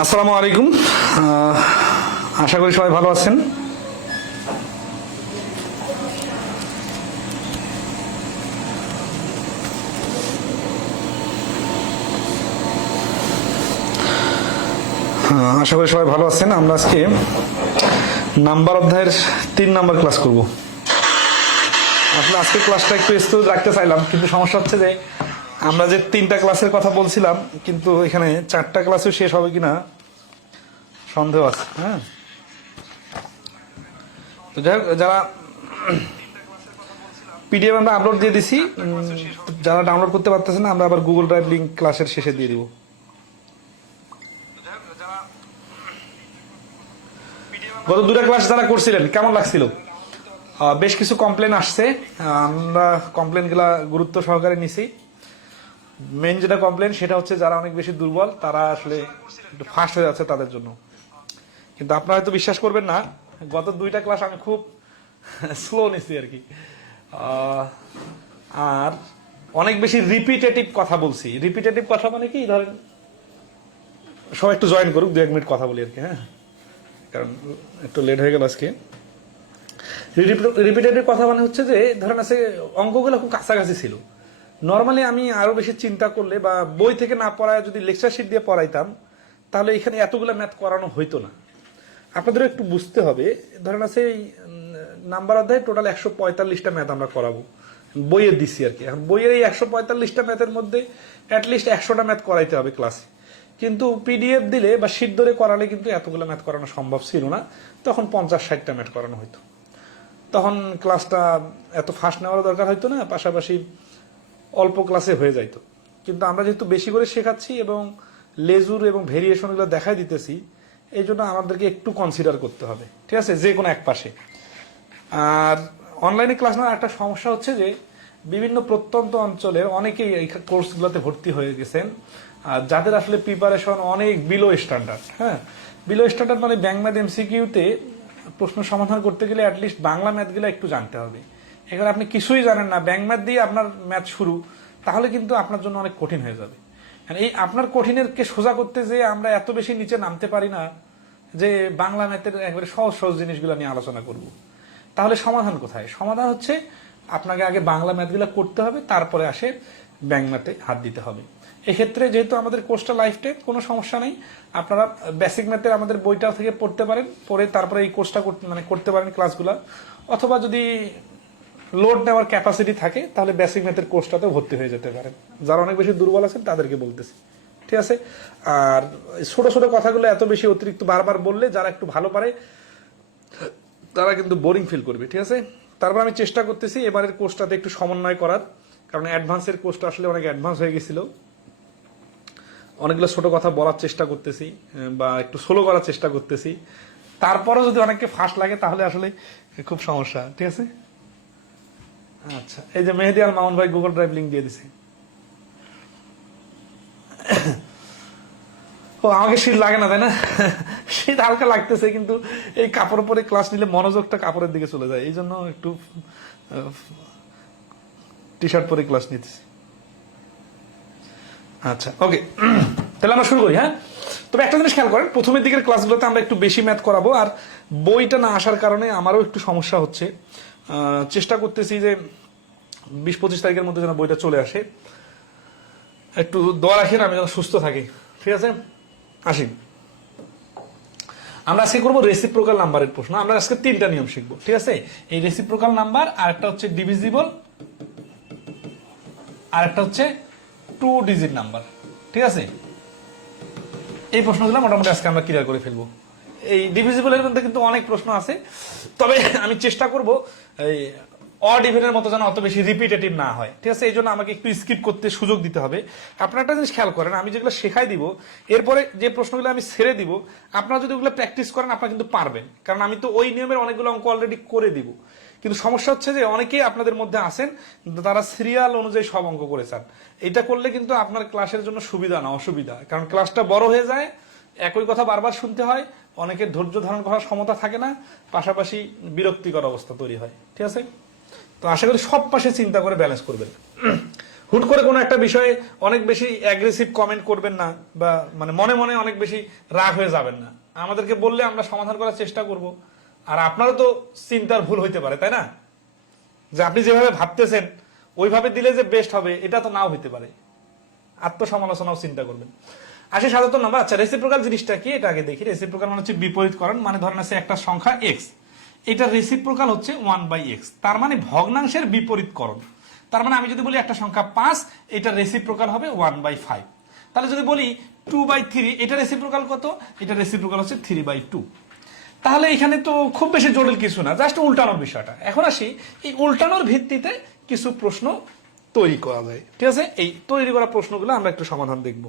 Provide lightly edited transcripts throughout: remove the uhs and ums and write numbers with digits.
আসসালামু আলাইকুম। আশা করি সবাই ভালো আছেন। আশা করি সবাই ভালো আছেন। আমরা আজকে নাম্বার অধ্যায়ের 3 নাম্বার ক্লাস করব। আসলে আজকে ক্লাসটা একটু স্থির রাখতে চাইলাম, কিন্তু সমস্যা হচ্ছে যে আমরা যে 3টা ক্লাসের কথা বলছিলাম, কিন্তু এখানে 4টা ক্লাসও শেষ হবে কিনা সন্দেহ আছে। হ্যাঁ, তো যাই হোক, যারা পিডিএফ আমরা আপলোড দিয়ে দিছি, যারা ডাউনলোড করতে পারতেছে না, আমরা আবার গুগল ড্রাইভ লিঙ্ক ক্লাসের শেষে দিয়ে দিব। গত 2টা ক্লাস যারা করছিলেন কেমন লাগছিল? বেশ কিছু কমপ্লেন আসছে, আমরা কমপ্লেনগুলা গুরুত্ব সহকারে নিছি। মেন যেটা কমপ্লেন সেটা হচ্ছে যারা অনেক বেশি দুর্বল, তারা আসলে একটু ফাস্ট হয়ে যাচ্ছে তাদের জন্য। কিন্তু আপনারা হয়তো বিশ্বাস করবেন না, গত 2টা ক্লাস আমি খুব স্লো নিছি আর কি। আর অনেক বেশি রিপিটেটিভ কথা বলছি। রিপিটেটিভ কথা মানে কি, ধরেন সবাই একটু জয়েন করুক, 2-1 মিনিট কথা বলি আর কি। হ্যাঁ, কারণ একটু লেট হয়ে গেল আজকে। রিপিটেটিভ কথা মানে হচ্ছে যে, ধরেন আছে অঙ্কগুলো খুব কাছাকাছি ছিল। নর্মালি আমি আরো বেশি চিন্তা করলে বা বই থেকে না পড়ায় যদি লেকচার শিট দিয়ে পড়াইতাম, তাহলে এখানে এতগুলো ম্যাথ করানো হইতো না। আপনাদের একটু বুঝতে হবে, ধরেন আছে নাম্বার অধ্যায় টোটাল 145টা ম্যাথ আমরা করাবো, বইয়ের দিচ্ছি আর কি। এখন বইয়ের এই 145টা ম্যাথের মধ্যে অ্যাটলিস্ট 100টা ম্যাথ করাইতে হবে ক্লাসে। কিন্তু পিডিএফ দিলে বা শিট ধরে করালে কিন্তু এতগুলো ম্যাথ করানো সম্ভব ছিল না। তখন 50-60টা ম্যাথ করানো হইতো। তখন ক্লাসটা এত ফাস্ট নেওয়ার দরকার হইতো না, পাশাপাশি অল্প ক্লাসে হয়ে যাইতো। কিন্তু আমরা যেহেতু বেশি করে শেখাচ্ছি এবং লেজুর এবং ভেরিয়েশনগুলো দেখাই দিতেছি, এই জন্য আমাদেরকে একটু কনসিডার করতে হবে, ঠিক আছে, যে কোনো এক পাশে। আর অনলাইনে ক্লাস নেওয়ার একটা সমস্যা হচ্ছে যে বিভিন্ন প্রত্যন্ত অঞ্চলে অনেকেই এই কোর্সগুলোতে ভর্তি হয়ে গেছেন, আর যাদের আসলে প্রিপারেশন অনেক বিলো স্ট্যান্ডার্ড। হ্যাঁ, বিলো স্ট্যান্ডার্ড মানে ব্যাংক ম্যাথ এমসিকিউতে প্রশ্ন সমাধান করতে গেলে অ্যাটলিস্ট বাংলা ম্যাথগুলো একটু জানতে হবে। এখানে আপনি কিছুই জানেন না, ব্যাংক ম্যাথ দিয়ে আপনার ম্যাথ শুরু, তাহলে কিন্তু আপনার জন্য অনেক কঠিন হয়ে যাবে। এই আপনার কঠিনেরকে সোজা করতে যে আমরা এত বেশি নিচে নামতে পারি না, যে বাংলা ম্যাথের একবারে সহজ সহজ জিনিসগুলো নিয়ে আলোচনা করব। তাহলে সমাধান কোথায়? সমাধান হচ্ছে আপনাকে আগে বাংলা ম্যাথগুলো করতে হবে, তারপরে আসে ব্যাংক ম্যাথে হাত দিতে হবে। এক্ষেত্রে যেহেতু আমাদের কোর্সটা লাইফ টাইম, কোনো সমস্যা নেই। আপনারা বেসিক ম্যাথের আমাদের বইটা থেকে পড়তে পারেন, পড়ে তারপরে এই কোর্সটা করতে পারেন ক্লাসগুলো। অথবা যদি লোড নেওয়ার ক্যাপাসিটি থাকে, তাহলে বেসিক ম্যাথের কোর্সটাতে ভর্তি হয়ে যেতে পারেন। যারা অনেক বেশি দুর্বল আছেন তাদেরকে বলতেছি, ঠিক আছে। আর ছোট ছোট কথাগুলো এত বেশি অতিরিক্ত বারবার বললে যারা একটু ভালো পারে তারা কিন্তু বোরিং ফিল করবে, ঠিক আছে। তারপর আমি চেষ্টা করতেছি এবারের কোর্সটাতে একটু সমন্বয় করার, কারণ অ্যাডভান্সের কোর্সটা আসলে অনেক অ্যাডভান্স হয়ে গেছিল। অনেকগুলো ছোট কথা বলার চেষ্টা করতেছি বা একটু স্লো করার চেষ্টা করতেছি। তারপরে যদি অনেককে ফাস্ট লাগে তাহলে আসলে খুব সমস্যা, ঠিক আছে। আচ্ছা, এই যে মেহেদি আল মামুন ভাই গুগল ড্রাইভ লিঙ্ক দিয়ে দিছে। ও, আমাকে শীত লাগে না, তাই না? শীত হালকা লাগতেছে, কিন্তু এই কাপড় পরে ক্লাস নিলে মনোযোগটা কাপড়ের দিকে চলে যায়, এই জন্য একটু টি শার্ট পরে ক্লাস নিতেছি। আচ্ছা, ওকে, তাহলে আমরা শুরু করি। হ্যাঁ, তবে একটা জিনিস খেয়াল করেন, প্রথমের দিকের ক্লাসগুলোতে আমরা একটু বেশি ম্যাথ করাবো, আর বইটা না আসার কারণে আমারও একটু সমস্যা হচ্ছে। চেষ্টা করতেছি যে 20-25 তারিখের মধ্যে যেন বইটা চলে আসে। একটু দোয়া রাখেন আমি যেন সুস্থ থাকি, ঠিক আছে। আসি, আমরা আজকে করবো রেসিপ্রোকাল নাম্বারের প্রশ্ন। আমরা আজকে 3টা নিয়ম শিখবো, ঠিক আছে। এই রেসিপ্রোকাল নাম্বার, আর একটা হচ্ছে ডিভিজিবল, আর একটা হচ্ছে 2 ডিজিট নাম্বার, ঠিক আছে। এই প্রশ্নগুলো মোটামুটি আজকে আমরা ক্লিয়ার করে ফেলবো। এই ডিভিজিবলের মধ্যে কিন্তু অনেক প্রশ্ন আছে, তবে আমি চেষ্টা করবো এই অড ইভেনের মতো যেন অত বেশি রিপিটেটিভ না হয়, ঠিক আছে। এই জন্য আমাকে একটু স্কিপ করতে সুযোগ দিতে হবে। আপনারা একটা জিনিস খেয়াল করেন, আমি যেগুলো শেখাই দিব, এরপরে যে প্রশ্নগুলো আমি ছেড়ে দিব, আপনারা যদি ওগুলো প্র্যাকটিস করেন আপনারা কিন্তু পারবেন, কারণ আমি তো ওই নিয়মের অনেকগুলো অঙ্ক অলরেডি করে দিব। কিন্তু সমস্যা হচ্ছে যে অনেকেই আপনাদের মধ্যে আছেন তারা সিরিয়াল অনুযায়ী সব অঙ্ক করে চান। এটা করলে কিন্তু আপনার ক্লাসের জন্য সুবিধা না অসুবিধা, কারণ ক্লাসটা বড় হয়ে যায়, একই কথা বারবার শুনতে হয়, অনেকের ধৈর্য ধারণ করার ক্ষমতা থাকে না, পাশাপাশি বিরক্তিকর অবস্থা তৈরি হয়, ঠিক আছে। তো আশা করি সব পাশে চিন্তা করে ব্যালেন্স করবেন। হুট করে কোনো একটা বিষয়ে অনেক বেশি অ্যাগ্রেসিভ কমেন্ট করবেন না, বা মানে মনে মনে অনেক বেশি রাগ হয়ে যাবেন না। আমাদেরকে বললে আমরা সমাধান করার চেষ্টা করব। আর আপনারও তো চিন্তার ভুল হইতে পারে, তাই না? যে আপনি যেভাবে ভাবতেছেন ওইভাবে দিলে যে বেস্ট হবে এটা তো নাও হইতে পারে। আত্মসমালোচনাও চিন্তা করবেন। আসে ৭৭ নাম্বার। আচ্ছা, রেসিপ্রোকাল জিনিসটা কি এটা আগে দেখি। রেসিপ্রোকাল মানে হচ্ছে বিপরীতকরণ। মানে ধরেন আছে একটা সংখ্যা এক্স, এটা রেসিপ্রোকাল হচ্ছে 1/x, তার মানে ভগ্নাংশের বিপরীতকরণ। তার মানে আমি যদি বলি একটা সংখ্যা 5, এটা রেসিপ্রোকাল হবে 1/5। তাহলে যদি বলি 2/3, এটা রেসিপ্রোকাল কত? এটা রেসিপ্রোকাল হচ্ছে 3/2। তাহলে এখানে তো খুব বেশি জটিল কিছু না, জাস্ট উল্টানোর বিষয়টা। এখন আসি এই উল্টানোর ভিত্তিতে কিছু প্রশ্ন তৈরি করা যায়, ঠিক আছে? এই তৈরি করা প্রশ্নগুলো আমরা একটু সমাধান দেখব,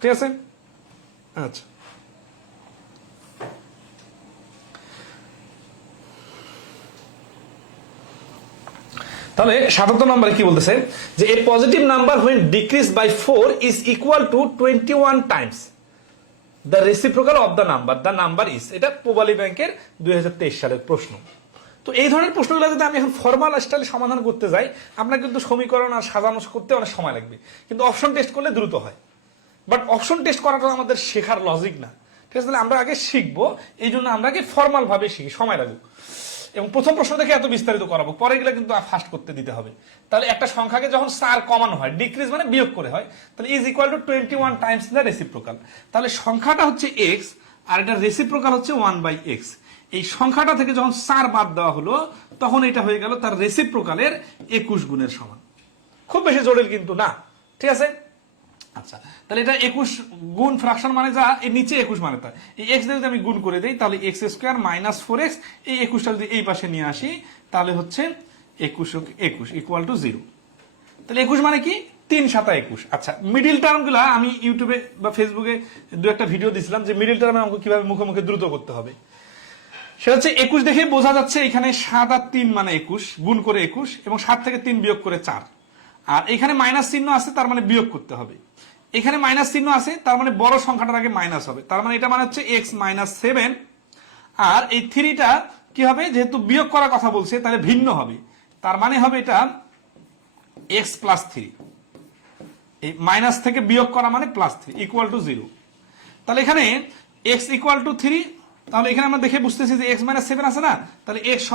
ঠিক আছে? আচ্ছা, তাহলে ৭৭ নম্বরে কি বলতেছে যে a positive number when decrease by 4 is equal to 21 times the reciprocal of the number is. এটা পোবালি ব্যাংকের 2023 সালের প্রশ্ন। তো এই ধরনের প্রশ্নগুলো যদি আমি এখন ফর্মাল স্টাইলে সমাধান করতে যাই, আপনার কিন্তু সমীকরণ আর সাজানো করতে অনেক সময় লাগবে, কিন্তু অপশন টেস্ট করলে দ্রুত হয়। বাট অপশন টেস্ট করাটা আমাদের শেখার লজিক না, ঠিক আছে? তাহলে আমরা আগে শিখবো, এই জন্য আমরা আগে ফর্মাল ভাবে শিখি, সময় লাগবে। এবং প্রথম প্রশ্ন থেকে এত বিস্তারিত করাবো, পরে গেলে কিন্তু ফাস্ট করতে দিতে হবে। তাহলে একটা সংখ্যাকে যখন 4 কমানো হয়, ডিক্রিজ মানে বিয়োগ করে হয়, তাহলে is equal to 21 times the reciprocal. তাহলে সংখ্যাটা হচ্ছে এক্স আর এটা রেসিপ্রোকাল হচ্ছে 1/x। এই সংখ্যাটা থেকে যখন 4 বাদ দেওয়া হলো, তখন এটা হয়ে গেল তার রেসিপ্রোকালের 21 গুণের সমান। খুব বেশি জটিল কিন্তু না, ঠিক আছে? আচ্ছা, তাহলে এটা 21 গুণ ফ্র্যাকশন মানে যা, এর নিচে 21 মানে তা। এই এক্স যদি আমি গুণ করে দেই, তাহলে এক্স স্কোয়ার মাইনাস 4x, এই 21টা যদি এই পাশে নিয়ে আসি, তাহলে হচ্ছে 21 ইকুয়াল টু 0। তাহলে 21 মানে কি? 3 × 7 = 21। আচ্ছা, মিডিল টার্ম গুলা আমি ইউটিউবে বা ফেসবুকে দু একটা ভিডিও দিছিলাম যে মিডিল টার্মের অঙ্ক কিভাবে মুখে মুখে দ্রুত করতে হবে। সেটা হচ্ছে 21 দেখে বোঝা যাচ্ছে এখানে 7 আর 3 মানে 21, গুণ করে 21, এবং 7 থেকে 3 বিয়োগ করে 4। আর এখানে মাইনাস চিহ্ন আছে, তার মানে বিয়োগ করতে হবে। এখানে মাইনাস চিহ্ন আছে, তার মানে বড় সংখ্যাটার আগে মাইনাস হবে, তার মানে এটা মানে হচ্ছে x-7। আর এই 3টা কি হবে? যেহেতু বিয়োগ করার কথা বলছে, তাহলে ভিন্ন হবে, তার মানে হবে এটা x + 3। এই মাইনাস থেকে বিয়োগ করা মানে +3 ইকুয়াল টু 0। তাহলে এখানে x = 3, তাহলে এখানে আমরা দেখে বুঝতেছি যে x - 7 আছে না, তাহলে x =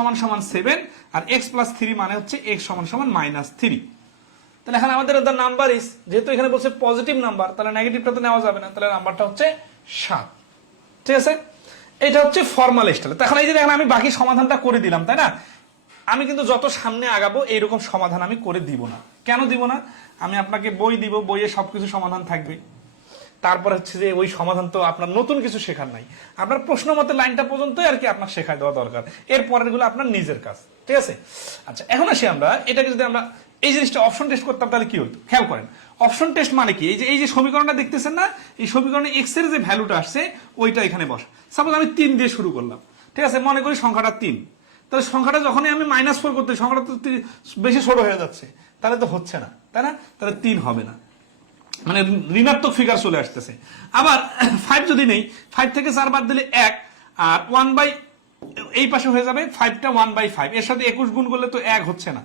7 আর x + 3 মানে হচ্ছে x = -3। তাহলে এখানে আমাদের নাম্বার ইজ, যেহেতু এখানে বলছে পজিটিভ নাম্বার, তাহলে নেগেটিভটা তো নেওয়া যাবে না, তাহলে নাম্বারটা হচ্ছে 7, ঠিক আছে? এটা হচ্ছে ফর্মাল স্টাইল। এখন এই যে দেখেন আমি বাকি সমাধানটা করে দিলাম, তাই না? আমি কিন্তু যত সামনে আগাবো এইরকম সমাধান আমি করে দিব না। কেন দিব না? আমি আপনাকে বই দিব, বইয়ে সবকিছু সমাধান থাকবে। তারপর হচ্ছে যে ওই সমাধান তো আপনার নতুন কিছু শেখার নাই, আপনার প্রশ্ন মতে লাইনটা পর্যন্তই আর কি আপনার শেখায় দেওয়া দরকার, এর পরের গুলো আপনার নিজের কাজ, ঠিক আছে? আচ্ছা, এখন আসি আমরা এটাকে যদি আমরা এই জিনিসটা অপশন টেস্ট করতাম, তাহলে কি হতো? খেয়াল করেন, অপশন টেস্ট মানে কি? এই যে সমীকরণটা দেখতেছেন না, এই সমীকরণে এক্স এর যে ভ্যালুটা আসছে ওইটা এখানে বসে। সাপোজ আমি 3 দিয়ে শুরু করলাম, ঠিক আছে? মনে করি সংখ্যাটা 3, তাহলে সংখ্যাটা যখনই আমি -4 করতে, সংখ্যাটা তো বেশি ছোট হয়ে যাচ্ছে, তাহলে তো হচ্ছে না, তাই না? তাহলে 3 হবে না, মানে ঋণাত্মক ফিগার চলে আসতেছে। আবার 5 যদি নেই, 5 থেকে 4 বাদ দিলে 1, আর 1 এই পাশে হয়ে যাবে 5টা 1/5, এর সাথে 21 গুণ করলে তো 1 হচ্ছে না,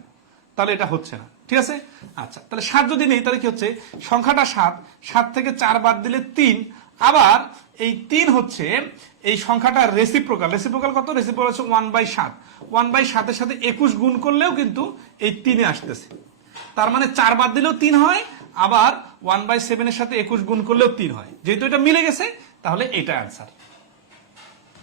তাহলে এটা হচ্ছে না, ঠিক আছে? আচ্ছা, তাহলে 7 যদি নেই, তাহলে কি হচ্ছে? সংখ্যাটা 7 থেকে 4 বাদ দিলে 3, আবার এই 3 হচ্ছে এই সংখ্যাটা রেসিপ্রোকাল কত? রেসিপ্রোকাল হচ্ছে 1/7। 1/7 এর সাথে 21 গুণ করলেও কিন্তু এই 3 আসতেছে, তার মানে 4 বাদ দিলেও 3 হয়, আবার 1/7 এর সাথে 21 গুণ করলেও 3 হয়। যেহেতু এটা মিলে গেছে, তাহলে এটা অ্যান্সার।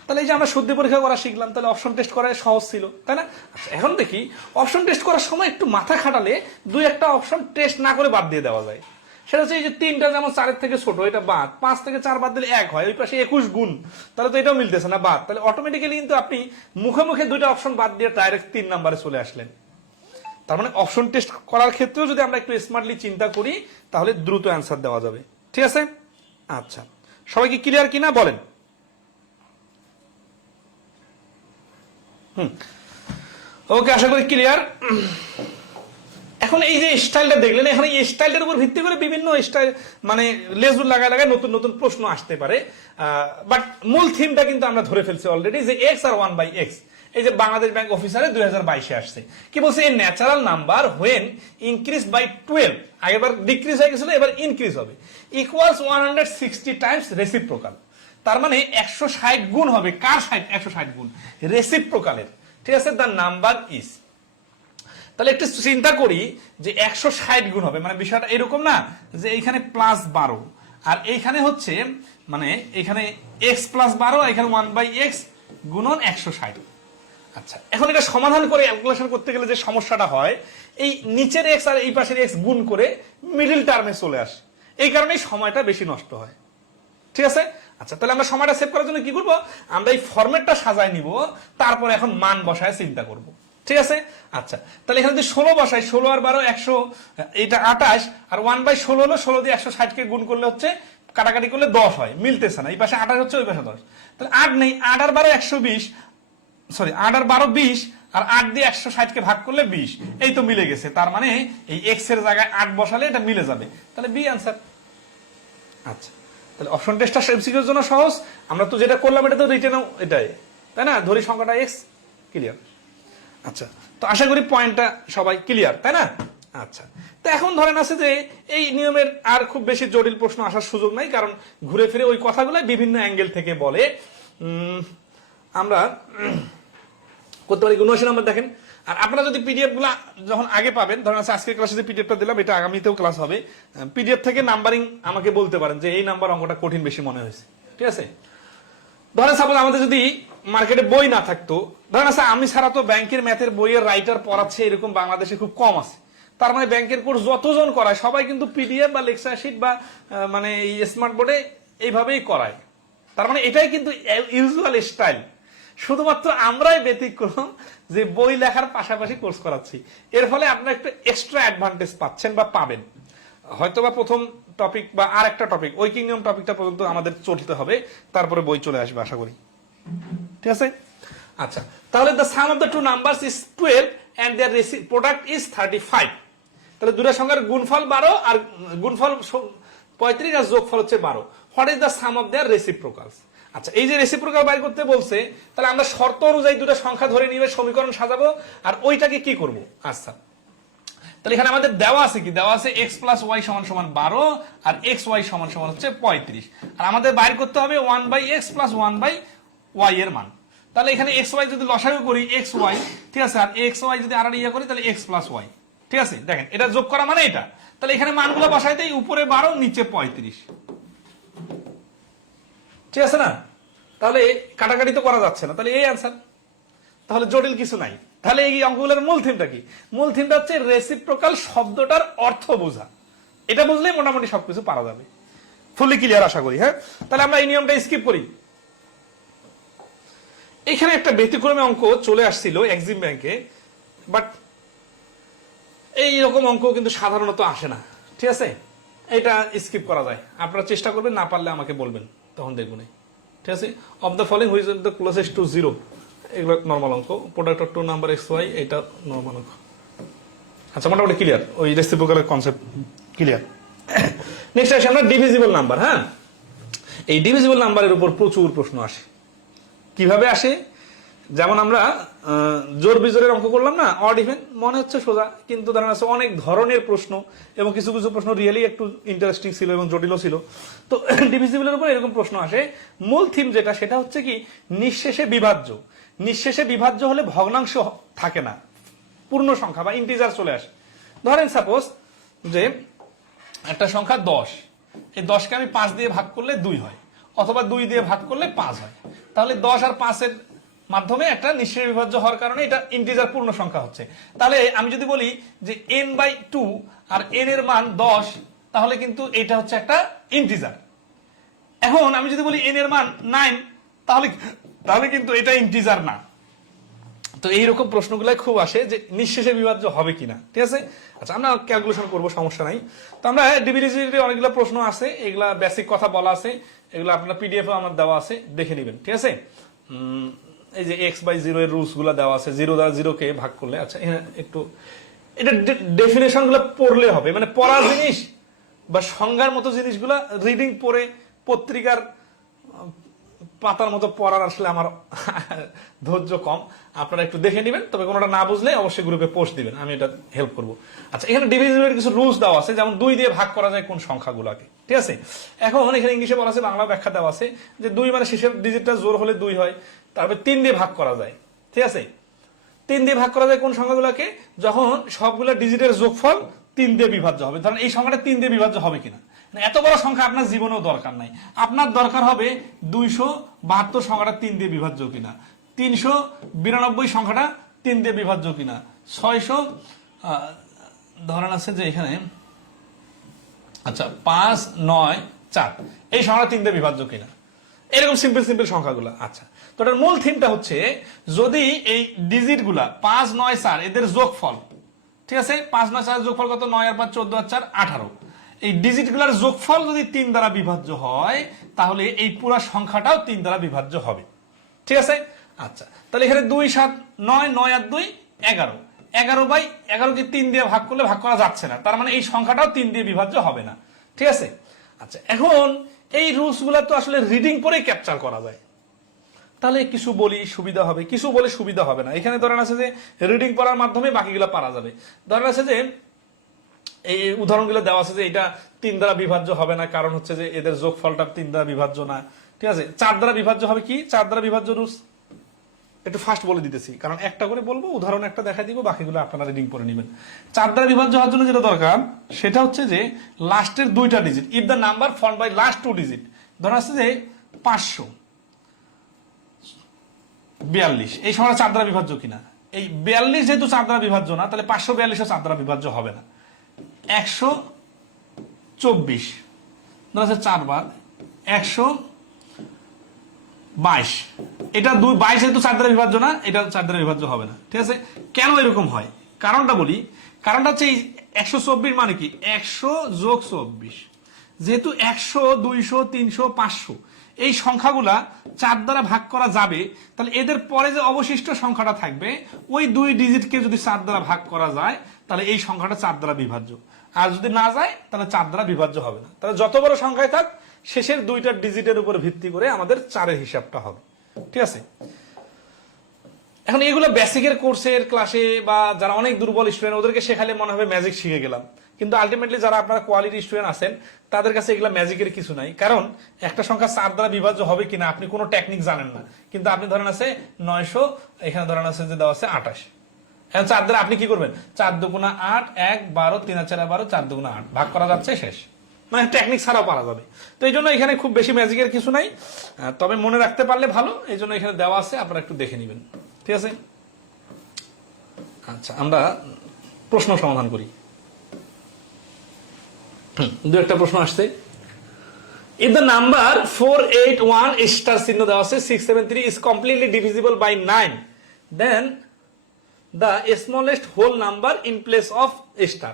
তাহলে এই যে আমরা শুদ্ধি পরীক্ষা করা শিখলাম, তাহলে অপশন টেস্ট করা সহজ ছিল, তাই না? আচ্ছা, এখন দেখি অপশন টেস্ট করার সময় একটু মাথা খাটালে 2-1টা অপশন টেস্ট না করে বাদ দিয়ে দেওয়া যায়। সেটা হচ্ছে এই যে 3টা যেমন 4-এর থেকে ছোট, এটা বাদ। 5 থেকে 4 বাদ দিলে 1 হয়, ওই পাশে 21 গুণ, তাহলে তো এটাও মিলতেছে না, বাদ। তাহলে অটোমেটিক্যালি কিন্তু আপনি মুখে মুখে 2টা অপশন বাদ দিয়ে ডাইরেক্ট 3 নম্বরে চলে আসলেন। তার মানে অপশন টেস্ট করার ক্ষেত্রেও যদি আমরা একটু স্মার্টলি চিন্তা করি, তাহলে দ্রুত অ্যান্সার দেওয়া যাবে, ঠিক আছে? আচ্ছা, সবাই কি ক্লিয়ার কিনা বলেন? ওকে, আশা করি ক্লিয়ার। এখন এই যে স্টাইলটা দেখলেন, এখানে এই স্টাইলটার উপর ভিত্তি করে বিভিন্ন স্টাইল মানে লেজুর লাগায় লাগায় নতুন নতুন প্রশ্ন আসতে পারে, বাট মূল থিমটা কিন্তু আমরা ধরে ফেলছি অলরেডি, যে এক্স আর 1/x। এই যে বাংলাদেশ ব্যাংক অফিসারে 2022-এ আসছে, কি বলছে, a natural number when increase by 12, আগেরবার ডিক্রিজ হয়ে গেছিল, এবার ইনক্রিজ হবে, ইকুয়ালস 160 টাইমস রেসিপ্রোকাল। তার মানে 160 গুণ হবে, কার 160 গুণ, রেসিপ্রোকালের, ঠিক আছে, দ্য নাম্বার ইজ। তাহলে একটু চিন্তা করি যে 160 গুণ হবে, মানে বিষয়টা এরকম না যে এইখানে +12 আর এইখানে হচ্ছে মানে এখানে x +12, এখানে 1/x গুণন 160। আচ্ছা, এখন এটা সমাধান করে ক্যালকুলেশন করতে গেলে যে সমস্যাটা হয়, এই নিচের x আর এই পাশের x গুণ করে মিডল টার্মে চলে আসে, এই কারণেই সময়টা বেশি নষ্ট হয়, ঠিক আছে। আচ্ছা, তাহলে আমরা সময়টা সেভ করার জন্য কি করব, আমরা এই ফরম্যাটটা সাজায় নিব, তারপর এখন মান বসায় চিন্তা করব, ঠিক আছে। আচ্ছা, তাহলে এখানে যদি 16 বসাই, 16 আর 12 100, এটা 28, আর 1/16 হলো 16 দিয়ে 160 কে গুণ করলে হচ্ছে, কাটাকাটি করলে 10 হয়, মিলতেছে না, এই পাশে 28 হচ্ছে, ওই পাশে 10, তাহলে 8 নেই, 8 আর 12 120, সরি 8 আর 12 20, আর 8 দিয়ে 160 কে ভাগ করলে 20, এই তো মিলে গেছে। তার মানে এই x এর জায়গায় 8 বসালে এটা মিলে যাবে, তাহলে বি আনসার। আচ্ছা, তাহলে অপশন টেস্টটা এমসিকিউর জন্য সহজ, আমরা তো যেটা করলাম এটা তো রিটেনও এটাই, তাই না, ধরি সংখ্যাটা x, ক্লিয়ার। আচ্ছা, তো আশা করি পয়েন্টটা সবাই ক্লিয়ার, তাই না। আচ্ছা, তো এখন ধরেন আছে যে এই নিয়মের আর খুব বেশি জটিল প্রশ্ন আসার সুযোগ নাই, কারণ ঘুরে ফিরে ওই কথাগুলো বিভিন্ন অ্যাঙ্গেল থেকে বলে। আমরা করতে পারি 79 নাম্বার দেখেন। আর আপনারা যদি পিডিএফ গুলা যখন আগে পাবেন, ধরেন আছে আজকের ক্লাসে যে পিডিএফটা দিলাম, এটা আগামীতেও ক্লাস হবে, পিডিএফ থেকে নাম্বারিং আমাকে বলতে পারেন যে এই নাম্বার অঙ্কটা কঠিন বেশি মনে হয়েছে, ঠিক আছে। ধরেন সাপোজ আমাদের যদি মার্কেটে বই না থাকতো, ধরেন আছে আমি ছাড়া তো ব্যাংকের ম্যাথের বইয়ের রাইটার পড়াচ্ছে এরকম বাংলাদেশে খুব কম আছে, তার মানে ব্যাংকের কোর্স যতজন করায় সবাই কিন্তু পিডিএফ বা লেকচার শিট বা মানে এই স্মার্ট বোর্ডে এইভাবেই করায়, তার মানে এটাই কিন্তু ইউজুয়াল স্টাইল, শুধুমাত্র আমরাই ব্যতিক্রম যে বই লেখার পাশাপাশি কোর্স করাচ্ছি, এর ফলে আপনারা একটু এক্সট্রা অ্যাডভান্টেজ পাচ্ছেন বা পাবেন। হয়তোবা প্রথম টপিক বা আর একটা টপিক, ওয়ার্কিং নিয়ম টপিকটা পর্যন্ত আমাদের চলতে হবে, তারপরে বই চলে আসবে আশা করি, ঠিক আছে। আচ্ছা, তাহলে the sum of the two numbers is 12 and their product is 35, তাহলে দুটো সংখ্যার গুণফল 12 আর গুণফল 35 আর যোগফল হচ্ছে 12, what is the sum of their reciprocals. আচ্ছা, এই যে রেসিপ্রোকাল বাইর করতে বলছে, তাহলে আমরা শর্ত অনুযায়ী দুটো সংখ্যা ধরে নিবে, সমীকরণ সাজাবো, আর ওইটাকে কি করব। আচ্ছা, তাহলে এখানে আমাদের দেওয়া আছে কি, দেওয়া আছে x + y = 12 আর xy = হচ্ছে 35, আর আমাদের বাইর করতে হবে 1/x + 1/y এর মান। তাহলে এখানে xy যদি লসাগু করি xy, ঠিক আছে, আর xy যদি আর ইয়া করি তাহলে x + y, ঠিক আছে। দেখেন এটা যোগ করা মানে এটা, তাহলে এখানে মানগুলো বসাই দেই, উপরে 12 নিচে 35, ঠিক আছে না। তাহলে কাটাকাটি তো করা যাচ্ছে না, তাহলে এই আনসার, তাহলে জটিল কিছু নাই। তাহলে এই অঙ্কগুলোর মূল থিমটা কি, মূল থিমটা হচ্ছে রেসিপ্রোকাল শব্দটার অর্থ বোঝা, এটা বুঝলেই মোটামুটি সবকিছু পারা যাবে। ফুলি ক্লিয়ার আশা করি, হ্যাঁ। তাহলে আমরা এই নিয়মটা স্কিপ করি। এখানে একটা ব্যতিক্রমী অঙ্ক চলে আসছিল এক্সিম ব্যাংকে, বাট এইরকম অঙ্ক কিন্তু সাধারণত আসে না, ঠিক আছে, এটা স্কিপ করা যায়, আপনারা চেষ্টা করবেন, না পারলে আমাকে বলবেন, তখন দেখবেন, ঠিক আছে। Of the following which is the closest to 0, এগুলো নর্মাল অঙ্ক, product of two number xy, এটা নর্মাল অঙ্ক। আচ্ছা, মোটামুটি ক্লিয়ার, ওই রেসিপ্রোকালের কনসেপ্ট ক্লিয়ার। নেক্সট আসে আমরা ডিভিজিবল নাম্বার। হ্যাঁ, এই ডিভিজিবল নাম্বারের উপর প্রচুর প্রশ্ন আসে। কিভাবে আসে, যেমন আমরা জোর বিজোরের অঙ্ক করলাম না, অড ইভেন, মনে হচ্ছে সোজা, কিন্তু ধরেন আছে অনেক ধরনের প্রশ্ন, এবং কিছু কিছু প্রশ্ন রিয়েলি একটু ইন্টারেস্টিং ছিল এবং জটিলও ছিল। তো ডিভিজিবলের উপর এরকম প্রশ্ন আসে। মূল থিম যেটা, সেটা হচ্ছে কি, নিঃশেষে বিভাজ্য। নিঃশেষে বিভাজ্য হলে ভগ্নাংশ থাকে না, পূর্ণ সংখ্যা বা ইন্টিজার চলে আসে। ধরেন সাপোজ যে একটা সংখ্যা 10, এই 10কে আমি 5 দিয়ে ভাগ করলে 2 হয়, অথবা 2 দিয়ে ভাগ করলে 5 হয়, তাহলে 10 আর 5 এর মাধ্যমে একটা নিঃশেষে বিভাজ্য হওয়ার কারণে এটা ইন্টিজার পূর্ণ সংখ্যা হচ্ছে। তাহলে আমি যদি বলি যে n/2 আর n এর মান 10, তাহলে কিন্তু এটা হচ্ছে একটা ইন্টিজার। এখন আমি যদি বলি n এর মান 9, তাহলে কিন্তু এটা ইন্টিজার না। তো এইরকম প্রশ্নগুলাই খুব আসে যে নিঃশেষে বিভাজ্য হবে কিনা, ঠিক আছে। আচ্ছা, আমরা ক্যালকুলেশন করবো, সমস্যা নাই। তো আমরা ডিভিজিবিলিটির অনেকগুলো প্রশ্ন আছে, এগুলা বেসিক কথা বলা আছে, এগুলো আপনার পিডিএফ আমার দেওয়া আছে, দেখে নেবেন, ঠিক আছে। এই যে x/0 এর রুলস গুলা দেওয়া আছে, 0 দ্বারা 0 কে ভাগ করলে। আচ্ছা, একটু এটা ডেফিনেশন গুলো পড়লে হবে, মানে পড়ার জিনিস বা সংজ্ঞার মতো জিনিসগুলা রিডিং পড়ে, পত্রিকার পাতার মতো পড়ার আসলে আমার ধৈর্য কম, আপনারা একটু দেখে নেবেন। তবে কোনোটা না বুঝলে অবশ্যই গ্রুপে পোস্ট দিবেন, আমি এটা হেল্প করবো। আচ্ছা, এখানে ডিভিজিবলের কিছু রুলস দেওয়া আছে, যেমন 2 দিয়ে ভাগ করা যায় কোন সংখ্যাগুলোকে, ঠিক আছে। এখন এখানে ইংলিশে বলা আছে, বাংলা ব্যাখ্যা দেওয়া আছে যে 2 মানে শেষের ডিজিটটা জোর হলে 2 হয়, তারপর 3 দিয়ে ভাগ করা যায়, ঠিক আছে। 3 দিয়ে ভাগ করা যায় কোন সংখ্যাগুলোকে, যখন সবগুলো ডিজিটের যোগফল 3 দিয়ে বিভাজ্য হবে। ধরেন এই সংখ্যাটা 3 দিয়ে বিভাজ্য হবে কিনা, এত বড় সংখ্যা আপনার জীবনেও দরকার নাই, আপনার দরকার হবে 272 সংখ্যাটা 3 দিয়ে বিভাজ্য কিনা, 392 সংখ্যাটা 3 দিয়ে বিভাজ্য কিনা, 600 ধরেন আছে যে এখানে, আচ্ছা 5 9 4 এই সংখ্যাটা 3 দিয়ে বিভাজ্য কিনা, এরকম সিম্পল সিম্পল সংখ্যাগুলো। আচ্ছা, তো এটার মূল থিমটা হচ্ছে যদি এই ডিজিট গুলা 5 9 4 এদের যোগফল, ঠিক আছে, 5 9 4 যোগফল কত, 9 আর 5 14 আর 4 18, এই ডিজিট গুলার যোগফল যদি 3 দ্বারা বিভাজ্য হয় তাহলে এই পুরো সংখ্যাটাও 3 দ্বারা বিভাজ্য হবে, ঠিক আছে। আচ্ছা, তাহলে এখানে 2 7 9 9 আর 2 11, 11/11 কে 3 দিয়ে ভাগ করলে ভাগ করা যাচ্ছে না, তার মানে এই সংখ্যাটাও 3 দিয়ে বিভাজ্য হবে না, ঠিক আছে। আচ্ছা, এখন এই রুলস গুলা তো আসলে রিডিং পরে ক্যাপচার করা যায়, তাহলে কিছু বলি সুবিধা হবে, কিছু বলে সুবিধা হবে না। এখানে ধরেন আছে যে রিডিং পড়ার মাধ্যমে বাকিগুলো পারা যাবে। ধরেন আছে যে এই উদাহরণগুলো দেওয়া আছে যে এটা 3 দ্বারা বিভাজ্য হবে না, কারণ হচ্ছে যে এদের যোগফলটা 3 দ্বারা বিভাজ্য না, ঠিক আছে। 4 দ্বারা বিভাজ্য হবে কি, 4 দ্বারা বিভাজ্য রুলস একটু ফাস্ট বলে দিতেছি, কারণ একটা করে বলবো, উদাহরণ একটা দেখা দিব, বাকিগুলো আপনারা রিডিং করে নেবেন। 4 দ্বারা বিভাজ্য হওয়ার জন্য যেটা দরকার সেটা হচ্ছে যে লাস্টের 2টা digit, if the number form by last 2 digit, ধরেন আছে যে 542, এই সংখ্যাটা 4 দ্বারা বিভাজ্য কিনা। এই 42 যেহেতু 4 দ্বারা বিভাজ্য না, তাহলে 542 ও 4 দ্বারা বিভাজ্য হবে না। 124 ধরেন আছে 4 বার 122, এটা 22 যেহেতু 4 দ্বারা বিভাজ্য না, এটা 4 দ্বারা বিভাজ্য হবে না, ঠিক আছে। কেন এরকম হয় কারণটা বলি, কারণটা হচ্ছে এই 124 মানে কি 100 যোগ 24, যেহেতু 100 200 300 500 এই সংখ্যাগুলা 4 দ্বারা ভাগ করা যাবে, তাহলে এদের পরে যে অবশিষ্ট সংখ্যাটা থাকবে ওই 2 ডিজিটকে যদি 4 দ্বারা ভাগ করা যায় তাহলে এই সংখ্যাটা 4 দ্বারা বিভাজ্য, আর যদি না যায় তাহলে 4 দ্বারা বিভাজ্য হবে না। তাহলে যত বড় সংখ্যায় থাক শেষের 2টা ডিজিটের উপর ভিত্তি করে আমাদের 4-এর হিসাবটা হবে, ঠিক আছে। এখন এগুলো বেসিকের কোর্সের ক্লাসে বা যারা অনেক দুর্বল স্টুডেন্ট ওদেরকে শেখালে মনে হবে ম্যাজিক শিখে গেলাম, কিন্তু আলটিমেটলি যারা আপনারা কোয়ালিটি স্টুডেন্ট আছেন তাদের কাছে এগুলো ম্যাজিকের কিছু নাই, কারণ একটা সংখ্যা 4 দ্বারা বিভাজ্য হবে কিনা আপনি কোনো টেকনিক জানেন না, কিন্তু আপনি ধরেন আছে 900, এখানে ধরেন আছে যে দেওয়া আছে 28, এখন 4 দ্বারা আপনি কি করবেন, 4 দুগুণা 8 1 12 3 আর 4 12, 4 দুগুণা 8 ভাগ করা যাচ্ছে, শেষ, মানে টেকনিক ছাড়াও পারা যাবে। তো এই জন্য এখানে খুব বেশি ম্যাজিকের কিছু নাই, তবে মনে রাখতে পারলে ভালো, এই জন্য এখানে দেওয়া আছে, আপনারা একটু দেখে নেবেন, ঠিক আছে। আচ্ছা, আমরা প্রশ্ন সমাধান করি। দু একটা প্রশ্ন আসছে। ইফ দ্য নাম্বার 481 স্টার চিহ্ন দেওয়া আছে 673 is completely divisible by 9, then the smallest whole number in place of star.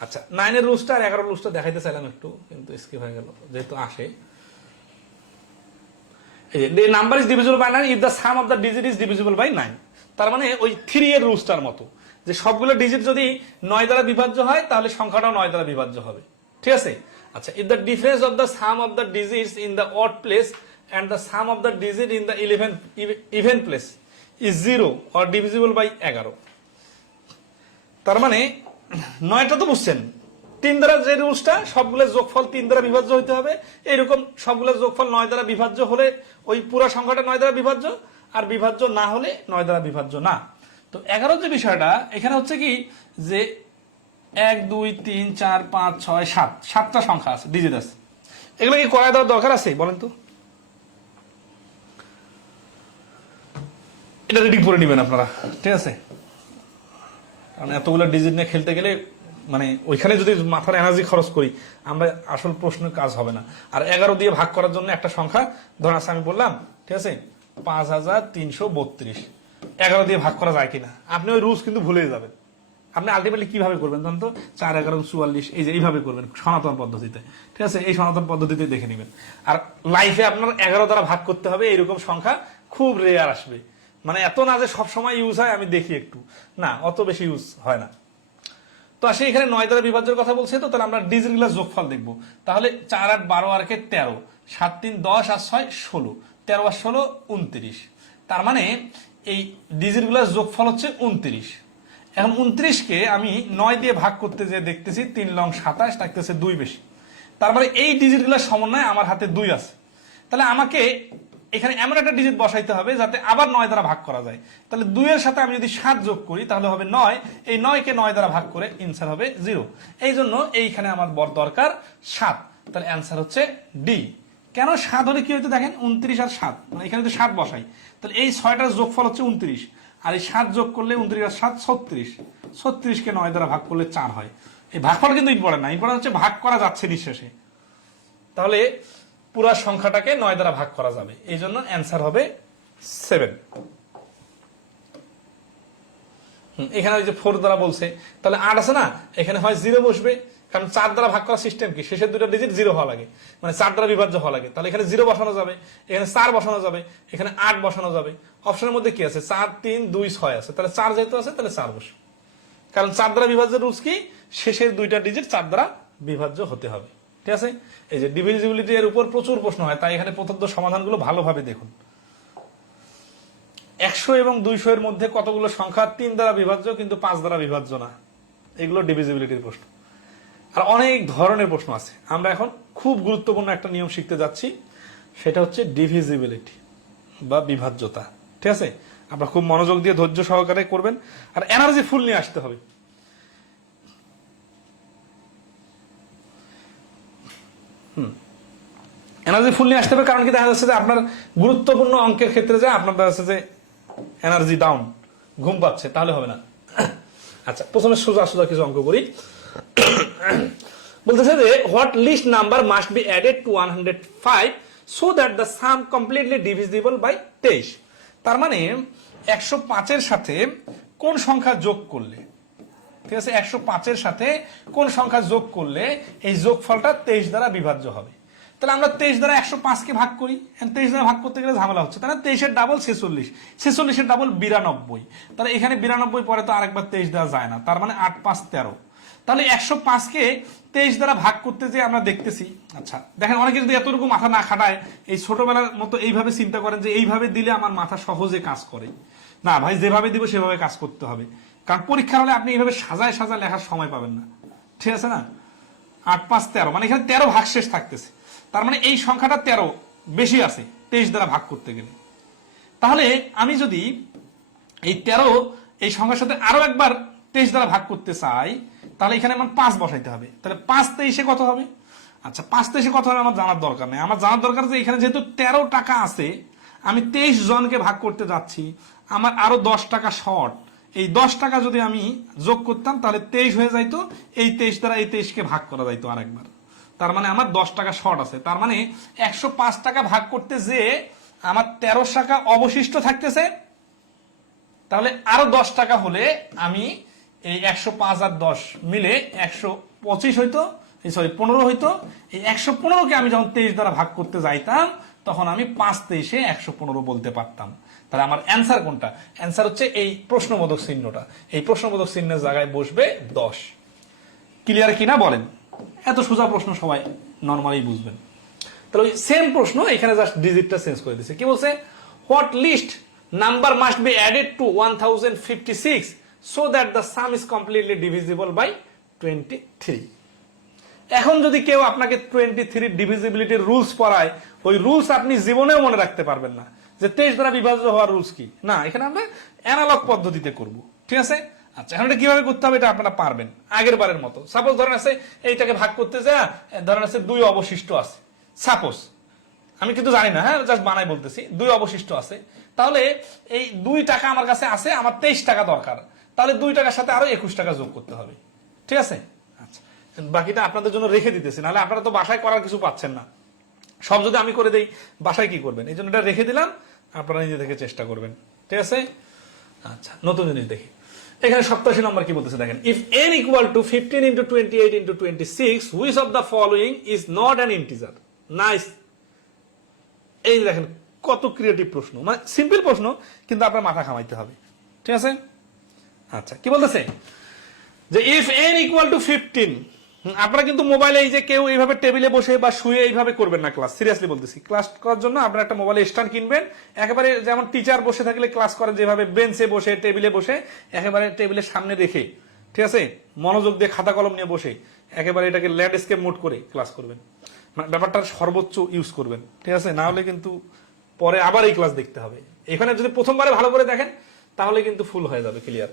আচ্ছা, 9 এর রুলসটা আর 11 রুলসটা দেখাইতে চাইলাম একটু, কিন্তু স্কিপ হয়ে গেল যেহেতু আসে। the number is divisible by 9 if the sum of the digit is divisible by 9, তার মানে ওই 3 এর রুলসটার মতো, যে সবগুলো ডিজিট যদি 9 দ্বারা বিভাজ্য হয় তাহলে সংখ্যাটাও 9 দ্বারা বিভাজ্য হবে, ঠিক আছে। আচ্ছা, if the difference of the sum of the digits in the odd place and the sum of the digit in the even place is 0 or divisible by 11, তার মানে 9টা তো বুঝছেন, 3 দ্বারা যে রুলসটা সবগুলো যোগফল 3 দ্বারা বিভাজ্য হইতে হবে, এইরকম সবগুলো যোগফল 9 দ্বারা বিভাজ্য হলে ওই পুরো সংখ্যাটা 9 দ্বারা বিভাজ্য, আর বিভাজ্য না হলে 9 দ্বারা বিভাজ্য না। তো 11 যে বিষয়টা এখানে হচ্ছে কি যে 1 2 3 4 5 6 7 7টা সংখ্যা আছে, ডিজিট আছে, এগুলো কি করায় দেওয়ার দরকার আছে বলেন তো? এটা রিডিং করে নেবেন আপনারা, ঠিক আছে, কারণ এতগুলো ডিজিট নিয়ে খেলতে গেলে মানে ওইখানে যদি মাথার এনার্জি খরচ করি আমরা আসল প্রশ্নের কাজ হবে না। আর 11 দিয়ে ভাগ করার জন্য একটা সংখ্যা ধরেন আছে আমি বললাম, ঠিক আছে, 5332, 11 দিয়ে ভাগ করা যায় কিনা আপনি ওই রুলস কিন্তু ভুলে যাবেন। আপনি আলটিমেটলি কিভাবে করবেন জানেন তো, 4 11 44, এই যে এইভাবে করবেন সনাতন পদ্ধতিতে, ঠিক আছে, এই সনাতন পদ্ধতিতে দেখে নেবেন। আর লাইফে আপনার 11 দ্বারা ভাগ করতে হবে এরকম সংখ্যা খুব রেয়ার আসবে, মানে এত না যে সবসময় ইউজ হয়, আমি দেখি একটু না, অত বেশি ইউজ হয় না। তো আসে এখানে 9 দ্বারা বিভাজ্যের কথা বলছে, তো তাহলে আমরা ডিজিটগুলোর যোগফল দেখবো। তাহলে 4 8 12 আর 13, 7 3 10 আর 6 16, 13 আর 16 29। তার মানে এই ডিজিটগুলোর যোগফল হচ্ছে 29। এখন 29কে আমি 9 দিয়ে ভাগ করতে যে দেখতেছি 3 লং 27, থাকতেছে 2 বেশি। তার মানে এই ডিজিটগুলোর সমন্বয়ে আমার হাতে 2 আছে। তাহলে আমাকে এখানে এমন একটা ডিজিট বসাইতে হবে যাতে আবার 9 দ্বারা ভাগ করা যায়। তাহলে 2 এর সাথে আমি যদি 7 যোগ করি তাহলে হবে 9। এই 9 কে 9 দ্বারা ভাগ করে অ্যান্সার হবে 0। এই জন্য এইখানে আমার দরকার 7। তাহলে অ্যান্সার হচ্ছে ডি। কেন 7 হলে কি হইতো দেখেন, 29 আর 7, মানে এখানে যদি 7 বসাই তাহলে এই 6টার যোগফল হচ্ছে 29, আর এই 7 যোগ করলে 29 আর 7 36। 36 কে 9 দ্বারা ভাগ করলে 4 হয়। এই ভাগফল কিন্তু ইম্পর্টেন্ট না, ইম্পর্টেন্ট হচ্ছে ভাগ করা যাচ্ছে নিঃশেষে। তাহলে পুরো সংখ্যাটাকে 9 দ্বারা ভাগ করা যাবে, এই জন্য অ্যান্সার হবে 7। এখানে ওই যে 4 দ্বারা বলছে, তাহলে 8 আছে না, এখানে হয় 0 বসবে, কারণ 4 দ্বারা ভাগ করার সিস্টেম কি, শেষের দুটো ডিজিট 0 হওয়া লাগে, মানে 4 দ্বারা বিভাজ্য হওয়া লাগে। তাহলে এখানে 0 বসানো যাবে, এখানে 4 বসানো যাবে, এখানে 8 বসানো যাবে। অপশনের মধ্যে কি আছে, 4 3 2 6 আছে, তাহলে 4 যেহেতু আছে তাহলে 4 বসে, কারণ 4 দ্বারা বিভাজ্যের রুলস কি, শেষের দুইটা ডিজিট 4 দ্বারা বিভাজ্য হতে হবে। ঠিক আছে, এই যে ডিভিজিবিলিটি এর উপর প্রচুর প্রশ্ন হয়, তাই এখানে প্রদত্ত সমাধানগুলো ভালোভাবে দেখুন। 100 এবং 200 এর মধ্যে কতগুলো সংখ্যা 3 দ্বারা বিভাজ্য কিন্তু 5 দ্বারা বিভাজ্য না, এগুলো ডিভিজিবিলিটির প্রশ্ন। আর অনেক ধরনের প্রশ্ন আছে। আমরা এখন খুব গুরুত্বপূর্ণ একটা নিয়ম শিখতে যাচ্ছি, সেটা হচ্ছে ডিভিজিবিলিটি বা বিভাজ্যতা। ঠিক আছে, আপনারা খুব মনোযোগ দিয়ে ধৈর্য সহকারে করবেন, আর এনার্জি ফুল নিয়ে আসতে হবে। এনার্জি ফুল নিয়ে আসতে হবে, কারণ কি দেখা যাচ্ছে যে আপনার গুরুত্বপূর্ণ অঙ্কের ক্ষেত্রে যে আপনার দেখা যাচ্ছে যে এনার্জি ডাউন, ঘুম পাচ্ছে, তাহলে হবে না। আচ্ছা, প্রথমে সোজা সোজা কিছু অঙ্ক করি। বলতেছে যে what list number must be added to 105 so that the sum completely divisible by 23। তার মানে 105 এর সাথে কোন সংখ্যা যোগ করলে, ঠিক আছে, 105 এর সাথে কোন সংখ্যা যোগ করলে এই যোগফলটা 23 দ্বারা বিভাজ্য হবে। তাহলে আমরা 23 দ্বারা 105 কে ভাগ করি, 23 দ্বারা ভাগ করতে গেলে ঝামেলা হচ্ছে, তাহলে 23 এর ডাবল 46, 46 এর ডাবল 92। তাহলে এখানে 92 পরে তো আরেকবার 23 দেওয়া যায় না, তার মানে 8 5 13। তাহলে 105 কে 23 দ্বারা ভাগ করতে যে আমরা দেখতেছি, আচ্ছা দেখেন অনেকে যদি এতটুকু মাথা না খাটায়, এই ছোটবেলার মতো এইভাবে চিন্তা করেন যে এইভাবে দিলে আমার মাথা সহজে কাজ করে, না ভাই, যেভাবে দিব সেভাবে কাজ করতে হবে, কারণ পরীক্ষার হলে আপনি এইভাবে সাজায় সাজায় লেখার সময় পাবেন না। ঠিক আছে না, 8 5 13, মানে এখানে 13 ভাগশেষ থাকতেছে, তার মানে এই সংখ্যাটা 13 বেশি আছে 23 দ্বারা ভাগ করতে গেলে। তাহলে আমি যদি এই 13 এই সংখ্যার সাথে আরো একবার 23 দ্বারা ভাগ করতে চাই, তাহলে এখানে আমার 5 বসাইতে হবে। তাহলে 5 23 কত হবে? আচ্ছা 5 23 কত হবে আমার জানার দরকার নেই, আমার জানার দরকার যে এখানে যেহেতু 13 টাকা আছে, আমি 23 জনকে ভাগ করতে যাচ্ছি, আমার আরো 10 টাকা শর্ট। এই 10 টাকা যদি আমি যোগ করতাম তাহলে 23 হয়ে যাইতো, এই 23 দ্বারা এই 23 কে ভাগ করা যাইতো আরেকবার, তার মানে আমার 10 টাকা শর্ট আছে। তার মানে 105 টাকা ভাগ করতে যে আমার 13 টাকা অবশিষ্ট থাকতেছে, তাহলে আরো 10 টাকা হলে আমি এই 105 আর 10 মিলে 125 হইতো, সরি 15 হইতো। এই 115 কে আমি যখন 23 দ্বারা ভাগ করতে যাইতাম তখন আমি 5 23 115 বলতে পারতাম। তাহলে আমার অ্যান্সার কোনটা? অ্যান্সার হচ্ছে এই প্রশ্নবোধক চিহ্নটা, এই প্রশ্নবোধক চিহ্নের জায়গায় বসবে 10। ক্লিয়ার কিনা বলেন? এত সোজা প্রশ্ন সবাই নরমালি বুঝবেন। তাহলে সেম প্রশ্ন এখানে জাস্ট ডিজিটটা চেঞ্জ করে দিয়েছে। কি বলছে? What list number must be added to 1056 so that the sum is completely divisible by 23। এখন যদি কেউ আপনাকে 23 ডিভিজিবিলিটির রুলস পড়ায়, ওই রুলস আপনি জীবনেও মনে রাখতে পারবেন না যে 23 দ্বারা বিভাজ্য হওয়ার রুলস কি। না, এখানে আমরা অ্যানালগ পদ্ধতিতে করব। ঠিক আছে? আচ্ছা, এখন এটা কিভাবে করতে হবে এটা আপনারা পারবেন আগের বারের মতো। সাপোজ ধরেন আছে এইটাকে ভাগ করতে যা, ধরেন আছে 2 অবশিষ্ট আছে, সাপোজ, আমি কিন্তু জানি না, হ্যাঁ জাস্ট বানাই বলতেছি, 2 অবশিষ্ট আছে। তাহলে এই 2 টাকা আমার কাছে আছে, আমার 23 টাকা দরকার, তাহলে 2 টাকার সাথে আরো 21 টাকা যোগ করতে হবে। ঠিক আছে? আচ্ছা, বাকিটা আপনাদের জন্য রেখে দিতেছি, নাহলে আপনারা তো বাসায় করার কিছু পাচ্ছেন না। সব যদি আমি করে দেই বাসায় কি করবেন? এই জন্য এটা রেখে দিলাম, আপনারা নিজে থেকে চেষ্টা করবেন। ঠিক আছে? আচ্ছা, নতুন জিনিস দেখি। এখানে 87 নম্বর কি বলতেছে দেখেন, if n equal two 15 into 28 into 26 which of the following is not an integer? Nice. এই দেখেন কত ক্রিয়েটিভ প্রশ্ন, মানে সিম্পল প্রশ্ন কিন্তু আপনার মাথা ঘামাইতে হবে। ঠিক আছে? আচ্ছা, কি বলতেছে যে ইফ n ইকুয়াল টু 15, আপনারা কিন্তু মোবাইলে এই যে কেউ এইভাবে টেবিলে বসে বা শুয়ে এইভাবে করবেন না ক্লাস, সিরিয়াসলি বলতেছি। ক্লাস করার জন্য আপনারা একটা মোবাইলে স্ট্যান্ড কিনবেন, একেবারে যেমন টিচার বসে থাকলে ক্লাস করেন যেভাবে বেঞ্চে বসে টেবিলে বসে একেবারে টেবিলের সামনে রেখে, ঠিক আছে, মনোযোগ দিয়ে খাতা কলম নিয়ে বসে একেবারে এটাকে ল্যান্ডস্কেপ মোড করে ক্লাস করবেন, ব্যাপারটার সর্বোচ্চ ইউজ করবেন, ঠিক আছে। না হলে কিন্তু পরে আবার এই ক্লাস দেখতে হবে। এখানে যদি প্রথমবারে ভালো করে দেখেন তাহলে কিন্তু ফুল হয়ে যাবে, clear.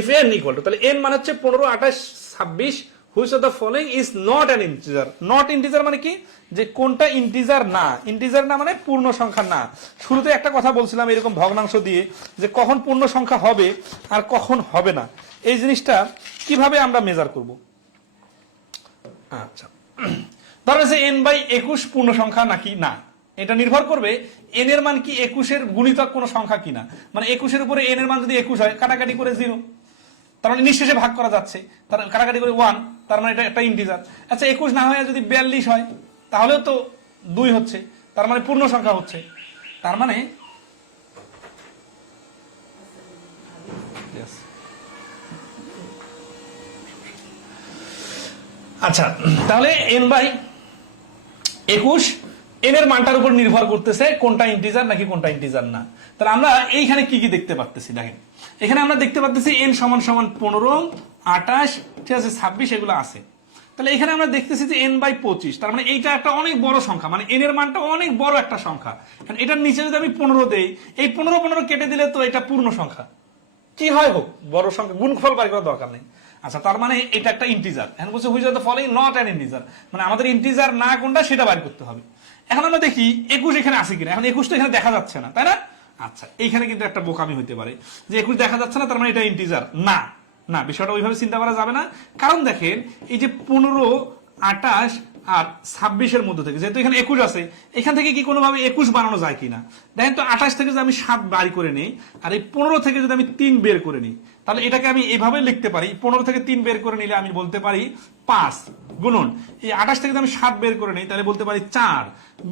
If n equal two, তাহলে n মানে হচ্ছে 15, 28, 26, which of the following is not an integer. Not integer মানে কি, যে কোনটা ইন্টিজার না। ইন্টিজার না মানে পূর্ণ সংখ্যা না। শুরুতে একটা কথা বলছিলাম এরকম ভগ্নাংশ দিয়ে, যে কখন পূর্ণ সংখ্যা হবে আর কখন হবে না, এই জিনিসটা কিভাবে আমরা মেজার করব। আচ্ছা, ধরো যে n/21 পূর্ণ সংখ্যা নাকি না, এটা নির্ভর করবে n এর মান কি 21 এর গুণিতক কোন সংখ্যা কিনা। মানে 21 এর উপরে n এর মান যদি 21 হয়, কাটাকাটি করে 0, তার মানে নিঃশেষে ভাগ করা যাচ্ছে, তার কাটাকাটি করে 1, তার মানে এটা একটা ইন্টিজার। আচ্ছা 21 না হয় যদি 42 হয়, তাহলেও তো 2 হচ্ছে, তার মানে পূর্ণ সংখ্যা হচ্ছে। তার মানে আচ্ছা, তাহলে n/21 n এর মানটার উপর নির্ভর করতেছে কোনটা ইন্টিজার নাকি কোনটা ইন্টিজার না। তাহলে আমরা এইখানে কি কি দেখতে পাচ্ছি দেখেন, এখানে আমরা দেখতে পাচ্ছি n = 15, 28, ঠিক আছে, 26 এগুলো আছে। তাহলে এখানে আমরা দেখতেছি যে n/25, তার মানে এইটা একটা অনেক বড় সংখ্যা, মানে n এর মানটা অনেক বড় একটা সংখ্যা। কারণ এটার নিচে যদি আমি 15 দেই, এই 15 কেটে দিলে তো এটা পূর্ণ সংখ্যা, কি হয় হোক বড় সংখ্যা, গুণফল বাড়ি করার দরকার নেই। আচ্ছা, তার মানে এটা একটা ইন্টিজার। এখন বলছে which of the following not an integer, মানে আমাদের ইন্টিজার না কোনটা সেটা বাইর করতে হবে। এখন আমরা দেখি 21 এখানে আছে কিনা। এখন 21 তো এখানে দেখা যাচ্ছে না, তাই না? আচ্ছা, এইখানে কিন্তু একটা বোকামি হইতে পারে যে 21 দেখা যাচ্ছে না, তার মানে এটা ইন্টিজার না। না, বিষয়টা ওইভাবে চিন্তা করা যাবে না। কারণ দেখেন এই যে 15, 28 আর 26 এর মধ্যে থেকে যেহেতু এখানে 21 আছে, এখান থেকে কি কোনোভাবে 21 বানানো যায় কিনা দেখেন তো। 28 থেকে যদি আমি 7 বাই করে নিই, আর এই 15 থেকে যদি আমি 3 বের করে নিই, তাহলে এটাকে আমি এভাবে লিখতে পারি। 15 থেকে 3 বের করে নিলে আমি বলতে পারি 5 গুণন এই 28 থেকে যদি আমি 7 বের করে নিই, তাহলে বলতে পারি 4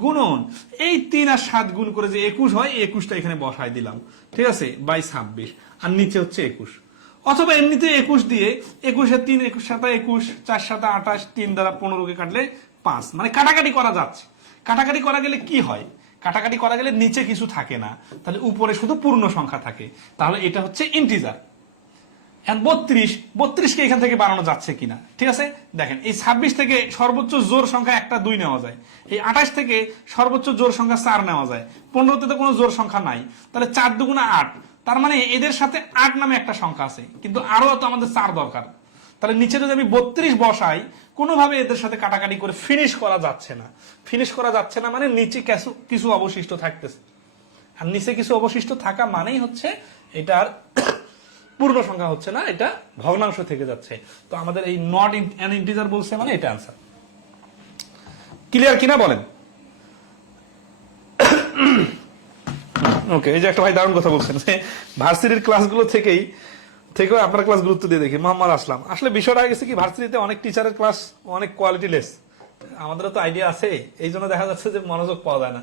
গুণন এই 3 আর 7 গুণ করে যে 21 হয়, 21টা এখানে বসাই দিলাম, ঠিক আছে, বাই 26, আর নিচে হচ্ছে 21। অথবা এমনিতে 21 দিয়ে 21 3, 21 7 21, 4 7 28, 3 দ্বারা 15 কে কাটলে 5, মানে কাটাকাটি করা যাচ্ছে। কাটাকাটি করা গেলে কি হয়, কাটাকাটি করা গেলে নিচে কিছু থাকে না, তাহলে উপরে শুধু পূর্ণ সংখ্যা থাকে, তাহলে এটা হচ্ছে ইন্টিজার। 32 কে এখান থেকে বানানো যাচ্ছে কিনা, ঠিক আছে। দেখেন এই 26 থেকে সর্বোচ্চ জোড় সংখ্যা একটা 2 নেওয়া যায়, এই 28 থেকে সর্বোচ্চ জোড় সংখ্যা 4 নেওয়া যায়, 15তে তো কোনো জোড় সংখ্যা নাই, তাহলে 4 2 8, তার মানে এদের সাথে 8 নামে একটা সংখ্যা আছে, কিন্তু আরো তো আমাদের 4 দরকার। তাহলে নিচে যদি আমি 32 বসাই, কোনোভাবে এদের সাথে কাটাকাটি করে ফিনিশ করা যাচ্ছে না। ফিনিশ করা যাচ্ছে না মানে নিচে কিছু অবশিষ্ট থাকতেছে, আর নিচে কিছু অবশিষ্ট থাকা মানেই হচ্ছে এটার পূর্ণ সংখ্যা হচ্ছে না, এটা ভগ্নাংশ থেকে যাচ্ছে। তো আমাদের এই নট অ্যান ইন্টিজার বলছে মানে এটা আনসার। ক্লিয়ার কিনা বলেন? ওকে, এই যে একটা ভাই দারুণ কথা বলছেন যে ভার্সিটির ক্লাসগুলো থেকেও আপনার ক্লাস গুরুত্ব দিয়ে দেখি। মোহাম্মদ আসলাম, আসলে বিষয়টা গেছে কি, ভার্সিটিতে অনেক টিচারের ক্লাস অনেক কোয়ালিটি লেস, আমাদেরও তো আইডিয়া আছে, এই জন্য দেখা যাচ্ছে যে মনোযোগ পাওয়া যায় না।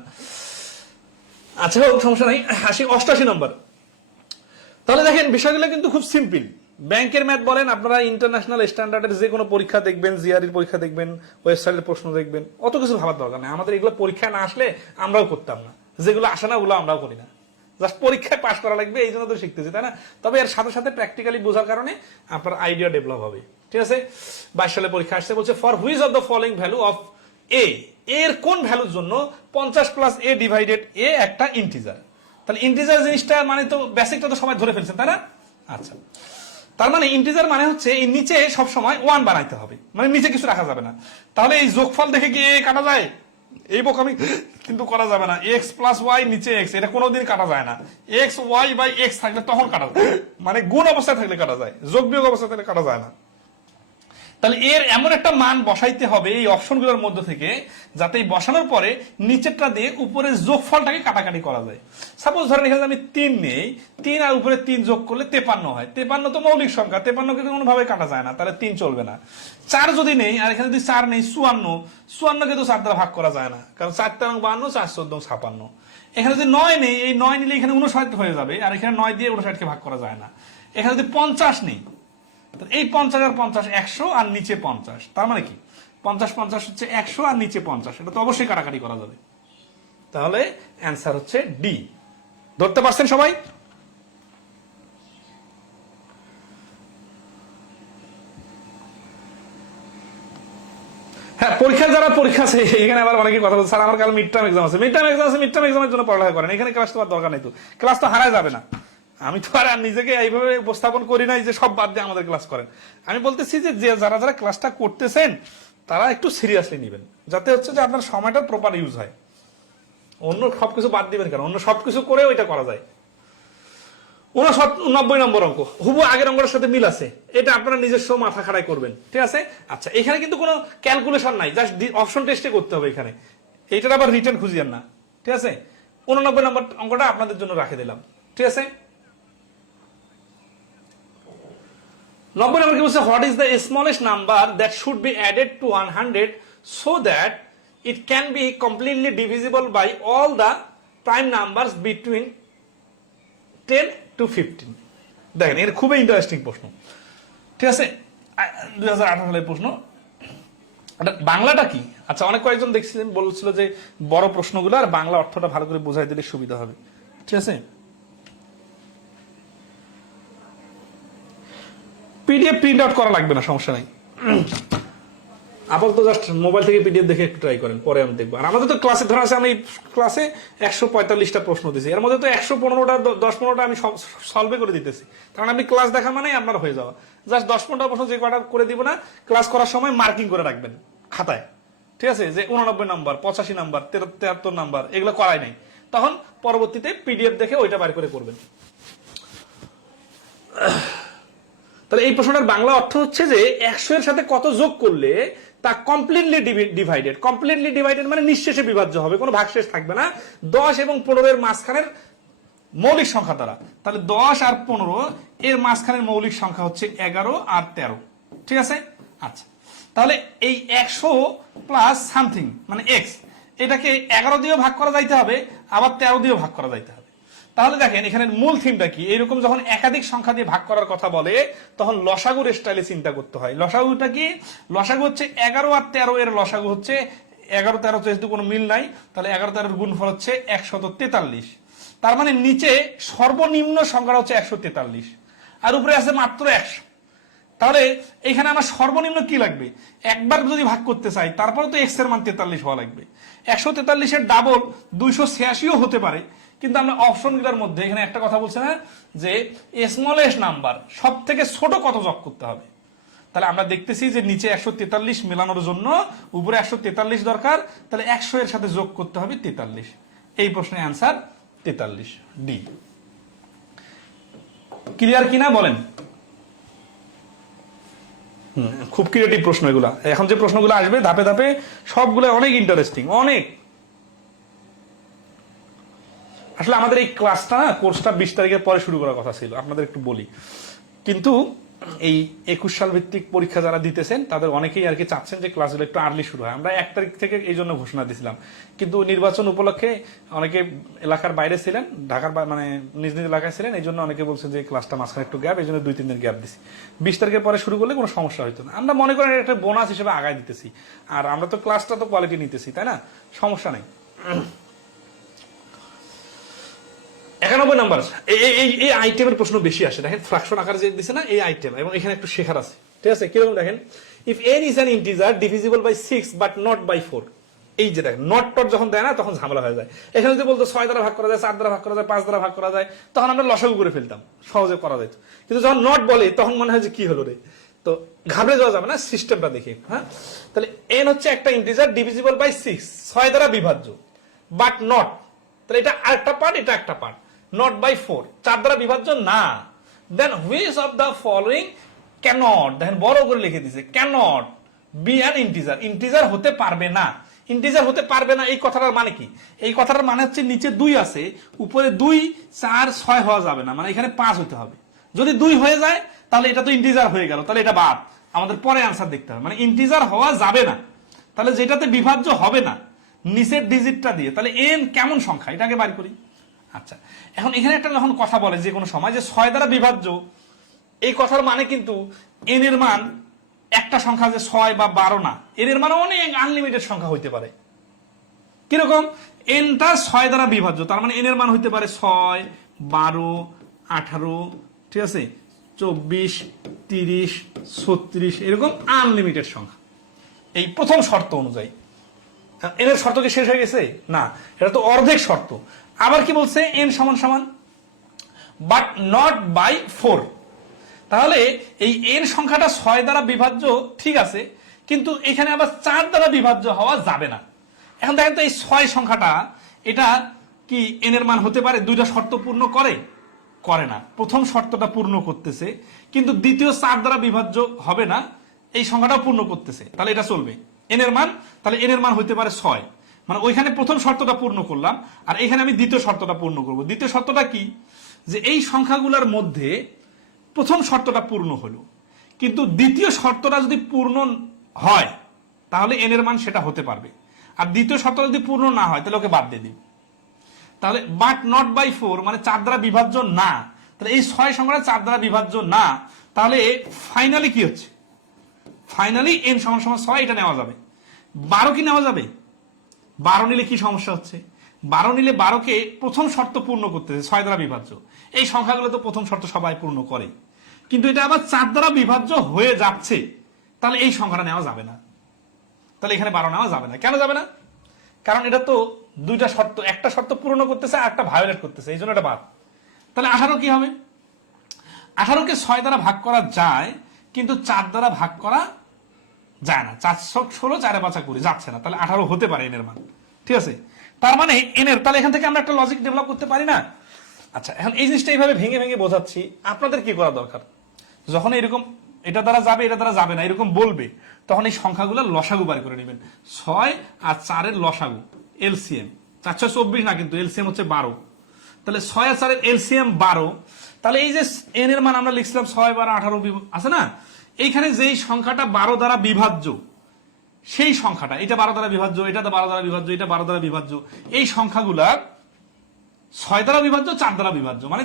আচ্ছা সমস্যা নাই, 88 নম্বর। তাহলে দেখেন বিষয়গুলো কিন্তু খুব সিম্পল। ব্যাংকের ম্যাথ বলেন, আপনারা ইন্টারন্যাশনাল স্ট্যান্ডার্ডের যে কোনো পরীক্ষা দেখবেন, জিআরইর পরীক্ষা দেখবেন, ওয়েবসাইটের প্রশ্ন দেখবেন, অত কিছু ভাবার দরকার নেই। আমাদের এগুলো পরীক্ষা না আসলে আমরাও করতাম না, যেগুলো আসে না ওগুলো আমরাও করি না, জাস্ট পরীক্ষায় পাস করা লাগবে, এই জন্য তো শিখতেছি, তাই না? তবে এর সাথে সাথে প্র্যাকটিক্যালি বোঝার কারণে আপনার আইডিয়া ডেভেলপ হবে, ঠিক আছে। 22 সালে পরীক্ষা আসছে, বলছে for which of the following value of a, এর কোন ভ্যালুর জন্য 50 + a ডিভাইডেড a একটা ইন্টিজার। তাহলে ইন্টিজার জিনিসটা মানে তো বেসিকটা তো সবাই ধরে ফেলছেন, তাই না? আচ্ছা, তার মানে ইন্টিজার মানে হচ্ছে এই নিচে সব সময় 1 বানাইতে হবে, মানে নিচে কিছু রাখা যাবে না। তাহলে এই যোগফল দেখে কি এ কাটা যায়? এই বোকামি কিন্তু করা যাবে না। x + y নিচে x, এটা কোনোদিন কাটা যায় না। x y/x থাকলে তখন কাটা যায়, মানে গুণ অবস্থায় থাকলে কাটা যায়, যোগ বিয়োগ অবস্থায় থাকলে কাটা যায় না। তাহলে এর এমন একটা মান বসাইতে হবে এই অপশনগুলোর মধ্যে থেকে, যাতে বসানোর পরে নিচেরটা দিয়ে উপরের যোগফলটাকে কাটাকাটি করা যায়। সাপোজ ধরেন এখানে আমি 3 নেই, 3 আর উপরে 3 যোগ করলে 53 হয়। 53 তো মৌলিক সংখ্যা, 53 কে কোনোভাবে কাটা যায় না, তাহলে 3 চলবে না। 4 যদি নেই, আর এখানে যদি 4 নেই, 54, 54 কে তো 4 দ্বারা ভাগ করা যায় না, কারণ 4 × 52, 4 × 14 56। এখানে যদি 9 নেই, এই 9 নিলে এখানে 59 হয়ে যাবে, আর এখানে 9 দিয়ে 59 কে ভাগ করা যায় না। এখানে যদি 50 নেই, এই 50 আর 50 100 আর নিচে 50, তার মানে কি 50 50 হচ্ছে 100 আর নিচে 50, এটা তো অবশ্যই কাটাকাটি করা যাবে। তাহলে অ্যান্সার হচ্ছে ডি। ধরতে পারছেন সবাই? হ্যাঁ, পরীক্ষার যারা পরীক্ষা আছে এখানে আবার অনেকে কথা বলছে, স্যার আমার কাল মিড টার্ম এক্সাম আছে। মিড টার্ম এক্সামের জন্য পড়ালেখা করেন, এখানে ক্লাস তো দরকার নেই, তো ক্লাস তো হারায় যাবে না। আমি তো আর নিজেকে এইভাবে উপস্থাপন করি নাই যে সব বাদ দিয়ে আমাদের ক্লাস করেন। আমি বলতেছি যে যারা যারা ক্লাসটা করতেছেন তারা একটু সিরিয়াসলি নেবেন, যাতে হচ্ছে যে আপনার সময়টা প্রপার ইউজ হয়। অন্য সবকিছু বাদ দিবেন কেন? অন্য সবকিছু করে ওইটা করা যায়। 90 নম্বর অঙ্ক হুবু আগের অঙ্কের সাথে মিল আছে, এটা আপনারা নিজস্ব মাথা খাড়াই করবেন, ঠিক আছে? আচ্ছা, এখানে কিন্তু কোনো ক্যালকুলেশন নাই, জাস্ট অপশন টেস্টে করতে হবে এখানে। এইটার আবার রিটার্ন খুঁজিয়েন না, ঠিক আছে? 89 নম্বর অঙ্কটা আপনাদের জন্য রাখে দিলাম, ঠিক আছে? 90 নম্বর কি বলছে? What is the smallest number that should be added to 100 so that it can be completely divisible by all the prime numbers between 10 to 15। দেখেন, এর খুবই ইন্টারেস্টিং প্রশ্ন, ঠিক আছে? 2018 সালের প্রশ্ন। বাংলাটা কি? আচ্ছা, অনেক কয়েকজন দেখছিলেন বলছিল যে বড় প্রশ্নগুলো আর বাংলা অর্থটা ভালো করে বোঝাই দিলে সুবিধা হবে, ঠিক আছে? পিডিএফ প্রিন্ট আউট করা লাগবে না, সমস্যা নাই। আপাতত জাস্ট মোবাইল থেকে পিডিএফ দেখে একটু ট্রাই করেন, পরে আমি দেখবো। আর আমাদের তো ক্লাসে ধরা আছে, আমি ক্লাসে 145টা প্রশ্ন দিয়েছি, এর মধ্যে তো 115টা 10-15টা আমি সলভে করে দিতেছি। কারণ আপনি ক্লাস দেখা মানে আপনার হয়ে যাওয়া। জাস্ট 10-15টা প্রশ্ন যে কটা করে দিব না, ক্লাস করার সময় মার্কিং করে রাখবেন খাতায়, ঠিক আছে? যে 89 নাম্বার, 85 নাম্বার, 73 নাম্বার এগুলো করাই নাই, তখন পরবর্তীতে পিডিএফ দেখে ওইটা বাইর করে করবেন। তাহলে এই প্রশ্নটার বাংলা অর্থ হচ্ছে যে 100 এর সাথে কত যোগ করলে তা কমপ্লিটলি ডিভাইডেড। কমপ্লিটলি ডিভাইডেড মানে নিঃশেষে বিভাজ্য হবে, কোনো ভাগশেষ থাকবে না, 10 এবং 15 এর মাঝখানের মৌলিক সংখ্যা দ্বারা। তাহলে 10 আর 15 এর মাঝখানের মৌলিক সংখ্যা হচ্ছে 11 আর 13, ঠিক আছে? আচ্ছা, তাহলে এই 100 প্লাস সামথিং মানে এক্স, এটাকে 11 দিয়েও ভাগ করা যাইতে হবে, আবার 13 দিয়েও ভাগ করা যাইতে হবে। তাহলে দেখেন এখানে মূল থিমটা কি? এরকম যখন একাধিক সংখ্যা দিয়ে ভাগ করার কথা বলে তখন লসাগুর স্টাইলে চিন্তা করতে হয়। লসাগুটা কি? লসাগু হচ্ছে 11 আর 13 এর লসাগু হচ্ছে 11-13, যেহেতু কোনো মিল নাই, তাহলে 11-13 গুণফল হচ্ছে 143। তার মানে নিচে সর্বনিম্ন সংখ্যা হচ্ছে 143 আর উপরে আছে মাত্র 100। তাহলে এখানে আমার সর্বনিম্ন কি লাগবে? একবার যদি ভাগ করতে চাই তারপরে তো এক্স এর মান 43 হওয়া লাগবে। 143 এর ডাবল 286ও হতে পারে, কিন্তু আমরা অপশনগুলোর মধ্যে এখানে একটা কথা বলছে না যে স্মলেস্ট নাম্বার, সব থেকে ছোট কত যোগ করতে হবে। তাহলে আমরা দেখতেছি যে নিচে 143 মেলানোর জন্য উপরে 143 দরকার, তাহলে 100 এর সাথে যোগ করতে হবে 43। এই প্রশ্নের অ্যান্সার 43, ডি। ক্লিয়ার কিনা বলেন? খুব ক্রিয়েটিভ প্রশ্ন এগুলা। এখন যে প্রশ্নগুলো আসবে ধাপে ধাপে সবগুলো অনেক ইন্টারেস্টিং, অনেক। আসলে আমাদের এই ক্লাসটা না, কোর্সটা 20 তারিখের পরে শুরু করার কথা ছিল, আপনাদের একটু বলি। কিন্তু এই 21 সাল ভিত্তিক পরীক্ষা যারা দিতেছেন তাদের অনেকেই আর কি চাচ্ছেন যে ক্লাসগুলো একটু আর্লি শুরু হয়। আমরা 1 তারিখ থেকে এই জন্য ঘোষণা দিয়েছিলাম, কিন্তু নির্বাচন উপলক্ষে অনেকে এলাকার বাইরে ছিলেন, ঢাকার মানে নিজ নিজ এলাকায় ছিলেন, এই জন্য অনেকে বলছে যে ক্লাসটা মাঝখানে একটু গ্যাপ, এই জন্য 2-3 দিন গ্যাপ দিছি। 20 তারিখের পরে শুরু করলে কোনো সমস্যা হইতো না। আমরা মনে করেন একটা বোনাস হিসেবে আগায় দিতেছি, আর আমরা তো ক্লাসটা তো কোয়ালিটি নিতেছি, তাই না? সমস্যা নেই। 91 নাম্বার, এই আইটেমের প্রশ্ন বেশি আসে। দেখেন ফ্র্যাকশন আকারে যে দিছে না, এই আইটেম, এবং এখানে একটু শেখার আছে, ঠিক আছে? কিরকম দেখেন, if n is an integer divisible by 6 but not by 4। এই যে দেখেন নট টট যখন দেয় না তখন ঝামেলা হয়ে যায়। এখানে যদি বলতো 6 দ্বারা ভাগ করা যায়, 4 দ্বারা ভাগ করা যায়, 5 দ্বারা ভাগ করা যায়, তখন আমরা লসাগু করে ফেলতাম, সহজে করা যেত। কিন্তু যখন নট বলে তখন মনে হয় যে কি হলো রে, তো ঘাবড়ে যাওয়া যাবে না, সিস্টেমটা দেখে। হ্যাঁ, তাহলে n হচ্ছে একটা ইন্টিজার ডিভিজিবল বাই 6, 6 দ্বারা বিভাজ্য, বাট নট, তাহলে এটা আরেকটা পার্ট, এটা একটা পার্ট, not by 4, 4 দ্বারা বিভাজ্য না। then which of the following cannot, দেখেন বড় করে লিখে দিয়েছে, cannot be an integer, integer হতে পারবে না। ইন্টিজার হতে পারবে না এই কথাটার মানে কি? এই কথাটার মানে হচ্ছে নিচে 2 আছে, উপরে 2, 4, 6 হওয়া যাবে না, মানে এখানে 5 হতে হবে। যদি 2 হয়ে যায় তাহলে এটা তো ইন্টিজার হয়ে গেল, তাহলে এটা বাদ, আমাদের পরে আনসার দেখতে হবে। মানে ইন্টিজার হওয়া যাবে না, তাহলে যেটাতে বিভাজ্য হবে না নিচের ডিজিটটা দিয়ে, তাহলে n কেমন সংখ্যা এটাকে বার করি। আচ্ছা, এখন এখানে একটা যখন কথা বলে যে কোনো সময় যে 6 দ্বারা বিভাজ্য, এই কথার মানে কিন্তু এন এর মান একটা সংখ্যা যে 6 বা 12 না, এন এর মানে অনেক আনলিমিটেড সংখ্যা হইতে পারে। কিরকম? এনটা 6 দ্বারা বিভাজ্য, তার মানে এন এর মান হইতে পারে 6, 12, 18, ঠিক আছে, 24, 30, 36, এরকম আনলিমিটেড সংখ্যা এই প্রথম শর্ত অনুযায়ী। এন এর শর্ত কি শেষ হয়ে গেছে? না, এটা তো অর্ধেক শর্ত। আবার কি বলছে? এন সমান সমান বাট নট বাই 4। তাহলে এই এন সংখ্যাটা 6 দ্বারা বিভাজ্য, ঠিক আছে, কিন্তু এখানে আবার 4 দ্বারা বিভাজ্য হওয়া যাবে না। এখন দেখেন তো এই 6 সংখ্যাটা এটা কি এন এর মান হতে পারে? দুইটা শর্ত পূর্ণ করে? করে না। প্রথম শর্তটা পূর্ণ করতেছে, কিন্তু দ্বিতীয় 4 দ্বারা বিভাজ্য হবে না, এই সংখ্যাটাও পূর্ণ করতেছে, তাহলে এটা চলবে। এন এর মান, তাহলে এন এর মান হতে পারে 6, মানে ওইখানে প্রথম শর্তটা পূর্ণ করলাম, আর এখানে আমি দ্বিতীয় শর্তটা পূর্ণ করব। দ্বিতীয় শর্তটা কি? যে এই সংখ্যাগুলোর মধ্যে প্রথম শর্তটা পূর্ণ হলো, কিন্তু দ্বিতীয় শর্তটা যদি পূর্ণ হয় তাহলে এন এর মান সেটা হতে পারবে, আর দ্বিতীয় শর্তটা যদি পূর্ণ না হয় তাহলে ওকে বাদ দিয়ে দিন। তাহলে বাট নট বাই 4 মানে 4 দ্বারা বিভাজ্য না, তাহলে এই 6 সংখ্যাটা 4 দ্বারা বিভাজ্য না, তাহলে ফাইনালি কি হচ্ছে? ফাইনালি এন সমান সমান 6, এটা নেওয়া যাবে। 12 কি নেওয়া যাবে? 12 নিলে কি সমস্যা হচ্ছে? 12 নিলে 12কে প্রথম শর্ত পূর্ণ করতেছে, 6 দ্বারা বিভাজ্য। এই সংখ্যাগুলো তো প্রথম শর্ত সবাই পূর্ণ করে, কিন্তু এটা আবার 4 দ্বারা বিভাজ্য হয়ে যাচ্ছে, তাহলে এই সংখ্যাটা নেওয়া যাবে না। তাহলে এখানে 12 নেওয়া যাবে না। কেন যাবে না? কারণ এটা তো দুইটা শর্ত, একটা শর্ত পূর্ণ করতেছে আর একটা ভায়োলেট করতেছে, এই জন্য এটা বাদ। তাহলে 18 কি হবে? 18কে 6 দ্বারা ভাগ করা যায়, কিন্তু 4 দ্বারা ভাগ করা যায় না। 416, 4 5 20 যাচ্ছে না, তাহলে 18 হতে পারে এন এর মান, ঠিক আছে। তার মানে এন এর, তাহলে এখান থেকে আমরা একটা লজিক ডেভেলপ করতে পারি না? আচ্ছা, এখন এই জিনিসটা এইভাবে ভেঙে ভেঙে বোঝাচ্ছি, আপনাদের কি করা দরকার? যখন এরকম এটা দ্বারা যাবে, এটা দ্বারা যাবে না, এরকম বলবে, তখন এই সংখ্যাগুলো লসাগু বার করে নেবেন। 6 আর 4 এর লসাগু, এলসিএম, 4 6 24 না, কিন্তু এলসিএম হচ্ছে 12। তাহলে 6 আর 4 এর এলসিএম 12। তাহলে এই যে এন এর মান আমরা লিখছিলাম 6 12 18 আছে না, এইখানে যেই সংখ্যাটা 12 দ্বারা বিভাজ্য, সেই সংখ্যাটা, এটা 12 দ্বারা বিভাজ্য, এটা 12 দ্বারা বিভাজ্য, এটা 12 দ্বারা বিভাজ্য, এই সংখ্যাগুলা 6 দ্বারা বিভাজ্য, 4 দ্বারা বিভাজ্য, মানে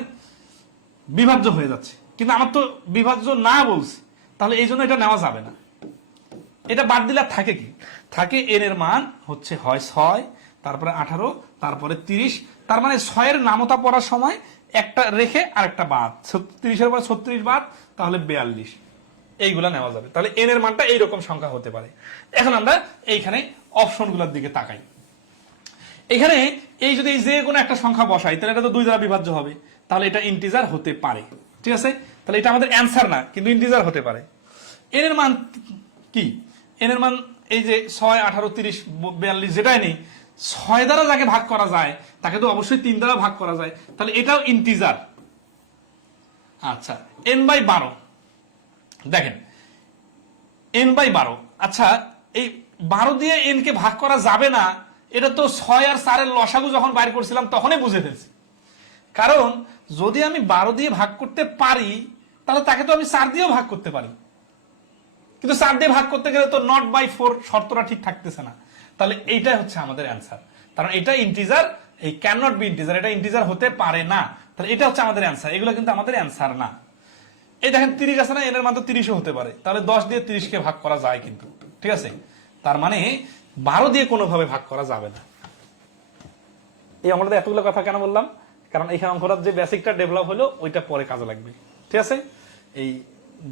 বিভাজ্য হয়ে যাচ্ছে, কিন্তু আমার তো বিভাজ্য না বলছি, তাহলে এই জন্য এটা নেওয়া যাবে না। এটা বাদ দিলে থাকে কি? থাকে এন এর মান হচ্ছে হয় 6, তারপরে 18, তারপরে 30, তার মানে 6 এর নামতা পড়ার সময় একটা রেখে আর একটা বাদ, 30 এর পর 36 বাদ, তাহলে 42, এইগুলা নেওয়া যাবে। তাহলে এন এর মানটা এইরকম সংখ্যা হতে পারে। এখন আমরা এইখানে অপশনগুলোর দিকে তাকাই। এখানে এই যদি যে কোনো একটা সংখ্যা বসাই, তাহলে এটা তো 2 দ্বারা বিভাজ্য হবে, তাহলে এটা ইন্টিজার হতে পারে, ঠিক আছে। তাহলে এটা আমাদের অ্যান্সার না, কিন্তু ইন্টিজার হতে পারে। এন এর মান কি? এন এর মান এই যে 6 18 30 42 যেটাই নেই, 6 দ্বারা যাকে ভাগ করা যায় তাকে তো অবশ্যই 3 দ্বারা ভাগ করা যায়, তাহলে এটাও ইন্টিজার। আচ্ছা, এন বাই 12, দেখেন এন বাই 12, আচ্ছা এই 12 দিয়ে এন কে ভাগ করা যাবে না, এটা তো 6 আর 4 এর লসাগু যখন বাইর করছিলাম তখনই বুঝে ফেলছি। কারণ যদি আমি 12 দিয়ে ভাগ করতে পারি, তাহলে তাকে তো আমি 4 দিয়েও ভাগ করতে পারি, কিন্তু 4 দিয়ে ভাগ করতে গেলে তো নট বাই 4 শর্তটা ঠিক থাকতেছে না। তাহলে এইটাই হচ্ছে আমাদের অ্যান্সার, কারণ এটা ইন্টিজার, এই ক্যান নট বি ইন্টিজার, এটা ইন্টিজার হতে পারে না। তাহলে এটা হচ্ছে আমাদের অ্যান্সার, এগুলো কিন্তু আমাদের অ্যান্সার না। এই দেখেন 30 আছে না, এর মান তো 30ও হতে পারে, তাহলে 10 দিয়ে 30 কে ভাগ করা যায় কিন্তু, ঠিক আছে। তার মানে 12 দিয়ে কোনোভাবে ভাগ করা যাবে না। এই আমরা এতগুলো কথা কেন বললাম? কারণ এইখানে অঙ্কটার যে বেসিকটা ডেভেলপ হলো ওইটা পরে কাজে লাগবে, ঠিক আছে। এই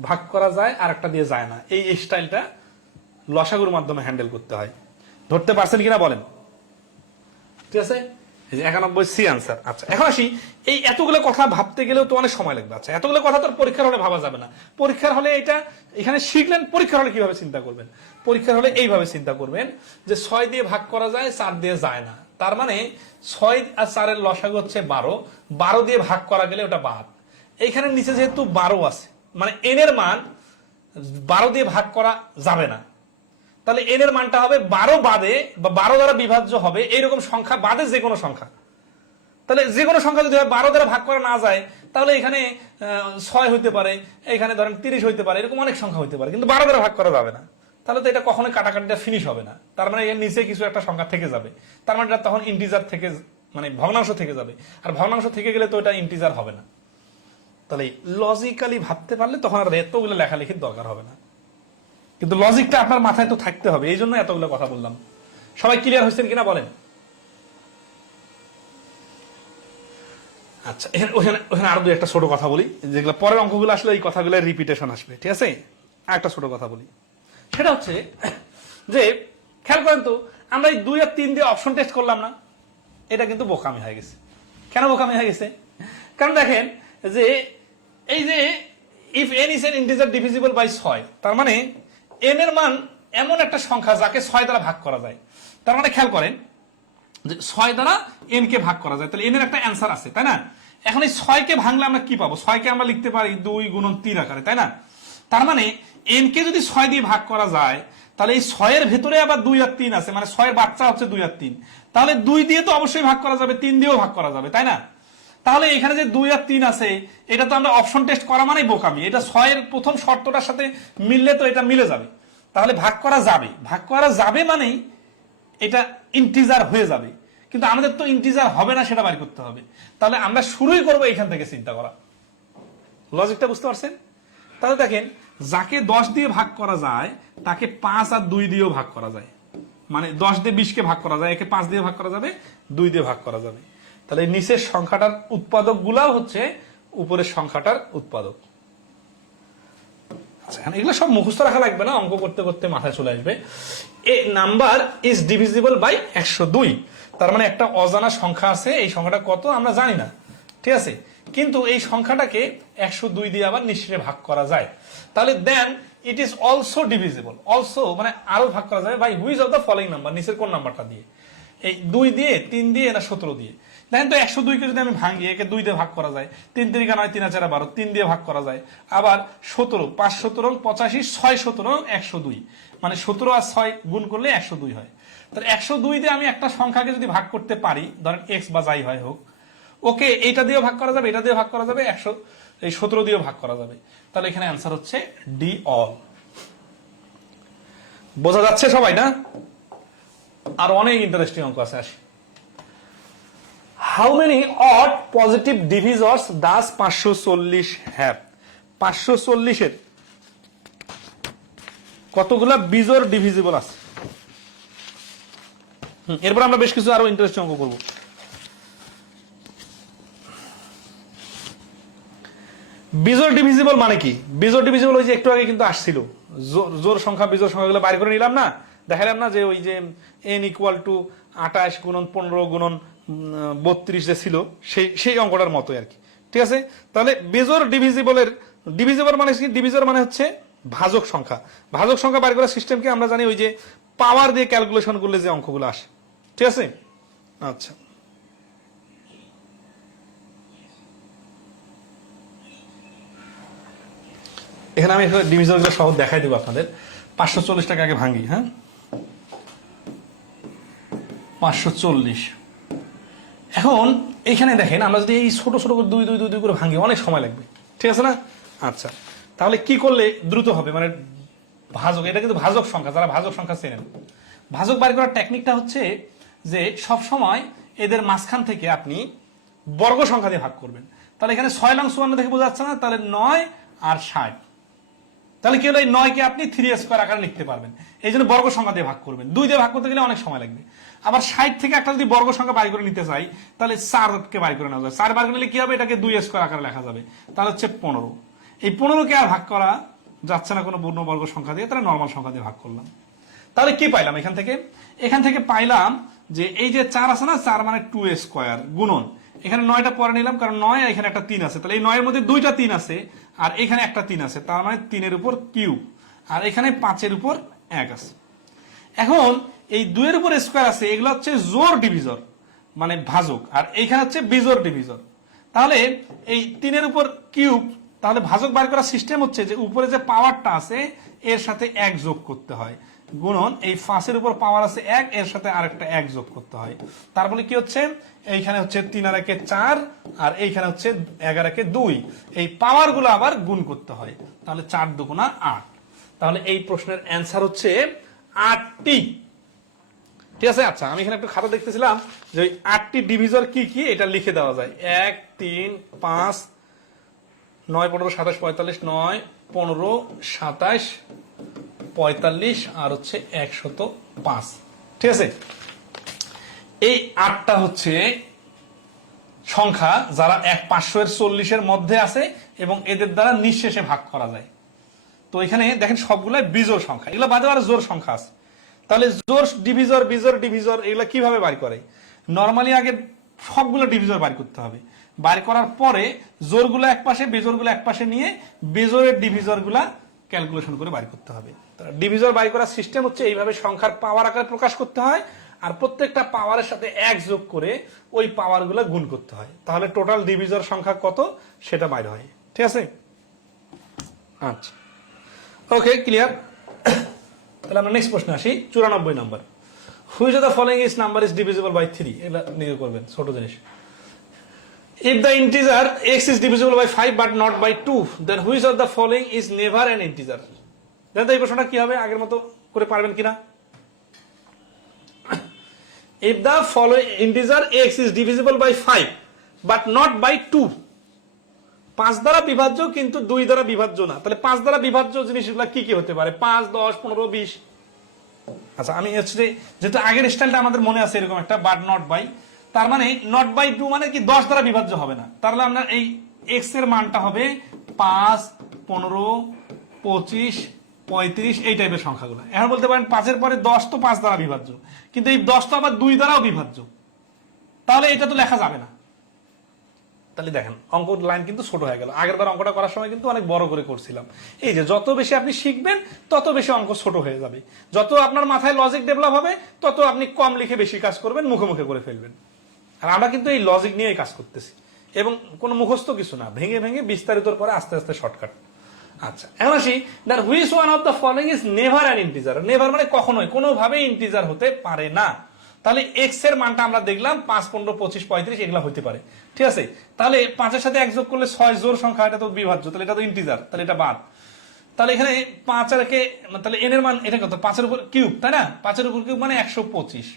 ভাগ করা যায় আর একটা দিয়ে যায় না, এই স্টাইলটা লসাগুর মাধ্যমে হ্যান্ডেল করতে হয়। ধরতে পারছেন কিনা বলেন? ঠিক আছে, এই যে 91 সি আনসার। আচ্ছা, এখন আসি, এই এতগুলো কথা ভাবতে গেলেও তো অনেক সময় লাগবে। আচ্ছা, এতগুলো কথা তো পরীক্ষার হলে ভাবা যাবে না। পরীক্ষার হলে এটা এখানে শিখলেন, পরীক্ষার হলে কিভাবে চিন্তা করবেন? পরীক্ষার হলে এইভাবে চিন্তা করবেন যে 6 দিয়ে ভাগ করা যায়, 4 দিয়ে যায় না, তার মানে 6 আর 4 এর লসাগু হচ্ছে 12, 12 দিয়ে ভাগ করা গেলে ওটা বাদ। এইখানে নিচে যেহেতু 12 আছে, মানে এন এর মান 12 দিয়ে ভাগ করা যাবে না, তাহলে এন এর মানটা হবে 12 বাদে বা 12 দ্বারা বিভাজ্য হবে এইরকম সংখ্যা বাদে যে কোনো সংখ্যা। তাহলে যে কোনো সংখ্যা যদি 12 দ্বারা ভাগ করা না যায়, তাহলে এখানে 6 হইতে পারে, এখানে ধরেন 30 হইতে পারে, এরকম অনেক সংখ্যা হইতে পারে, কিন্তু 12 দ্বারা ভাগ করা যাবে না। তাহলে তো এটা কখনোই কাটাকাটিটা ফিনিশ হবে না, তার মানে এর নিচে কিছু একটা সংখ্যা থেকে যাবে, তার মানে এটা তখন ইন্টিজার থেকে, মানে ভগ্নাংশ থেকে যাবে, আর ভগ্নাংশ থেকে গেলে তো এটা ইন্টিজার হবে না। তো তাহলে লজিক্যালি ভাবতে পারলে তখন আর এতগুলো লেখালেখির দরকার হবে না, কিন্তু লজিকটা আপনার মাথায় তো থাকতে হবে, এই জন্য এতগুলো কথা বললাম। সবাই ক্লিয়ার হয়েছেন কিনা বলেন? আচ্ছা, ওখানে ওখানে আরো দুই একটা ছোট কথা বলি, যেগুলো পরের অঙ্কগুলো আসলে এই কথাগুলো রিপিটেশন আসবে, ঠিক আছে? আর একটা ছোট কথা বলি, সেটা হচ্ছে যে খেয়াল করেন তো, আমরা এই 2 আর 3 দিয়ে অপশন টেস্ট করলাম না, এটা কিন্তু বোকামি হয়ে গেছে। কেন বোকামি হয়ে গেছে? কারণ দেখেন যে এই যে if n is an integer divisible by 6, তার মানে n এর মান এমন একটা সংখ্যা যাকে 6 দ্বারা ভাগ করা যায়। তার মানে খেয়াল করেন যে 6 দ্বারা n কে ভাগ করা যায়, তাহলে n এর একটা অ্যান্সার আছে, তাই না? এখন এই 6 কে ভাঙলে আমরা কি পাবো? 6 কে আমরা লিখতে পারি 2 গুণন 3 আকারে, তাই না? তার মানে n কে যদি 6 দিয়ে ভাগ করা যায়, তাহলে এই 6 এর ভেতরে আবার 2 আর 3 আছে, মানে 6 এর বাচ্চা হচ্ছে 2 আর 3, তাহলে 2 দিয়ে তো অবশ্যই ভাগ করা যাবে, 3 দিয়েও ভাগ করা যাবে, তাই না? তাহলে এখানে যে 2 আর 3 আছে, এটা তো আমরা অপশন টেস্ট করা মানেই বোকামি, এটা 6 এর প্রথম শর্তটার সাথে মিললে তো এটা মিলে যাবে, তাহলে ভাগ করা যাবে। ভাগ করা যাবে মানেই এটা ইন্টিজার হয়ে যাবে, কিন্তু আমাদের তো ইন্টিজার হবে না, সেটা বের করতে হবে। তাহলে আমরা শুরুই করবো এখান থেকে চিন্তা করা। লজিকটা বুঝতে পারছেন? তাহলে দেখেন, যাকে 10 দিয়ে ভাগ করা যায় তাকে 5 আর 2 দিয়েও ভাগ করা যায়, মানে 10 দিয়ে 20 কে ভাগ করা যায়, একে 5 দিয়ে ভাগ করা যাবে, 2 দিয়ে ভাগ করা যাবে। তাহলে নিচের সংখ্যাটার উৎপাদক গুলাও হচ্ছে উপরের সংখ্যাটার উৎপাদক। আচ্ছা, এগুলো সব মুখস্থ রাখা লাগবে না, অঙ্ক করতে করতে মাথায় চলে আসবে। এ নাম্বার ইজ ডিভিজিবল বাই 102, তার মানে একটা অজানা সংখ্যা আছে, এই সংখ্যাটা কত আমরা জানি না, ঠিক আছে? কিন্তু এই সংখ্যাটাকে 102 দিয়ে আবার নিঃশেষে ভাগ করা যায়। তাহলে then it is also divisible, also মানে আরো ভাগ করা যায় by which of the following number, নিচের কোন নাম্বারটা দিয়ে? এই 2 দিয়ে, 3 দিয়ে না 17 দিয়ে? দেখেন তো 102 কে যদি আমি ভাঙি, একে 2 দিয়ে ভাগ করা যায়, 3 3 9 3 4 12, 3 দিয়ে ভাগ করা যায়। আবার 17, 5 17 85, 6 17 102, মানে 17 আর 6 গুণ করলে 102 হয়। তাহলে 102 দিয়ে আমি একটা সংখ্যাকে যদি ভাগ করতে পারি, ধরেন x বা যাই হয় হোক, ওকে এইটা দিয়েও ভাগ করা যাবে, এটা দিয়েও ভাগ করা যাবে, 17 দিয়েও ভাগ করা যাবে। তাহলে এখানে অ্যান্সার হচ্ছে ডি অল। বোঝা যাচ্ছে সবাই না? আর অনেক ইন্টারেস্টিং অঙ্ক আছে, আসি। How many odd positive divisors does 540 have? 540 এর কতগুলা বিজোড় ডিভিজিবল আছে? এরপর আমরা বেশ কিছু আরো ইন্টারেস্টিং অঙ্ক করব। বিজোড় ডিভিজিবল মানে কি? বিজোড় ডিভিজিবল ওই যে একটু আগে কিন্তু আসছিল, জোড় সংখ্যা বিজোড় সংখ্যাগুলো বাইর করে নিলাম না, দেখালাম না যে ওই যে n ইকুয়াল টু 28 গুণন 15 গুণন 32 যে ছিল, সেই অঙ্কটার মতো আর কি, ঠিক আছে? তাহলে বিজোড় ডিভিজিবলের ডিভিজিবল মানে কি? ডিভিজর মানে হচ্ছে ভাজক সংখ্যা। ভাজক সংখ্যা বাইর করার সিস্টেমকে আমরা জানি ওই যে পাওয়ার দিয়ে ক্যালকুলেশন করলে যে অঙ্কগুলো আসে, ঠিক আছে? আচ্ছা, এখানে আমি ডিভিজনগুলো সহ দেখাই দেবো আপনাদের। 540 টাকা আগে ভাঙি, হ্যাঁ 540। এখন এইখানে দেখেন, আমরা যদি এই ছোট ছোট করে 2 2 2 2 করে ভাঙি, অনেক সময় লাগবে, ঠিক আছে না? আচ্ছা, তাহলে কি করলে দ্রুত হবে? মানে ভাজক, এটা কিন্তু ভাজক সংখ্যা, যারা ভাজক সংখ্যা চেনেন, ভাজক বাইর করার টেকনিকটা হচ্ছে যে সব সময় এদের মাঝখান থেকে আপনি বর্গ সংখ্যা দিয়ে ভাগ করবেন। তাহলে এখানে 6 লং 54 দেখে বোঝা যাচ্ছে না? তাহলে 9 আর 60, তাহলে কি হলো, এই 9 কে আপনি 3 স্কয়ার আকারে লিখতে পারবেন, এই জন্য বর্গ সংখ্যা দিয়ে ভাগ করবেন। 2 দিয়ে ভাগ করতে গেলে অনেক সময় লাগবে। আবার 60 থেকে একটা যদি বর্গ সংখ্যা বাইর করে নিতে চাই, তাহলে 4 কে বাইর করে নেওয়া যায়। 4 বার করলে কি হবে, এটাকে 2 স্কয়ার আকারে লেখা যাবে, তাহলে হচ্ছে 15। এই 15 কে আর ভাগ করা যাচ্ছে না কোনো পূর্ণবর্গ সংখ্যা দিয়ে, তাহলে নরমাল সংখ্যা দিয়ে ভাগ করলাম। তাহলে কি পাইলাম এখান থেকে? এখান থেকে পাইলাম যে এই যে 4 আছে না, 4 মানে 2 স্কয়ার গুণন, এখানে 9টা পরে নিলাম, কারণ 9 আর এখানে একটা 3 আছে, তাহলে এই 9 এর মধ্যে 2টা 3 আছে, আর এখানে একটা 3 আছে, তার মানে 3 এর উপর কিউব, আর এখানে 5 এর উপর 1 আছে। এখন এই 2 এর উপর স্কয়ার আছে, এগুলো হচ্ছে জোড় ডিভিজর মানে ভাজক, আর এইখানে হচ্ছে বিজোড় ডিভিজর। তাহলে এই 3 এর উপর কিউব, তাহলে ভাজক বার করার সিস্টেম হচ্ছে যে উপরে যে পাওয়ারটা আছে এর সাথে 1 যোগ করতে হয়, গুণন এই 5 এর উপর পাওয়ার আছে 1, এর সাথে আরেকটা 1 যোগ করতে হয়। তারপরে কি হচ্ছে, এইখানে হচ্ছে 3 আর 1 4, আর এইখানে হচ্ছে 11 1 2, এই পাওয়ার গুলো আবার গুণ করতে হয়, তাহলে 4 দুগুণা 8। তাহলে এই প্রশ্নের অ্যান্সার হচ্ছে 8টি, ঠিক আছে? আচ্ছা, আমি এখানে একটু খাতা দেখতেছিলাম যে ওই 8টি ডিভিজর কি কি, এটা লিখে দেওয়া যায়। 1 3 5 9 15 27 45, 9 15 27 45 আর হচ্ছে 105। ঠিক আছে, এই 8টা হচ্ছে সংখ্যা যারা 540 এর মধ্যে আছে এবং এদের দ্বারা নিঃশেষে ভাগ করা যায়। তো এখানে দেখেন সবগুলাই বিজোড় সংখ্যা, এগুলো বাদে আর জোড় সংখ্যা আছে। তাহলে জোড় ডিভিজর, বিজোড় ডিভিজর এগুলো কিভাবে বাড়ি করে? নরমালি আগে সবগুলো ডিভিজর বাড়ি করতে হবে, বাড়ি করার পরে জোড়গুলো এক পাশে, বিজোড়গুলো এক পাশে নিয়ে বিজোড়ের ডিভিজরগুলা ক্যালকুলেশন করে বাড়ি করতে হবে। ডিভিজর বাড়ি করার সিস্টেম হচ্ছে এইভাবে সংখ্যার পাওয়ার আকারে প্রকাশ করতে হয়, আর প্রত্যেকটা পাওয়ারের সাথে 1 যোগ করে ওই পাওয়ারগুলো গুণ করতে হয়, তাহলে টোটাল ডিভিজর সংখ্যা কত সেটা বাইর হয়। ঠিক আছে, আচ্ছা ওকে, ক্লিয়ার। তাহলে আমরা নেক্সট প্রশ্নে আসি, 94 নম্বর। Which of the following is number is divisible by 3? এটা নিজে করবেন, ছোট জিনিস। If the integer x is divisible by 5 but not by 2, then which of the following is never an integer? দেখেন তো এই প্রশ্নটা কি হবে, আগের মতো করে পারবেন কিনা? If the following integer x is divisible by 5 but not by 2, 5 দ্বারা বিভাজ্য কিন্তু 2 দ্বারা বিভাজ্য না, তাহলে 5 দ্বারা বিভাজ্য জিনিসগুলো কি কি হতে পারে? 5 10 15 20। আচ্ছা, আমি হচ্ছে যেটা আগের স্টাইলটা আমাদের মনে আছে এরকম একটা, বাট নট বাই, তার মানে নট বাই 2 মানে কি 10 দ্বারা বিভাজ্য হবে না, তাহলে আমরা এই x এর মানটা হবে 5 15 25 35 এই টাইপের সংখ্যাগুলো। এখন বলতে পারেন 5 এর পরে 10 তো 5 দ্বারা বিভাজ্য, কিন্তু এই 10 তো আবার 2 দ্বারাও বিভাজ্য, তাহলে এটা তো লেখা যাবে না। তাহলে দেখেন অঙ্ক লাইন কিন্তু ছোট হয়ে গেল। আগের বার অঙ্কটা করার সময় কিন্তু অনেক বড় করে করছিলাম। এই যে যত বেশি আপনি শিখবেন তত বেশি অঙ্ক ছোট হয়ে যাবে, যত আপনার মাথায় লজিক ডেভেলপ হবে তত আপনি কম লিখে বেশি কাজ করবেন, মুখে মুখে করে ফেলবেন। আর আমরা কিন্তু এই লজিক নিয়েই কাজ করতেছি, এবং কোনো মুখস্থ কিছু না, ভেঙে ভেঙে বিস্তারিতর পরে আস্তে আস্তে শর্টকাট। আচ্ছা, এখন আসি, that which one of the following is never an integer? Never মানে কখনোই, কোনোভাবেই ইন্টিজার হতে পারে না। তাহলে এক্স এর মানটা আমরা দেখলাম 5 15 25 35 এগুলা হতে পারে। ঠিক আছে, তাহলে 5 এর সাথে 1 যোগ করলে 6 জোড় সংখ্যা, এটা তো বিভাজ্য, তাহলে এটা তো ইন্টিজার, তাহলে এটা বাদ। তাহলে এখানে 5 আর কে, তাহলে এন এর মান এটা কত? 5 এর উপর কিউব, তাই না? 5 এর উপর কিউব মানে 125।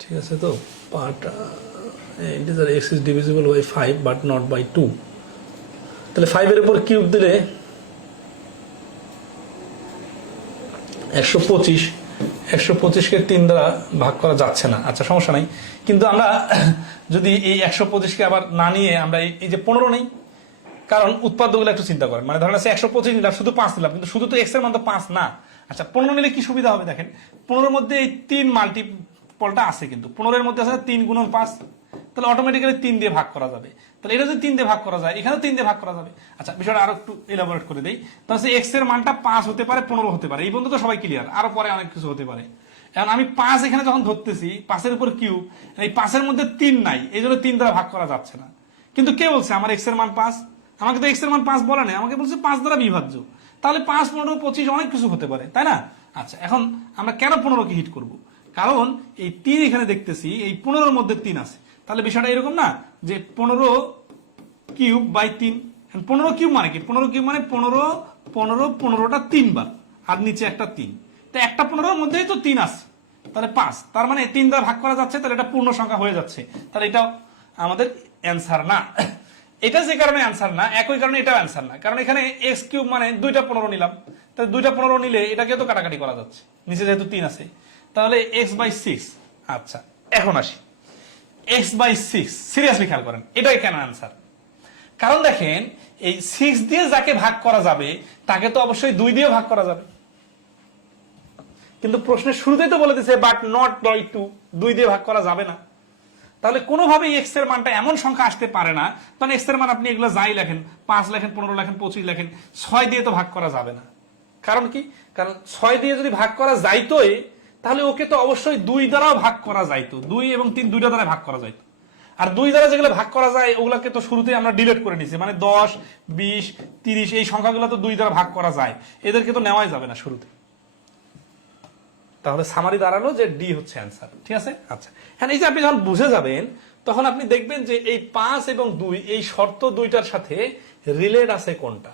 ঠিক আছে, তো part integer x is divisible by 5 but not by 2, তাহলে 5 এর উপর কিউব দিলে 125, 125 কে 3 দ্বারা ভাগ করা যাচ্ছে না। আচ্ছা, সমস্যা নাই, কিন্তু আমরা যদি এই 125 কে আবার না নিয়ে আমরা এই যে 15 নেই, কারণ উৎপাদ্যগুলো একটু চিন্তা করেন, মানে ধরেন 125 নিলাম, শুধু 5 নিলাম, কিন্তু শুধু তো x এর মান তো 5 না। আচ্ছা, 15 নিলে কি সুবিধা হবে দেখেন, 15 এর মধ্যে এই 3 মাল্টিপলটা আছে, কিন্তু 15 এর মধ্যে আছে 3 গুণন 5, তাহলে অটোমেটিক্যালি 3 দিয়ে ভাগ করা যাবে। তাহলে এটা যদি 3 দিয়ে ভাগ করা যায়, এখানেও 3 দিয়ে ভাগ করা যাবে। আচ্ছা, বিষয়টা আরো একটু এলাবোরেট করে দেই, তাহলে x এর মানটা 5 হতে পারে, 15 হতে পারে, এই পর্যন্ত তো সবাই ক্লিয়ার, আরো পরে অনেক কিছু হতে পারে। এখন আমি 5 এখানে যখন ধরতেছি, 5 এর উপর কিউব, এই 5 এর মধ্যে 3 নাই, এই জন্য 3 দ্বারা ভাগ করা যাচ্ছে না। কিন্তু কে বলছে আমার x এর মান 5? আমাকে তো x এর মান 5 বলা নেই, আমাকে বলছে 5 দ্বারা বিভাজ্য, তাহলে 5 15 25 অনেক কিছু হতে পারে, তাই না? আচ্ছা, এখন আমরা কেন 15 কে হিট করব? কারণ এই 3 এখানে দেখতেছি, এই 15 এর মধ্যে 3 আছে, তাহলে বিষয়টা এরকম না যে 15 কিউব বাই 3। 15 কিউব মানে কি? 15 কিউব মানে 15 15 15টা 3 বার, আর নিচে একটা 3, তো একটা 15 এর মধ্যেই তো 3 আছে, তাহলে 5, তার মানে 3 দ্বারা ভাগ করা যাচ্ছে, তাহলে এটা পূর্ণ সংখ্যা হয়ে যাচ্ছে, তাহলে এটা আমাদের অ্যান্সার না। এটা যে কারণে অ্যান্সার না, একই কারণে এটাও অ্যান্সার না, কারণ এখানে এক্স কিউব মানে 2টা 15 নিলাম, তাহলে 2টা 15 নিলে এটাকে তো কাটাকাটি করা যাচ্ছে, নিচে যেহেতু 3 আছে, তাহলে x/6। আচ্ছা, এখন আসি x/6, সিরিয়াসলি খেয়াল করেন, এটাই কেন অ্যান্সার? কারণ দেখেন এই 6 দিয়ে যাকে ভাগ করা যাবে তাকে তো অবশ্যই 2 দিয়ে ভাগ করা যাবে, কিন্তু প্রশ্নের শুরুতেই তো বলে দিয়েছে বাট নট বাই 2, 2 দিয়ে ভাগ করা যাবে না। তাহলে কোনোভাবেই এক্স এর মানটা এমন সংখ্যা আসতে পারে না, কারণ এক্স এর মান আপনি এগুলো যাই লেখেন, 5 লেখেন, 15 লেখেন, 25 লেখেন, 6 দিয়ে তো ভাগ করা যাবে না। কারণ কি? কারণ 6 দিয়ে যদি ভাগ করা যাইতোই, তাহলে ওকে তো অবশ্যই 2 দ্বারাও ভাগ করা যাইতো, 2 এবং 3 দুইটা দ্বারা ভাগ করা যাইতো। আর 2 দ্বারা যেগুলো ভাগ করা যায় ওগুলোকে তো শুরুতেই আমরা ডিলিট করে নিছি, মানে 10 20 30 এই সংখ্যাগুলো তো 2 দ্বারা ভাগ করা যায়, এদেরকে তো নেওয়াই যাবে না শুরুতে। তাহলে সামারি দাঁড়ালো যে ডি হচ্ছে অ্যান্সার। ঠিক আছে, আচ্ছা, হ্যাঁ, এই যে আপনি যখন বুঝে যাবেন তখন আপনি দেখবেন যে এই 5 এবং 2 এই শর্ত দুইটার সাথে রিলেট আছে কোনটা।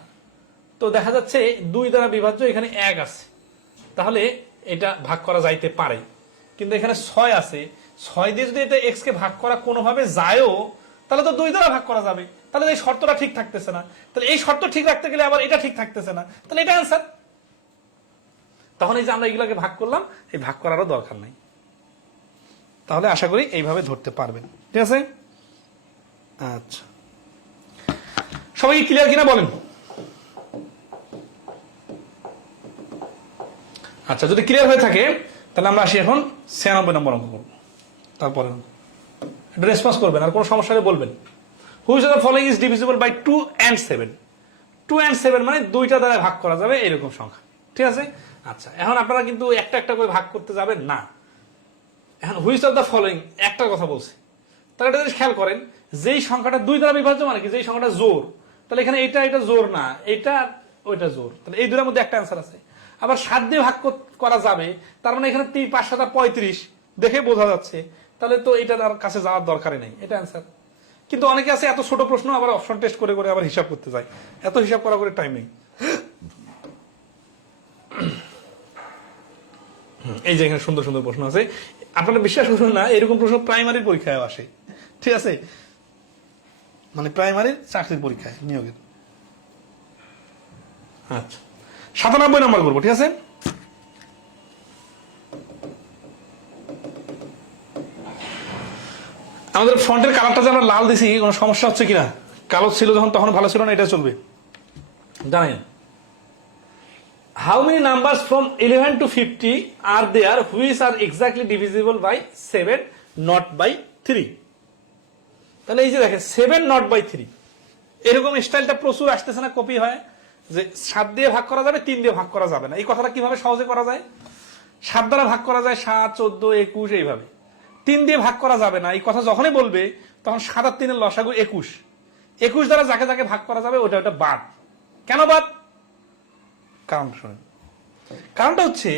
তো দেখা যাচ্ছে 2 দ্বারা বিভাজ্য এখানে 1 আছে, তাহলে এটা ভাগ করা যাইতে পারে, কিন্তু এখানে 6 আছে, 6 দিয়ে যদি এটা x কে ভাগ করা কোনোভাবে যায়ও, তাহলে তো 2 দ্বারা ভাগ করা যাবে, তাহলে এই শর্তটা ঠিক থাকতেছে না। তাহলে এই শর্ত ঠিক রাখতে গেলে আবার এটা ঠিক থাকতেছে না, তাহলে এটা অ্যান্সার। তখন এই যে আমরা এগুলোকে ভাগ করলাম, এই ভাগ করারও দরকার নাই। তাহলে আশা করি এইভাবে ধরতে পারবেন, ঠিক আছে? আচ্ছা, সবাই ক্লিয়ার কিনা বলেন? আচ্ছা, যদি ক্লিয়ার হয়ে থাকে তাহলে আমরা আসি এখন 96 নম্বর অঙ্ক করবো। তারপরে একটু রেসপন্স করবেন, আর কোনো সমস্যা হলে বলবেন। Which of the following is divisible by 2 and 7? 2 and 7 মানে 2টা দ্বারা ভাগ করা যাবে এরকম সংখ্যা, ঠিক আছে? আচ্ছা, এখন আপনারা কিন্তু একটা একটা করে ভাগ করতে যাবেন না। এখন হুইচ অফ দ্য ফলোইং একটা কথা বলছে, তাহলে এটা যদি খেয়াল করেন, যেই সংখ্যাটা 2 দ্বারা বিভাজ্য মানে কি, যেই সংখ্যাটা জোর, তাহলে এখানে এটা জোর না, এটা ওইটা জোর, তাহলে এই দুটার মধ্যে একটা অ্যান্সার আছে। আবার 7 দিয়ে ভাগ করা যাবে, তার মানে এখানে 3 5 7 35 দেখে বোঝা যাচ্ছে, তাহলে তো এটা তার কাছে যাওয়ার দরকারই নেই, এটা অ্যান্সার। কিন্তু অনেকে আছে এত ছোট প্রশ্ন আবার অপশন টেস্ট করে করে আবার হিসাব করতে যায়, এত হিসাব করা করে টাইম নেই। এই যে এখানে সুন্দর সুন্দর প্রশ্ন আছে, আপনারা বিশ্বাস করুন না, এরকম প্রশ্ন প্রাইমারির পরীক্ষায় আসে, ঠিক আছে? মানে প্রাইমারির চাকরির পরীক্ষায় নিয়োগের। আচ্ছা, 97 নম্বর করবো, ঠিক আছে? আমাদের ফন্টের কালারটা যে আমরা লাল দিছি, কোনো সমস্যা হচ্ছে কিনা? কালো ছিল যখন তখন ভালো ছিল না, এটা চলবে। জানেন, how many numbers from 11 to 50 are there which are exactly divisible by 7 not by 3? তাহলে এই যে দেখেন 7 নট বাই 3, এরকম স্টাইলটা প্রচুর আসতেছে না, কপি হয় যে 7 দিয়ে ভাগ করা যাবে, 3 দিয়ে ভাগ করা যাবে না। এই কথাটা কিভাবে সহজে করা যায়? 7 দ্বারা ভাগ করা যায় 7 14 21 এইভাবে। 3 দিয়ে ভাগ করা যাবে না, এই কথা যখনই বলবে তখন 7 আর 3 এর লসাগু 21। 21 দ্বারা যাকে যাকে ভাগ করা যাবে ওটা বাদ। কেন বাদ? কারণ শুনুন, কারণটা হচ্ছে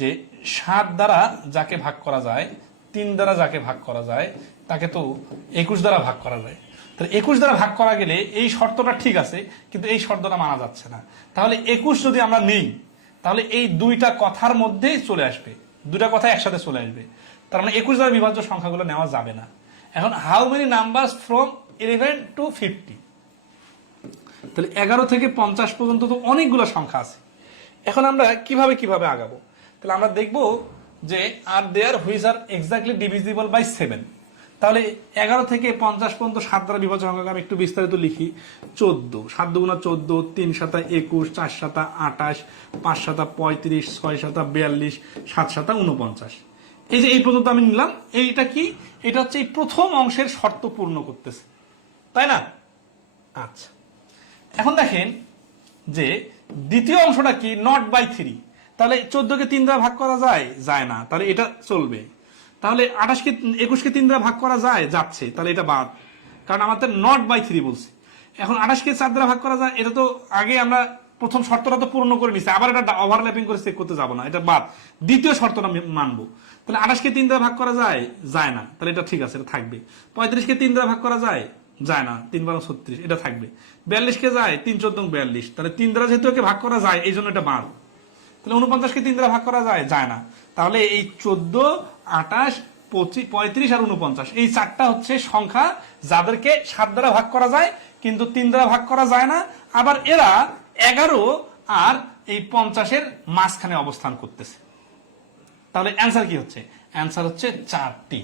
যে 7 দ্বারা যাকে ভাগ করা যায়, 3 দ্বারা যাকে ভাগ করা যায়, তাকে তো 21 দ্বারা ভাগ করা যায়। তাহলে 21 দ্বারা ভাগ করা গেলে এই শর্তটা ঠিক আছে, কিন্তু এই শর্তটা মানা যাচ্ছে না। তাহলে 21 যদি আমরা নেই, তাহলে এই দুইটা কথার মধ্যেই চলে আসবে, দুইটা কথা একসাথে চলে আসবে। তার মানে 21 দ্বারা বিভাজ্য সংখ্যাগুলো নেওয়া যাবে না। এখন how many numbers from 11 to 50? তাহলে 11 থেকে 50 পর্যন্ত তো অনেকগুলো সংখ্যা আছে। এখন আমরা কিভাবে আগাবো? তাহলে আমরা দেখব যে are there which are exactly divisible by 7। তাহলে 11 থেকে 50 পর্যন্ত 7 দ্বারা বিভাজ্য সংখ্যাকে আমি একটু বিস্তারিত লিখি। 14, 7 দুগুণা 14, 3 সাতা 21, 4 সাতা 28, 5 সাতা 35, 6 সাতা 42, 7 সাতা 49। এই যে এই পর্যন্ত আমি নিলাম, এইটা কি? এটা হচ্ছে এই প্রথম অংশের শর্ত পূর্ণ করতেছে, তাই না? আচ্ছা, এখন দেখেন যে দ্বিতীয় অংশটা কি, নট বাই 3। তাহলে 14 কে 3 দ্বারা ভাগ করা যায় না, তাহলে এটা চলবে। তাহলে 28 কে 21 কে 3 দ্বারা ভাগ করা যাচ্ছে, তাহলে এটা বাদ, কারণ আমাদের নট বাই 3 বলছে। এখন 28 কে 4 দ্বারা ভাগ করা যায়, এটা তো আগে আমরা প্রথম শর্তটা তো পূর্ণ করে নিছি, আবার এটা ওভারল্যাপিং করে চেক করতে যাব না, এটা বাদ। দ্বিতীয় শর্তটা মানবো। তাহলে 28 কে 3 দ্বারা ভাগ করা যায় না, তাহলে এটা ঠিক আছে, এটা থাকবে। 35 কে 3 দ্বারা ভাগ করা যায় না, 3 12 36, এটা থাকবে। 42 কে যায়, 3 14 42, তাহলে 3 দ্বারা যেহেতু একে ভাগ করা যায়, এই জন্য এটা বাদ। তাহলে 49 কে 3 দ্বারা ভাগ করা যায় না, তাহলে এই 14 28 25 35 আর 49 এই চারটা হচ্ছে সংখ্যা যাদেরকে 7 দ্বারা ভাগ করা যায় কিন্তু 3 দ্বারা ভাগ করা যায় না। আবার এরা 11 আর এই 50 এর মাঝখানে অবস্থান করতেছে। তাহলে অ্যান্সার কি হচ্ছে? অ্যান্সার হচ্ছে 4টি।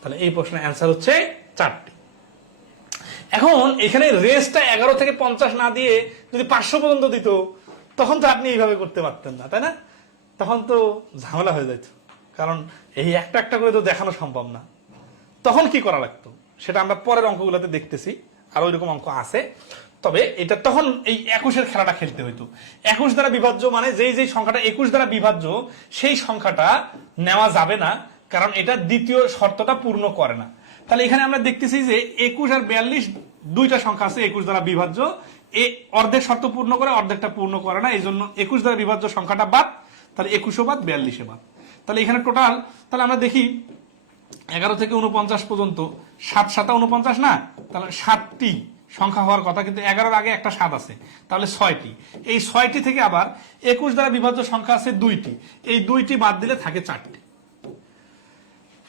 তাহলে এই প্রশ্নের অ্যান্সার হচ্ছে 4টি। এখন এখানে রেসটা 11 থেকে 50 না দিয়ে যদি 500 পর্যন্ত দিত, তখন তো আপনি এইভাবে করতে পারতেন না, তাই না? তখন তো ঝামেলা হয়ে যেত, কারণ এই একটা একটা করে তো দেখানো সম্ভব না। তখন কি করা লাগতো সেটা আমরা পরের অঙ্কগুলোতে দেখতেছি, আর ওইরকম অঙ্ক আছে। তবে এটা তখন এই 21 এর খেলাটা খেলতে হইতো। 21 দ্বারা বিভাজ্য মানে যেই সংখ্যাটা 21 দ্বারা বিভাজ্য সেই সংখ্যাটা নেওয়া যাবে না, কারণ এটা দ্বিতীয় শর্তটা পূর্ণ করে না। তাহলে এখানে আমরা দেখতেছি যে 21 আর 42 দুইটা সংখ্যা আছে 21 দ্বারা বিভাজ্য, অর্ধেক শর্ত পূর্ণ করে, অর্ধেকটা পূর্ণ করে না, এই জন্য 21 দ্বারা বিভাজ্য সংখ্যাটা বাদ। তাহলে 21ও বাদ, 42 বাদ। তাহলে এখানে টোটাল, তাহলে আমরা দেখি 11 থেকে 49 পর্যন্ত 7 7 49 না, তাহলে 7টি সংখ্যা হওয়ার কথা, কিন্তু 11-র আগে একটা 7 আছে, তাহলে 6টি। এই 6টি থেকে আবার 21 দ্বারা বিভাজ্য সংখ্যা আছে 2টি, এই 2টি বাদ দিলে থাকে 4টি।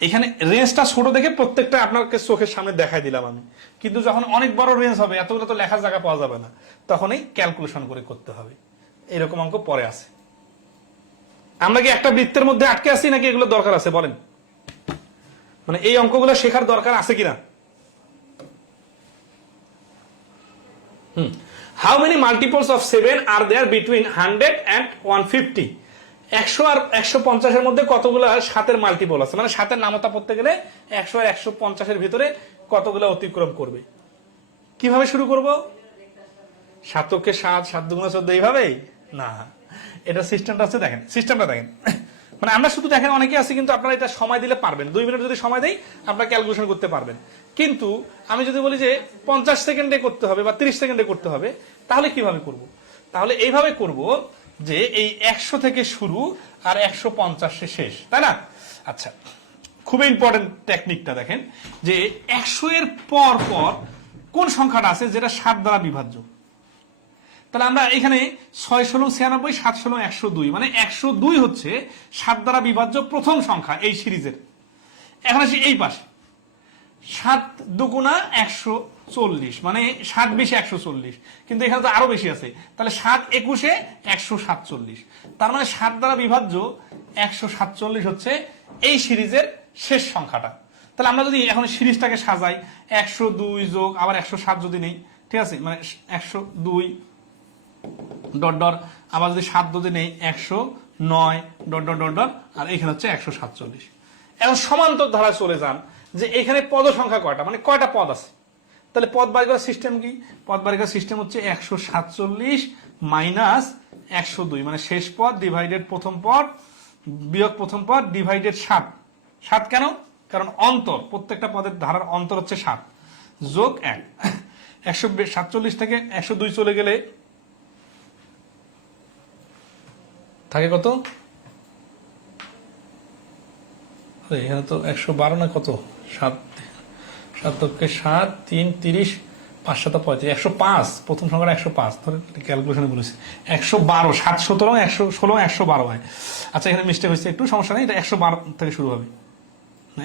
এখানে রেঞ্জটা ছোট দেখে প্রত্যেকটা আপনাকে চোখের সামনে দেখাই দিলাম আমি, কিন্তু যখন অনেক বড় রেঞ্জ হবে এতগুলো তো লেখার জায়গা পাওয়া যাবে না, তখনই ক্যালকুলেশন করে করতে হবে। এরকম অঙ্ক পরে আছে। আমরা কি একটা বৃত্তের মধ্যে আটকে আছি নাকি এগুলো দরকার আছে বলেন? মানে এই অঙ্কগুলো শেখার দরকার আছে কিনা? How many multiples of 7 are there between 100 and 150? 100 আর 150 এর মধ্যে কতগুলো 7 মাল্টিপল আছে, মানে 7 নামতা পড়তে গেলে 100 আর 150 এর ভিতরে কতগুলো অতিক্রম করবে। কিভাবে শুরু করব? 7 কে 7, 7 দুগুণে 14, এইভাবে না, এটা সিস্টেমটা আছে, দেখেন সিস্টেমটা দেখেন। মানে আমরা শুধু দেখেন অনেকে আছে, কিন্তু আপনারা এটা সময় দিলে পারবেন, 2 মিনিট যদি সময় দেই আপনারা ক্যালকুলেশন করতে পারবেন। কিন্তু আমি যদি বলি যে 50 সেকেন্ডে করতে হবে বা 30 সেকেন্ডে করতে হবে, তাহলে কিভাবে করব? তাহলে এইভাবে করব যে এই 100 থেকে শুরু আর 150 শেষ, তাই না? আচ্ছা, খুবই ইম্পর্টেন্ট টেকনিকটা দেখেন যে 100 এর পর পর কোন সংখ্যাটা আছে যেটা 7 দ্বারা বিভাজ্য। তাহলে আমরা এখানে 6 16 96 7 16 102, মানে 102 হচ্ছে 7 দ্বারা বিভাজ্য প্রথম সংখ্যা এই সিরিজের। এখন আসি এই পাশে, 7 দুগুণা 140, মানে 7 বেশি 140, কিন্তু এখানে তো আরো বেশি আছে, তাহলে 7 21 147, তার মানে 7 দ্বারা বিভাজ্য 147 হচ্ছে এই সিরিজের শেষ সংখ্যাটা। তাহলে আমরা যদি এখন সিরিজটাকে সাজাই, 102 যোগ আবার 107 যদি নেই, ঠিক আছে, মানে 102 ডট ডট, আবার যদি 7 যদি নেই 109 ডট ডট ডট ডট, আর এখানে হচ্ছে 147। এখন সমান্তর ধারায় চলে যান যে এখানে পদ সংখ্যা কয়টা, মানে কয়টা পদ আছে। তাহলে পদ বাড়ি করার সিস্টেম কি? পদ বাড়ি করার সিস্টেম হচ্ছে 147 মাইনাস 102, মানে শেষ পদ ডিভাইডেড প্রথম পদ বিয়োগ প্রথম পদ ডিভাইডেড 7। 7 কেন? কারণ অন্তর, প্রত্যেকটা পদের ধারার অন্তর হচ্ছে 7, যোগ 1। 147 থেকে 102 চলে গেলে থাকে কত? এখানে তো 112 না কত, 7 7 7 3 30 5 7 35, 105, প্রথম সংখ্যাটা 105, ধরে ক্যালকুলেশনে বলেছি 112, 7 17 116 112 হয়। আচ্ছা, এখানে মিস্টেক হয়েছে একটু, সমস্যা নেই, এটা 112 থেকে শুরু হবে,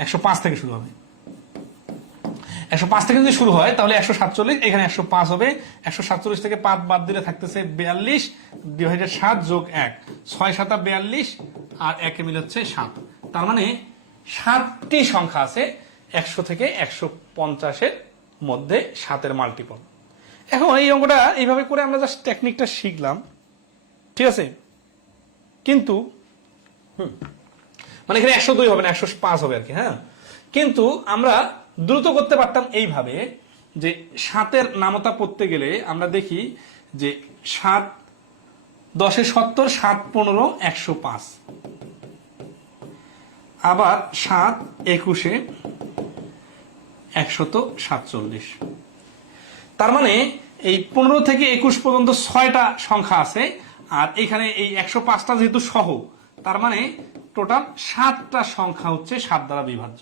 105 থেকে শুরু হবে। 105 থেকে যদি শুরু হয় তাহলে 147, এখানে 105 হবে। 147 থেকে 5 বাদ দিলে থাকতেছে 42 ডিভাইডেড 7 যোগ 1, 6 7 42, আর 1 মিলে হচ্ছে 7। তার মানে 7টি সংখ্যা আছে 100 থেকে 150 এর মধ্যে 7 মাল্টিপল। এখন এই অঙ্কটা এইভাবে করে আমরা জাস্ট টেকনিকটা শিখলাম, ঠিক আছে, কিন্তু মানে এখানে 102 হবে না, 105 হবে আর কি। হ্যাঁ, কিন্তু আমরা দ্রুত করতে পারতাম এইভাবে যে 7 নামতা পড়তে গেলে আমরা দেখি যে 7 10 70, 7 15 105, আবার 7 21 147। তার মানে এই 15 থেকে 21 পর্যন্ত 6টা সংখ্যা আছে, আর এখানে এই 105টা যেহেতু সহ, তার মানে টোটাল 7টা সংখ্যা হচ্ছে 7 দ্বারা বিভাজ্য।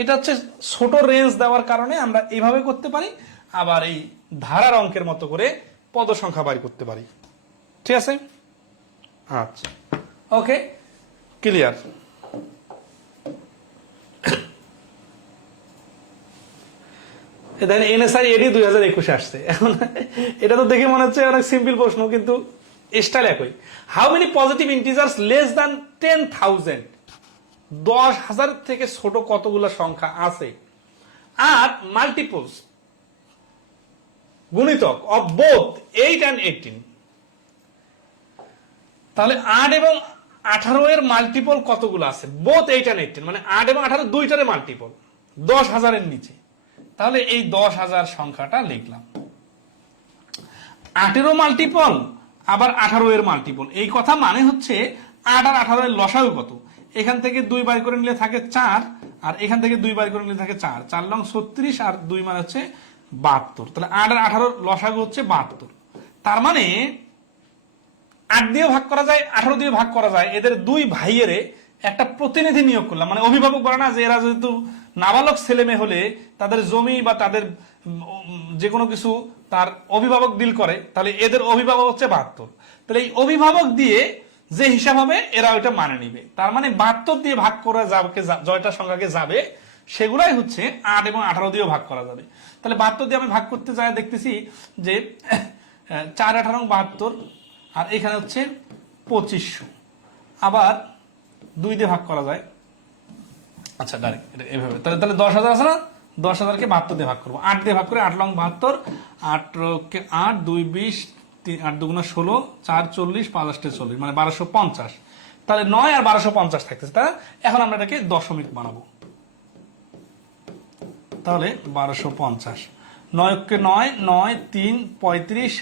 এটা হচ্ছে ছোট রেঞ্জ দেওয়ার কারণে আমরা এইভাবে করতে পারি, আবার এই ধারার অঙ্কের মতো করে পদ সংখ্যা বাইর করতে পারি। ঠিক আছে, আচ্ছা, ওকে, ক্লিয়ার। দেখেন এনএসআই এডি 2021 আসছে। এখন এটা তো দেখে মনে হচ্ছে অনেক সিম্পল প্রশ্ন, কিন্তু স্টাইল একই। How many positive integers less than 10,000? 10,000 থেকে ছোট কতগুলো সংখ্যা আছে? আর মাল্টিপলস, গুণিতক অফ বোথ 8 and 18। তাহলে 8 এবং 18 এর মাল্টিপল কতগুলো আছে? বোথ 8 and 18, মানে 8 এবং 18 দুইটারে মাল্টিপল 10,000 এর নিচে। তাহলে এই 10,000 সংখ্যাটা লিখলাম। 8-এরও মাল্টিপল আবার 18 এর মাল্টিপল, এই কথা মানে হচ্ছে 8 আর 18 এর লসাগু কত? এখান থেকে 2 বার করে নিলে থাকে 4, আর এখান থেকে 2 বার করে নিলে থাকে 4, 4 লং 36, আর 2 মানে হচ্ছে 72। তাহলে 8 আর 18 লসাগু হচ্ছে 72। তার মানে 8 দিয়ে ভাগ করা যায়, 18 দিয়ে ভাগ করা যায়। এদের 2 ভাইয়ের একটা প্রতিনিধি নিয়োগ করলাম, মানে অভিভাবক বলে না যে এরা যেহেতু নাবালক ছেলে মেয়ে হলে তাদের জমি বা তাদের যে কোনো কিছু তার অভিভাবক ডিল করে, তাহলে এদের অভিভাবক হচ্ছে 72। তাহলে এই অভিভাবক দিয়ে যে হিসাব হবে এরা ওইটা মানে নিবে। তার মানে 72 দিয়ে ভাগ করা যাবে, জয়টা সংখ্যাকে যাবে সেগুলাই হচ্ছে 8 এবং 18 দিয়েও ভাগ করা যাবে। তাহলে 72 দিয়ে আমি ভাগ করতে যাই দেখতেছি যে 4 18 72, আর এখানে হচ্ছে 2500, আবার 2 দিয়ে ভাগ করা যায়। আচ্ছা ডাইরেক্ট এভাবে তাহলে 10,000 আছে না, 10,000কে 72 দিয়ে ভাগ করবো, 8 দিয়ে ভাগ করে 8 লং 72, 8 কে 8, 2 20, 8 দুগুণা 16, 4 40, 5 8 40, মানে 1250। তাহলে 9 আর 1250 থাকতেছে। তা এখন আমরা এটাকে দশমিক বানাবো, তাহলে 1250, 9 কে 9, 9 3 35,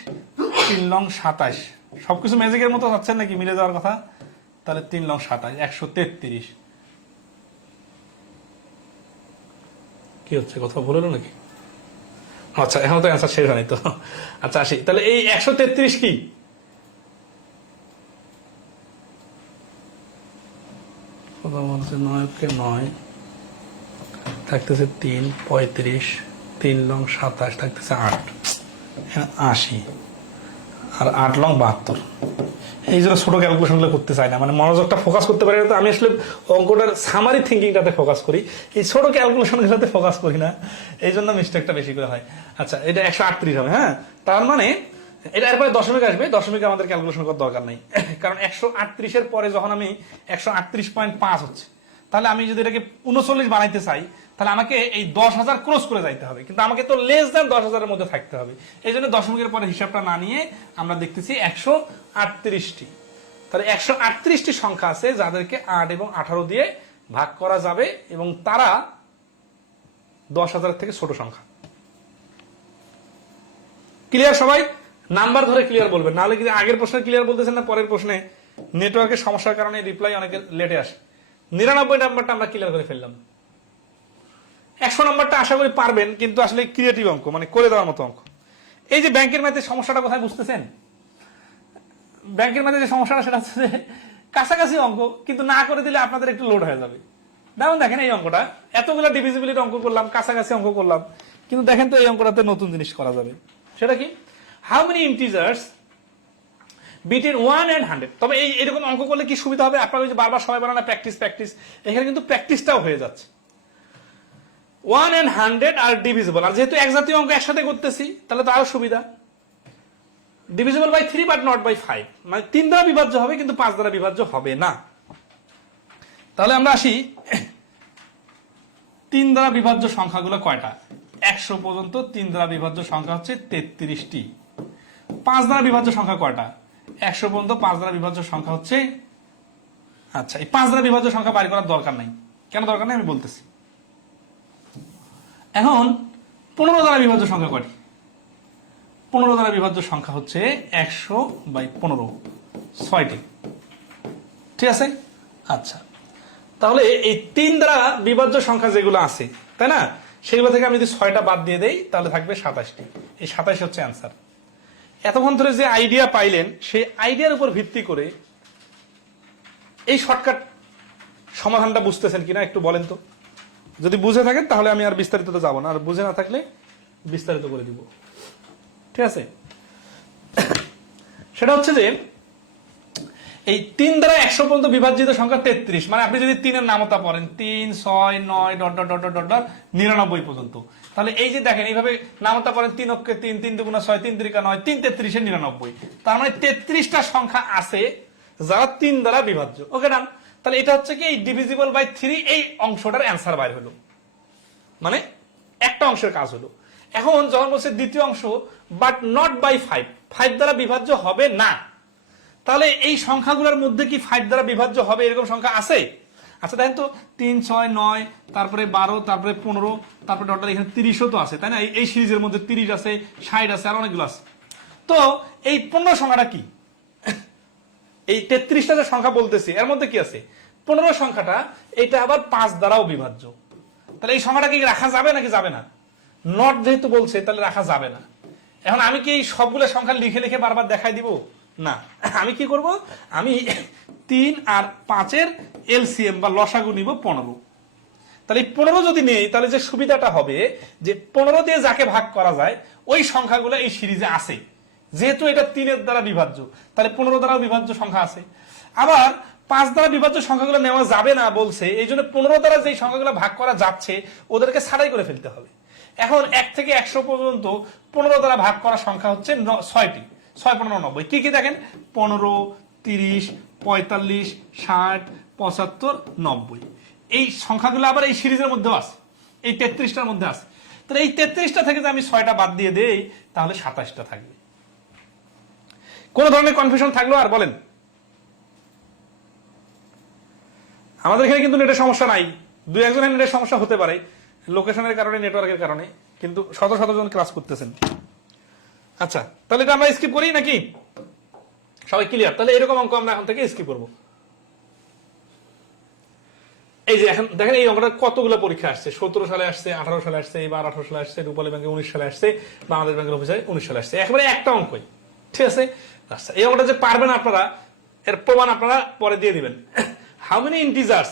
3 লং 27, সবকিছু ম্যাজিকের মতো যাচ্ছে নাকি, মিলে যাওয়ার কথা। তাহলে 3 লং 27, 133। কি হচ্ছে, কথা ভুল হলো নাকি? আচ্ছা এখন তো অ্যান্সার শেষ হয়নি তো। আচ্ছা আসি, তাহলে এই 133 কি? বলছে 9 কে 9 থাকতেছে 3 35, 3 লং 27 থাকতেছে 8, 80, আর 8 লং 72। এই জন্য ছোট ক্যালকুলেশন করতে চাই না, মানে মনোযোগটা ফোকাস করতে পারি না। তো আমি আসলে অঙ্কটার সামারি থিঙ্কিংটাতে ফোকাস করি, এই ছোট ক্যালকুলেশন গুলোতে ফোকাস করি না, এই জন্য মিস্টেকটা বেশি করে হয়। আচ্ছা এটা 138 হবে, হ্যাঁ, তার মানে এটা এরপরে দশমিক আসবে, দশমিকে আমাদের ক্যালকুলেশন করার দরকার নেই, কারণ 138-এর পরে যখন আমি 138.5 হচ্ছে, তাহলে আমি যদি এটাকে 39 বানাইতে চাই তাহলে আমাকে এই 10,000 ক্রস করে যাইতে হবে, কিন্তু আমাকে তো লেস দ্যান 10,000-এর মধ্যে থাকতে হবে। এই জন্য দশমিকের পরে হিসাবটা না নিয়ে আমরা দেখতেছি 138টি। তাহলে 138টি সংখ্যা আছে যাদেরকে 8 এবং 18 দিয়ে ভাগ করা যাবে, এবং তারা 10,000 থেকে ছোট সংখ্যা। ক্লিয়ার সবাই? নাম্বার ধরে ক্লিয়ার বলবেন, নাহলে কিন্তু আগের প্রশ্নে ক্লিয়ার বলতেছেন না, পরের প্রশ্নে নেটওয়ার্কের সমস্যার কারণে রিপ্লাই অনেকে লেটে আসে। 99 নাম্বারটা আমরা ক্লিয়ার করে ফেললাম। 100 নাম্বারটা আশা করি পারবেন, কিন্তু আসলে ক্রিয়েটিভ অঙ্ক, মানে করে দেওয়ার মতো অঙ্ক। এই যে ব্যাংকের ম্যাথের সমস্যাটা কোথায় বুঝতেছেন? ব্যাংকের ম্যাথে যে সমস্যাটা সেটা হচ্ছে যে কাছাকাছি অঙ্ক, কিন্তু না করে দিলে আপনাদের একটু লোড হয়ে যাবে। যেমন দেখেন এই অঙ্কটা, এতগুলো ডিভিজিবিলিটি অঙ্ক করলাম, কাছাকাছি অঙ্ক করলাম, কিন্তু দেখেন তো এই অঙ্কটাতে নতুন জিনিস করা যাবে। সেটা কি? How many integers between 1 and 100। তবে এইরকম অঙ্ক করলে কি সুবিধা হবে, আপনারা ওই যে বারবার সবাই বানানো প্র্যাকটিস, এখানে কিন্তু প্র্যাকটিসটাও হয়ে যাচ্ছে। 1 and 100 আর ডিভিজিবল, আর যেহেতু এক জাতীয় অঙ্ক একসাথে করতেছি তাহলে তো আরো সুবিধা। Divisible by 3 but not by 5, মানে 3 দ্বারা বিভাজ্য হবে কিন্তু 5 দ্বারা বিভাজ্য হবে না। তাহলে আমরা আসি 3 দ্বারা বিভাজ্য সংখ্যাগুলো কয়টা। 100 পর্যন্ত 3 দ্বারা বিভাজ্য সংখ্যা হচ্ছে 33টি। 5 দ্বারা বিভাজ্য সংখ্যা কয়টা? 100 পর্যন্ত 5 দ্বারা বিভাজ্য সংখ্যা হচ্ছে, আচ্ছা এই 5 দ্বারা বিভাজ্য সংখ্যা বাইর করার দরকার নাই। কেন দরকার নেই আমি বলতেছি। এখন 15 দ্বারা বিভাজ্য সংখ্যা কয়টি? 15 দ্বারা বিভাজ্য সংখ্যা হচ্ছে 100/15, 6টি। ঠিক আছে? আচ্ছা তাহলে এই 3 দ্বারা বিভাজ্য সংখ্যা যেগুলো আছে, তাই না, সেগুলো থেকে আমি যদি 6টা বাদ দিয়ে দেই তাহলে থাকবে 27টি। এই 27 হচ্ছে অ্যান্সার। এতক্ষণ ধরে যে আইডিয়া পাইলেন, সেই আইডিয়ার উপর ভিত্তি করে এই শর্টকাট সমাধানটা বুঝতেছেন কিনা একটু বলেন তো। যদি বুঝে থাকেন তাহলে আমি আর বিস্তারিত যাব না, আর বুঝে না থাকলে বিস্তারিত করে দিব। ঠিক আছে? সেটা হচ্ছে যে এই 3 দ্বারা 100 পর্যন্ত বিভাজিত সংখ্যা 33, মানে আপনি যদি 3 এর নামতা পড়েন 3 6 9 dot dot dot dot dot 99 পর্যন্ত, তাহলে এই যে দেখেন এইভাবে নামতা পড়েন 3 অক্ষে 3, 3 দুগুণা 6, 3 3 9, 3 33 এর 99, তার মানে 33টা সংখ্যা আছে যারা 3 দ্বারা বিভাজ্য। ওকে ডান। তাহলে এটা হচ্ছে কি এই ডিভিজিবল বাই 3 এই অংশটার অ্যান্সার বাইর হলো, মানে একটা অংশের কাজ হলো। এখন যখন বলছে দ্বিতীয় অংশ বাট নট বাই 5, 5 দ্বারা বিভাজ্য হবে না, তাহলে এই সংখ্যাগুলোর মধ্যে কি 5 দ্বারা বিভাজ্য হবে এরকম সংখ্যা আছে? আচ্ছা দেখেন তো, 3 6 9, তারপরে 12, তারপরে 15, তারপরে ডটার এখানে 30ও তো আছে, তাই না? এই সিরিজের মধ্যে 30 আছে, 60 আছে, আর অনেকগুলো আছে। তো এই 15 সংখ্যাটা কি? এই 33টা যে সংখ্যা বলতেছি এর মধ্যে কি আছে? 15 সংখ্যাটা এটা আবার 5 দ্বারাও বিভাজ্য। তাহলে এই সংখ্যাটা কি রাখা যাবে নাকি যাবে না? নট যেহেতু বলছে তাহলে রাখা যাবে না। এখন আমি কি এই সবগুলো সংখ্যা লিখে লিখে বারবার দেখাই দিব? না, আমি কি করব, আমি 3 আর 5 এর এলসিএম বা লসাগু নিব 15। তাহলে 15 যদি নেই তাহলে যে সুবিধাটা হবে যে 15 দিয়ে যাকে ভাগ করা যায় ওই সংখ্যাগুলো এই সিরিজে আছে, যেহেতু এটা 3 দ্বারা বিভাজ্য, তাহলে 15 দ্বারা বিভাজ্য সংখ্যা আছে। আবার 5 দ্বারা বিভাজ্য সংখ্যাগুলো নেওয়া যাবে না বলছে, এই জন্য 15 দ্বারা যে সংখ্যাগুলো ভাগ করা যাচ্ছে ওদেরকে ছাড়াই করে ফেলতে হবে। এখন 1 থেকে 100 পর্যন্ত 15 দ্বারা ভাগ করা সংখ্যা হচ্ছে 6টি। 6 15 90। কি কি দেখেন? 15, 30, 45, 60, 75, 90। এই সংখ্যাগুলো আবার এই সিরিজের মধ্যেও আছে, এই 33টার মধ্যে আছে। তাহলে এই 33টা থেকে যদি আমি 6টা বাদ দিয়ে দেই তাহলে 27টা থাকবে। কোন ধরনের কনফিউশন থাকলো আর বলেন? আমাদের এখানে কিন্তু নেটের সমস্যা নাই, 2-1 নেটের সমস্যা হতে পারে লোকেশনের কারণে, নেটওয়ার্কের কারণে, কিন্তু শত শত জন ক্লাস করতেছেন। আচ্ছা, তাহলে এটা আমরা স্কিপ করি নাকি? সবাই ক্লিয়ার? তাহলে এরকম অঙ্ক আমরা এখন থেকে স্কিপ করব। এই যে এখন দেখেন এই অঙ্কটা কতগুলো পরীক্ষা আসছে, 17 সালে আসছে, 18 সালে আসছে, এবার 18 সালে আসছে, রূপালী ব্যাংকে 19 সালে আসছে, বাংলাদেশ ব্যাংকের অফিসে 19 সালে আসছে। একেবারে একটা অঙ্কই, ঠিক আছে? আচ্ছা, এই অঙ্কটা যে পারবেন আপনারা, এর প্রমাণ আপনারা পরে দিয়ে দিবেন। How many integers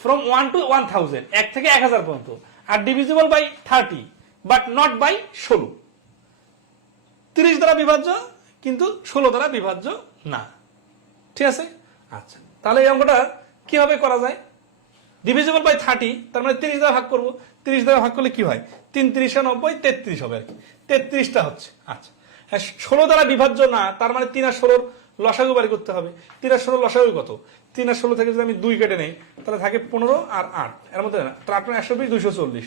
from 1 to 1000, 1 থেকে 1000 পর্যন্ত, are divisible by 30 but not by 16। 30 দ্বারা বিভাজ্য কিন্তু 16 দ্বারা বিভাজ্য না, ঠিক আছে? আচ্ছা, তাহলে এই অঙ্কটা কিভাবে করা যায়? ডিভিজিবল বাই 30, তার মানে 30 দ্বারা ভাগ করব। 30 দ্বারা ভাগ করলে কি হয়? 3 3 90, 33 হবে আর কি। 33টা হচ্ছে। আচ্ছা, 16 দ্বারা বিভাজ্য না, তার মানে 3 আর 16 লসাগু বাড়ি করতে হবে। 3 আর 16 লসাগু কত? 3 আর 16 থেকে যদি আমি 2 কেটে নেই তাহলে থাকে 15 আর 8, এর মধ্যে না, তার 120, 240।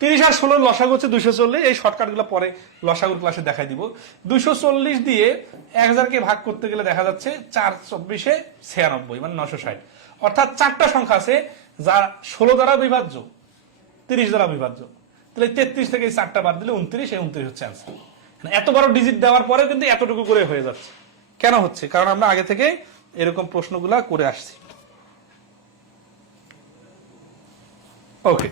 30 আর 16 লসাগু হচ্ছে 240। এই শর্টকাট গুলো পরে লসাগুর ক্লাসে দেখাই দিব। 240 দিয়ে 1000কে ভাগ করতে গেলে দেখা যাচ্ছে 4 24 96, মানে 960। অর্থাৎ 4টা সংখ্যা আছে যা 16 দ্বারা বিভাজ্য, 30 দ্বারা বিভাজ্য। তাহলে 33 থেকে 4টা বাদ দিলে 29, এই 29 হচ্ছে অ্যান্সার। এত বড় ডিজিট দেওয়ার পরেও কিন্তু এতটুকু করে হয়ে যাচ্ছে। কেন হচ্ছে? কারণ আমরা আগে থেকে এরকম প্রশ্নগুলা করে আসছি। ওকে,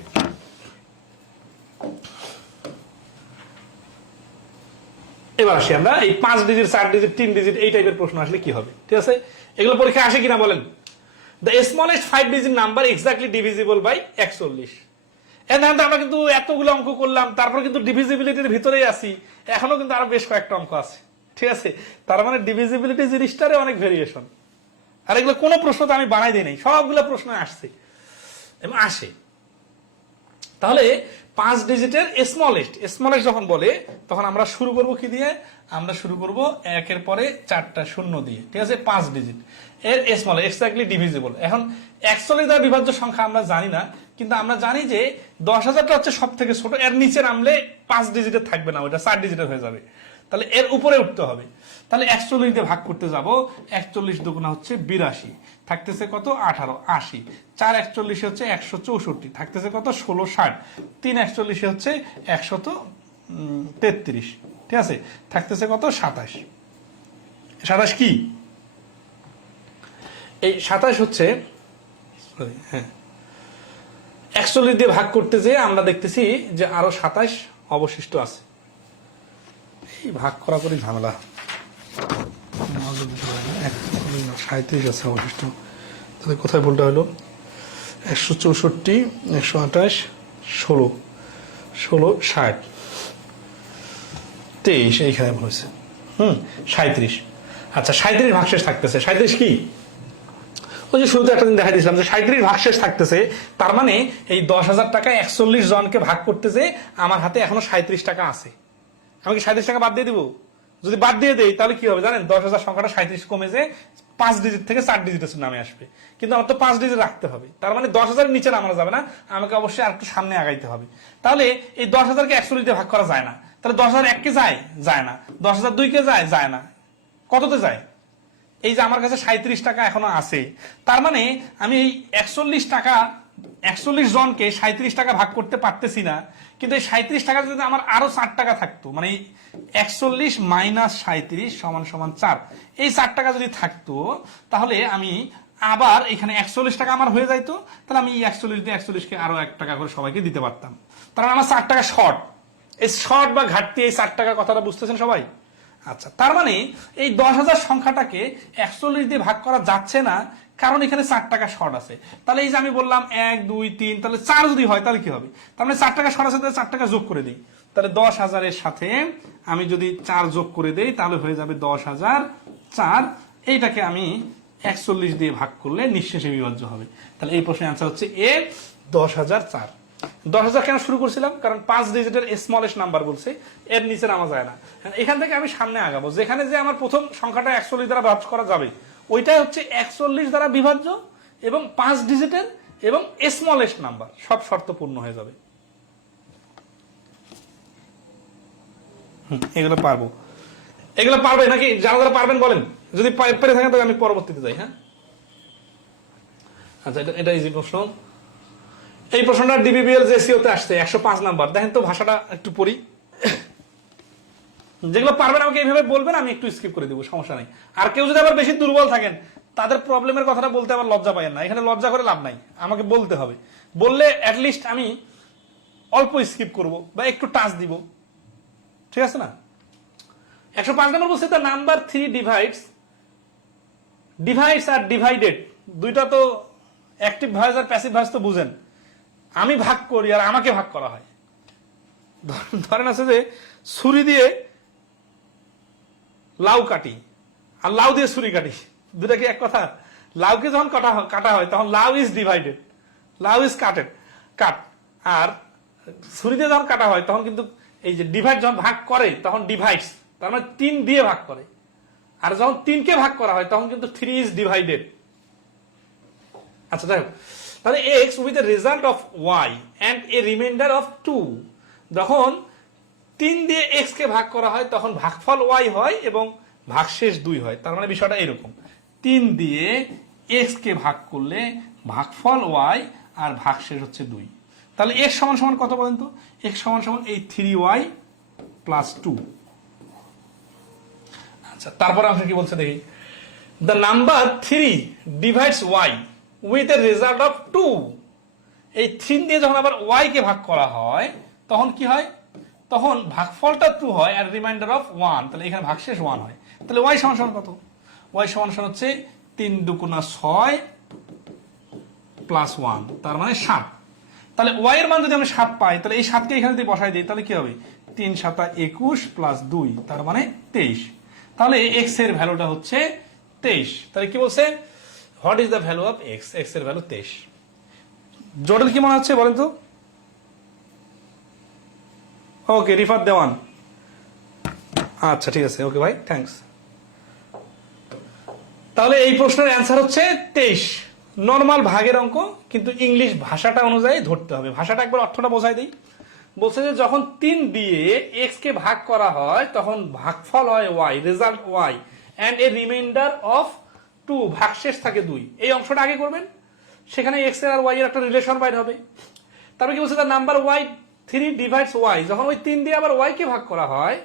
এবার আসি আমরা এই 5 ডিজিট, 4 ডিজিট, 3 ডিজিট এই টাইপের প্রশ্ন আসলে কি হবে, ঠিক আছে? এগুলো পরীক্ষা আসে কিনা বলেন? The smallest 5 digit number exactly divisible by 41। আমরা কিন্তু এতগুলো অঙ্ক করলাম, তারপর কিন্তু ডিভিজিবিলিটির ভিতরেই আছি, এখনো কিন্তু আরো বেশ কয়েকটা অঙ্ক আছে, ঠিক আছে? তার মানে ডিভিজিবিলিটি জিনিসটারে অনেক ভেরিয়েশন। আর এগুলো কোনো প্রশ্ন তো আমি বানাই দিই নাই, সবগুলো প্রশ্ন আসছে এবং আসে। তাহলে 5 ডিজিটের স্মলেস্ট যখন বলে তখন আমরা শুরু করব কি দিয়ে? আমরা শুরু করব 1-এর পরে 4টা শূন্য দিয়ে, ঠিক আছে? 5 ডিজিট এর স্মল এক্স্যাক্টলি ডিভিজিবল। এখন 41 দ্বারা বিভাজ্য সংখ্যা আমরা জানি না, কিন্তু আমরা জানি যে 10,000টা হচ্ছে সব থেকে ছোট, এর নিচে নামলে 5 ডিজিটের থাকবে না, ওটা 4 ডিজিটের হয়ে যাবে। তাহলে এর উপরে উঠতে হবে। তাহলে 41 দিয়ে ভাগ করতে যাব, 41 দুগুণা হচ্ছে 82, থাকতেছে কত? 18, 80। 4 41 হচ্ছে 164, থাকতেছে কত? 16, 60। 3 41 হচ্ছে 133, ঠিক আছে? থাকতেছে কত? 27। 27 কি? এই 27 হচ্ছে, হ্যাঁ, 41 দিয়ে ভাগ করতে যেয়ে আমরা দেখতেছি যে আরো 27 অবশিষ্ট আছে। এই ভাগ করা করে ঝামেলা। 37 আছে অবশিষ্ট, তাহলে কোথায় ভুলটা হলো? 164, 128, 16, 60, 23, এইখানে ভুল হয়েছে। 37। আচ্ছা, 37 ভাগশেষ থাকতেছে। 37 কি? ওই যে শুরুতে একটা দিন দেখা দিয়েছিলাম যে 37 ভাগশেষ থাকতেছে, তার মানে এই 10,000 টাকা 41 জনকে ভাগ করতে যে আমার হাতে এখনো 37 টাকা আছে। আমি কি 37 টাকা বাদ দিয়ে দিব? যদি বাদ দিয়ে দেই তাহলে কি হবে জানেন? 10,000 সংখ্যাটা 37 কমে যে 5 ডিজিট থেকে 4 ডিজিটের নামে আসবে, কিন্তু আমার তো 5 ডিজিট রাখতে হবে। তার মানে 10,000 নিচে নামানো যাবে না, আমাকে অবশ্যই আর একটু সামনে আগাইতে হবে। তাহলে এই 10,000কে 41 দিয়ে ভাগ করা যায় না। তাহলে 10,001 কে যায় না। 10,002 কে যায় না। কততে যায়? এই যে আমার কাছে 37 টাকা এখনো আছে, তার মানে আমি এই 41 জনকে 37 টাকা ভাগ করতে পারতেছি না। কিন্তু এই 37 টাকা যদি আমার আরো 4 টাকা থাকতো, মানে 41 মাইনাস 37 সমান 4, এই 4 টাকা যদি থাকতো তাহলে আমি আবার এখানে 41 টাকা আমার হয়ে যাইতো। তাহলে আমি 41 দিয়ে 41কে আরো 1 টাকা করে সবাইকে দিতে পারতাম। তার মানে আমার 4 টাকা শর্ট। এই শর্ট বা ঘাটতি, এই 4 টাকার কথাটা বুঝতেছেন সবাই? আচ্ছা, তার মানে এই 10,000 সংখ্যাটাকে 41 দিয়ে ভাগ করা যাচ্ছে না, কারণ এখানে 4 টাকা শর্ট আছে। তাহলে এই যে আমি বললাম 1 2 3, তাহলে 4 যদি হয় তাহলে কি হবে? তার মানে 4 টাকা শর্ট আছে, তাহলে 4 টাকা যোগ করে দিই। তাহলে 10,000-এর সাথে আমি যদি 4 যোগ করে দেই তাহলে হয়ে যাবে 10,004। এইটাকে আমি 41 দিয়ে ভাগ করলে নিঃশেষে বিভাজ্য হবে। তাহলে এই প্রশ্নের আনসার হচ্ছে এ 10,004। 10,000 কেন শুরু করছিলাম? কারণ 5 ডিজিটের স্মলেস্ট নাম্বার বলছে, এর নিচে নামা যায় না। এখান থেকে আমি সামনে আগাবো, যেখানে যে আমার প্রথম সংখ্যাটা 41 দ্বারা ভাগ করা যাবে ওইটাই হচ্ছে 41 দ্বারা বিভাজ্য এবং 5 ডিজিটের এবং স্মলেস্ট নাম্বার, সব শর্ত পূর্ণ হয়ে যাবে। এগুলো পারবো, এগুলো পারবে নাকি? যারা যারা পারবেন বলেন, যদি পেরে থাকেন তবে আমি পরবর্তীতে যাই। হ্যাঁ, আচ্ছা, এটা ইজি প্রশ্ন। এই প্রশ্নটা ডিবিবিএল জেসিওতে আসছে 105 নাম্বার। দেখেন তো ভাষাটা একটু পড়ি। যেগুলো পারবেন আমাকে এইভাবে বলবেন, আমি একটু স্কিপ করে দিব, সমস্যা নাই। আর কেউ যদি আবার বেশি দুর্বল থাকেন, তাদের প্রবলেমের কথাটা বলতে আবার লজ্জা পাইয়েন না। এখানে লজ্জা করে লাভ নাই, আমাকে বলতে হবে। বললে অ্যাটলিস্ট আমি অল্প স্কিপ করব বা একটু টাচ দিব, ঠিক আছে না? 105 নম্বর বলছে দ্য নাম্বার 3 ডিভাইডস আর ডিভাইডেড। দুইটা তো অ্যাক্টিভ ভয়েস আর প্যাসিভ ভয়েস তো বুঝেন। আমি ভাগ করি আর আমাকে ভাগ করা হয়। ধরেন আছে যে ছুরি দিয়ে লাউ কাটি আর লাউ দিয়ে ছুরি কাটি, দুটা কি এক কথা? লাউকে যখন কাটা হয় তখন লাউ ইজ ডিভাইডেড, লাউ ইজ কাট। আর ছুরি দিয়ে যখন কাটা হয় তখন কিন্তু এই যে ডিভাইড যখন ভাগ করে তখন ডিভাইডস, তার মানে 3 দিয়ে ভাগ করে। আর যখন 3 কে ভাগ করা হয় তখন কিন্তু 3 ইজ ডিভাইডেড। আচ্ছা, দেখো তাহলে x with a result of y and a remainder of 2, যখন 3 দিয়ে x কে ভাগ করা হয় তখন ভাগফল y হয় এবং ভাগশেষ 2 হয়। তার মানে বিষয়টা এরকম, 3 দিয়ে x কে ভাগ করলে ভাগফল y আর ভাগশেষ হচ্ছে 2। তাহলে x সমান সমান কত বলেন তো? x সমান সমান এই 3y প্লাস 2। আচ্ছা, তারপরে আমরা কি বলছে দেখি। The number 3 divides y with a result of 2। এই 3 দিয়ে যখন আবার y কে ভাগ করা হয় তখন কি হয়? তখন ভাগফলটা 2 হয় আর রিমাইন্ডার অফ 1। তাহলে এখানে ভাগশেষ 1 হয়। তাহলে y সমান সমান কত? y সমান সমান হচ্ছে 3 দুগুণা 6 প্লাস 1, তার মানে 7। তাহলে y এর মান যদি আমরা 7 পাই, তাহলে এই 7 কে এখানে যদি বসাই দিই তাহলে কি হবে? 3 7 21 প্লাস 2, তার মানে 23। তাহলে x এর ভ্যালুটা হচ্ছে 23। তাহলে কি বলছে? What is the value of x? x এর ভ্যালু 23। জটিল কি মনে হচ্ছে বলেন তো? ওকে, রিফাত দেওয়ান। আচ্ছা, ঠিক আছে, ওকে ভাই, থ্যাঙ্কস। তাহলে এই প্রশ্নের অ্যান্সার হচ্ছে 23। নর্মাল ভাগের অঙ্ক, কিন্তু ইংলিশ ভাষাটা অনুযায়ী ধরতে হবে। ভাষাটা একবার অর্থটা বোঝাই দিই। বলছে যে যখন 3 দিয়ে x কে ভাগ করা হয় তখন ভাগফল হয় y, result y, and a remainder of 2, ভাগশেষ থাকে 2। এই অংশটা আগে করবেন, সেখানে x এর আর y এর একটা রিলেশন বাইর হবে। তারপরে কি বলছে? The number y 3 divides y, যখন ওই 3 দিয়ে আবার y কে ভাগ করা হয়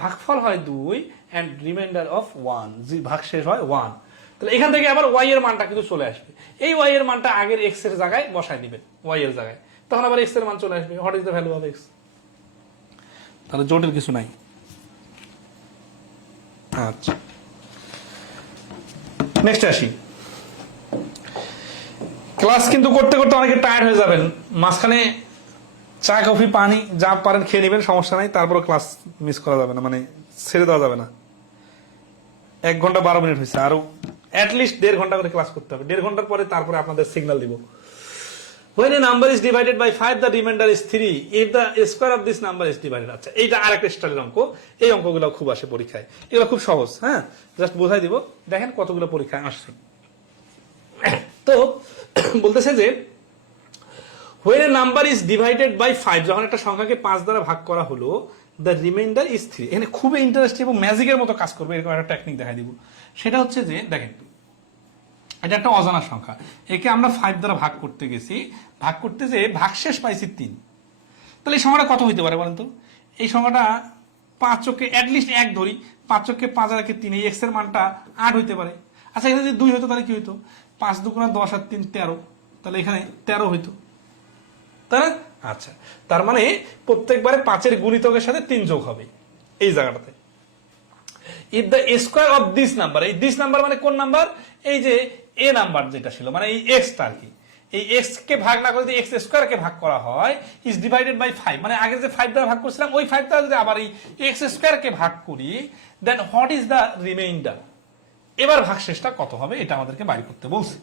ভাগফল হয় 2 এন্ড রিমাইন্ডার অফ 1, ভাগশেষ হয় 1। তাহলে এখান থেকে আবার y এর মানটা কিন্তু চলে আসবে। এই y এর মানটা আগের x এর জায়গায় বসায় দিবেন, y এর জায়গায়, তখন আবার x এর মান চলে আসবে। What is the value of x? তাহলে জটিল কিছু নাই। আচ্ছা, নেক্সট আসি। ক্লাস কিন্তু করতে করতে অনেকে টায়ার্ড হয়ে যাবেন, মাঝখানে চা কফি পানি যা পারেন খেয়ে নেবেন, সমস্যা নাই। তারপরে ক্লাস মিস করা যাবে না, মানে ছেড়ে দেওয়া যাবে না। 1 ঘন্টা 12 মিনিট হয়েছে, আরো অ্যাটলিস্ট 1.5 ঘন্টা করে ক্লাস করতে হবে। 1.5 ঘন্টার পরে তারপরে আপনাদের সিগন্যাল দিব। When a number is divided by 5, the remainder is 3 if the square of this number is divided. আচ্ছা, এইটা আরেকটা স্টাইলের অঙ্ক। এই অঙ্কগুলো খুব আসে পরীক্ষায়, এগুলো খুব সহজ। হ্যাঁ, জাস্ট বোঝাই দিব, দেখেন কতগুলো পরীক্ষায় আসছে। তো বলতেছে যে when a number is divided by 5, যখন একটা সংখ্যাকে 5 দ্বারা ভাগ করা হলো, the remainder is 3। এখানে খুবই ইন্টারেস্টিং এবং ম্যাজিকের মতো কাজ করবে, এরকম একটা টেকনিক দেখাই দিব। সেটা হচ্ছে যে দেখেন, এটা একটা অজানা সংখ্যা, একে আমরা 5 দ্বারা ভাগ করতে গেছি, ভাগ করতে যে ভাগশেষ পাইছি 3। তাহলে এই সংখ্যাটা কত হইতে পারে বলেন তো? এই সংখ্যাটা 5 চোখে অ্যাটলিস্ট 1 ধরি, 5 চোখে 5 আর 3, এই x এর মানটা 8 হইতে পারে। আচ্ছা, এখানে যদি 2 হইতো তাহলে কি হইতো? 5 দুগুণা 10 আর 3 13, তাহলে এখানে 13 হইতো, তাই না? আচ্ছা, তার মানে প্রত্যেকবারে 5-এর গুণিতকের সাথে 3 যোগ হবে এই জায়গাটাতে। If the square of this number, এই দিস নাম্বার মানে কোন নাম্বার? এই যে এ নাম্বার যেটা ছিল, মানে এই এক্সটা আর কি, এই এক্স কে ভাগ না করে যদি এক্স স্কোয়ার কে ভাগ করা হয় ইজ ডিভাইডেড বাই 5, মানে আগে যে 5 দ্বারা ভাগ করছিলাম ওই 5 দ্বারা যদি আবার এই এক্স স্কোয়ার কে ভাগ করি, দেন হোয়াট ইজ দ্য রিমাইন্ডার, এবার ভাগশেষটা কত হবে এটা আমাদেরকে বাইর করতে বলছে।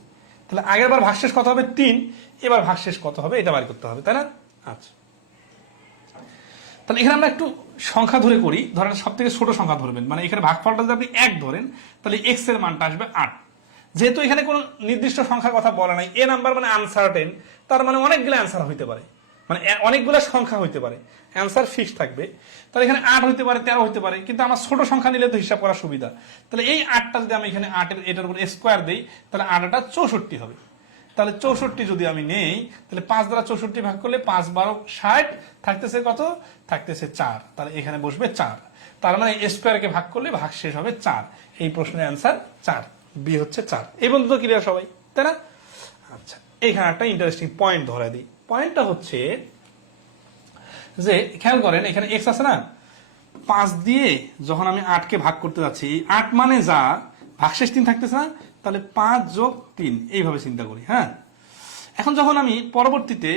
তাহলে আগের বার ভাগশেষ কত হবে 3, এবার ভাগশেষ কত হবে এটা বাইর করতে হবে, তাই না? আচ্ছা, তাহলে এখানে আমরা একটু সংখ্যা ধরে করি। ধরেন সব থেকে ছোট সংখ্যা ধরবেন, মানে এখানে ভাগফলটা যদি আপনি 1 ধরেন তাহলে এক্স এর মানটা আসবে 8। যেহেতু এখানে কোনো নির্দিষ্ট সংখ্যার কথা বলা নাই, এ নাম্বার মানে আনসার্টেন, তার মানে অনেকগুলো অ্যান্সার হইতে পারে, মানে অনেকগুলো সংখ্যা হইতে পারে, অ্যান্সার ফিক্স থাকবে। তাহলে এখানে 8 হইতে পারে, 13 হইতে পারে, কিন্তু আমার ছোট সংখ্যা নিলে তো হিসাব করা সুবিধা। তাহলে এই 8টা যদি আমি এখানে 8 এটার উপর স্কোয়ার দিই তাহলে 8টা 64 হবে। তাহলে 64 যদি আমি নেই তাহলে 5 দ্বারা 64 ভাগ করলে 5 12 60, থাকতেছে কত? থাকতেছে 4। তাহলে এখানে বসবে 4। তার মানে স্কোয়ারকে ভাগ করলে ভাগশেষ হবে 4। এই প্রশ্নের অ্যান্সার 4, বি হচ্ছে 4। এই পর্যন্ত ক্লিয়ার সবাই, তাই না? আচ্ছা, এখানে একটা ইন্টারেস্টিং পয়েন্ট ধরে দিই। পয়েন্টটা হচ্ছে যে খেয়াল করেন এখানে এক্স আছে না, 5 দিয়ে যখন আমি 8 কে ভাগ করতে যাচ্ছি, 8 মানে যা, ভাগশেষ 3 থাকতেছে না, তাহলে 5 যোগ 3 এইভাবে চিন্তা করি। হ্যাঁ, এখন যখন আমি পরবর্তীতে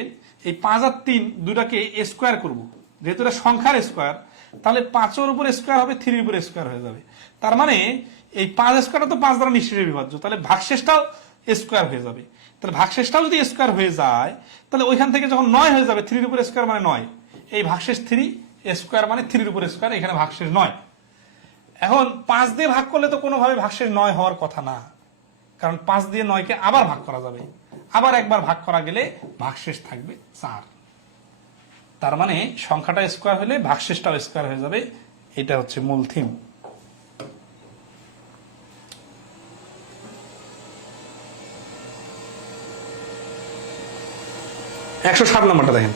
এই 5 আর 3 দুটাকে স্কোয়ার করব, যেহেতু এটা সংখ্যার স্কোয়ার, তাহলে 5 এর উপর স্কোয়ার হবে, 3 এর উপর স্কোয়ার হয়ে যাবে। তার মানে এই 5 স্কোয়ারটা তো 5 দ্বারা নিশ্চয়ই বিভাজ্য, তাহলে ভাগশেষটাও স্কোয়ার হয়ে যাবে। তাহলে ভাগশেষটাও যদি স্কোয়ার হয়ে যায় তাহলে ওইখান থেকে যখন 9 হয়ে যাবে, 3 এর উপর স্কোয়ার মানে 9, এই ভাগশেষ 3, স্কোয়ার মানে 3 এর উপর স্কোয়ার, এখানে ভাগশেষ 9। এখন 5 দিয়ে ভাগ করলে তো কোনোভাবে ভাগশেষ 9 হওয়ার কথা না, কারণ 5 দিয়ে 9 কে আবার ভাগ করা যাবে, আবার একবার ভাগ করা গেলে ভাগশেষ থাকবে 4। তার মানে সংখ্যাটা স্কোয়ার হলে ভাগশেষটাও স্কোয়ার হয়ে যাবে। এটা হচ্ছে মূল থিম। একশো 7 নম্বরটা দেখেন।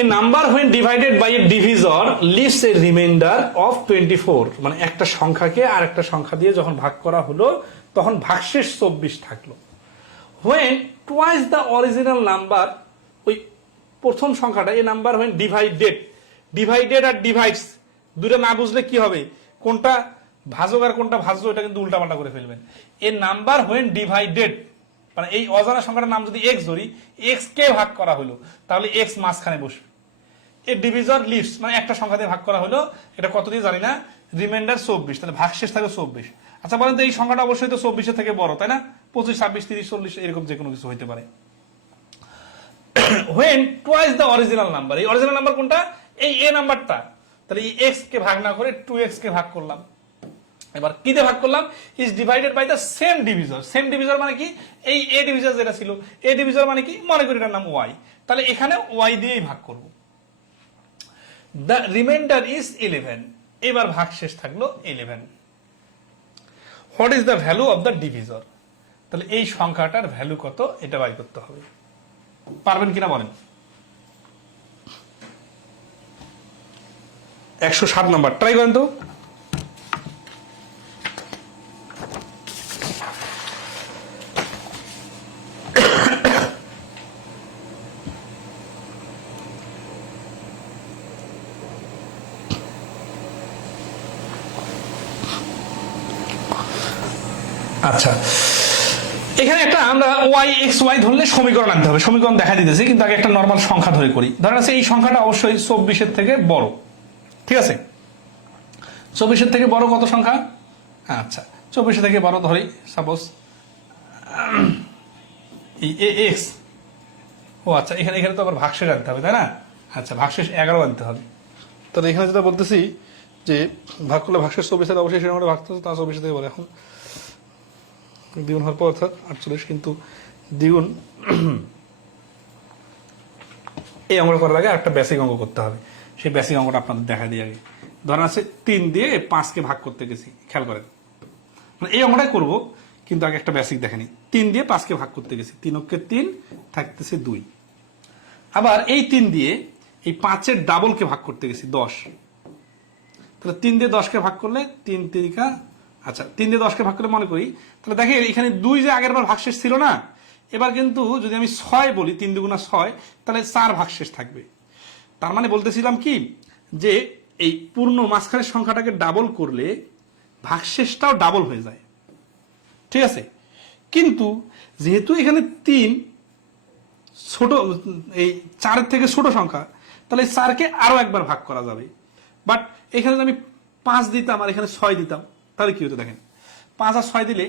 A number when divided by a divisor leaves a remainder of 24, মানে একটা সংখ্যাকে আর একটা সংখ্যা দিয়ে যখন ভাগ করা হলো তখন ভাগশেষ 24 থাকলো। When twice the original number, ওই প্রথম সংখ্যাটা, এই নাম্বার when divided আর divides দুটো না বুঝলে কি হবে, কোনটা ভাজক আর কোনটা ভাজ্য এটা কিন্তু উল্টাপাল্টা করে ফেলবেন। এ নাম্বার when divided মানে এই অজানা সংখ্যাটার নাম যদি এক্স ধরি, এক্স কে ভাগ করা হলো তাহলে এক্স মাঝখানে বসবে। এ ডিভিজর লিভস মানে একটা সংখ্যা দিয়ে ভাগ করা হলো, এটা কত দিয়ে জানি না, রিমাইন্ডার 24, তাহলে ভাগশেষ থাকবে 24। আচ্ছা বলেন তো এই সংখ্যাটা অবশ্যই তো 24 থেকে বড়, তাই না? 25 26 30 40 এরকম যে কোনো কিছু হইতে পারে। when twice the original number, এই অরিজিনাল নাম্বার কোনটা? এই এ নাম্বারটা। তাহলে এই এক্স কে ভাগ না করে 2x কে ভাগ করলাম। এবার কি দিয়ে ভাগ করলাম? Is divided by the same divisor. Same divisor মানে কি? এই এ ডিভিজর যেটা ছিল, এ ডিভিজর মানে কি? মনে করি এটার নাম ওয়াই, তাহলে এখানে ওয়াই দিয়েই ভাগ করব। দ্য রিমাইন্ডার ইজ 11, এবার ভাগশেষ থাকলো 11। What is the value of the divisor, তাহলে এই সংখ্যাটার ভ্যালু কত এটা বাই করতে হবে। পারবেন কিনা বলেন? 107 নাম্বার ট্রাই করেন তো। আচ্ছা, এখানে একটা আমরা ওয়াই এক্স ওয়াই ধরলে সমীকরণ আনতে হবে, সমীকরণ দেখা দিতেছে, কিন্তু আগে একটা নর্মাল সংখ্যা ধরে করি। ধরেন আছে এই সংখ্যাটা অবশ্যই 24-এর থেকে বড়, ঠিক আছে? 24-এর থেকে বড় কত সংখ্যা? আচ্ছা, 24-এর থেকে বড় ধরি সাপোজ এক্স। ও আচ্ছা, এখানে এখানে তো আবার ভাগশেষ আনতে হবে, তাই না? আচ্ছা, ভাগশেষ 11 আনতে হবে। তাহলে এখানে যেটা বলতেছি যে ভাগ করলে ভাগশেষ 24 অবশ্যই সেটা ভাগ করতে, তা 24 থেকে বড়। এখন দ্বিগুণ হওয়ার পর অর্থাৎ 48, কিন্তু দ্বিগুণ এই অঙ্কটা করার আগে একটা বেসিক অঙ্ক করতে হবে। সেই বেসিক অঙ্কটা আপনাদের দেখা দিয়ে আগে ধরেন আছে 3 দিয়ে 5কে ভাগ করতে গেছি, খেয়াল করেন, মানে এই অঙ্কটাই করবো, কিন্তু আগে একটা বেসিক দেখেনি। 3 দিয়ে 5কে ভাগ করতে গেছি, 3 অক্ষে 3 থাকতেছে 2। আবার এই 3 দিয়ে এই 5-এর ডাবলকে ভাগ করতে গেছি 10, তাহলে 3 দিয়ে 10কে ভাগ করলে 3 3 আচ্ছা 3 দিয়ে 10কে ভাগ করে মনে করি, তাহলে দেখে এখানে 2 যে আগের বার ভাগশেষ ছিল না, এবার কিন্তু যদি আমি 6 বলি, 3 দুগুণা 6, তাহলে 4 ভাগশেষ থাকবে। তার মানে বলতেছিলাম কি যে এই পূর্ণ মাঝখানের সংখ্যাটাকে ডাবল করলে ভাগশেষটাও ডাবল হয়ে যায়, ঠিক আছে। কিন্তু যেহেতু এখানে 3 ছোট, এই 4-এর থেকে ছোট সংখ্যা, তাহলে 4কে আরো একবার ভাগ করা যাবে। বাট এখানে যদি আমি 5 দিতাম আর এখানে 6 দিতাম, তাহলে কি হতো দেখেন, 5 আর 6 দিলে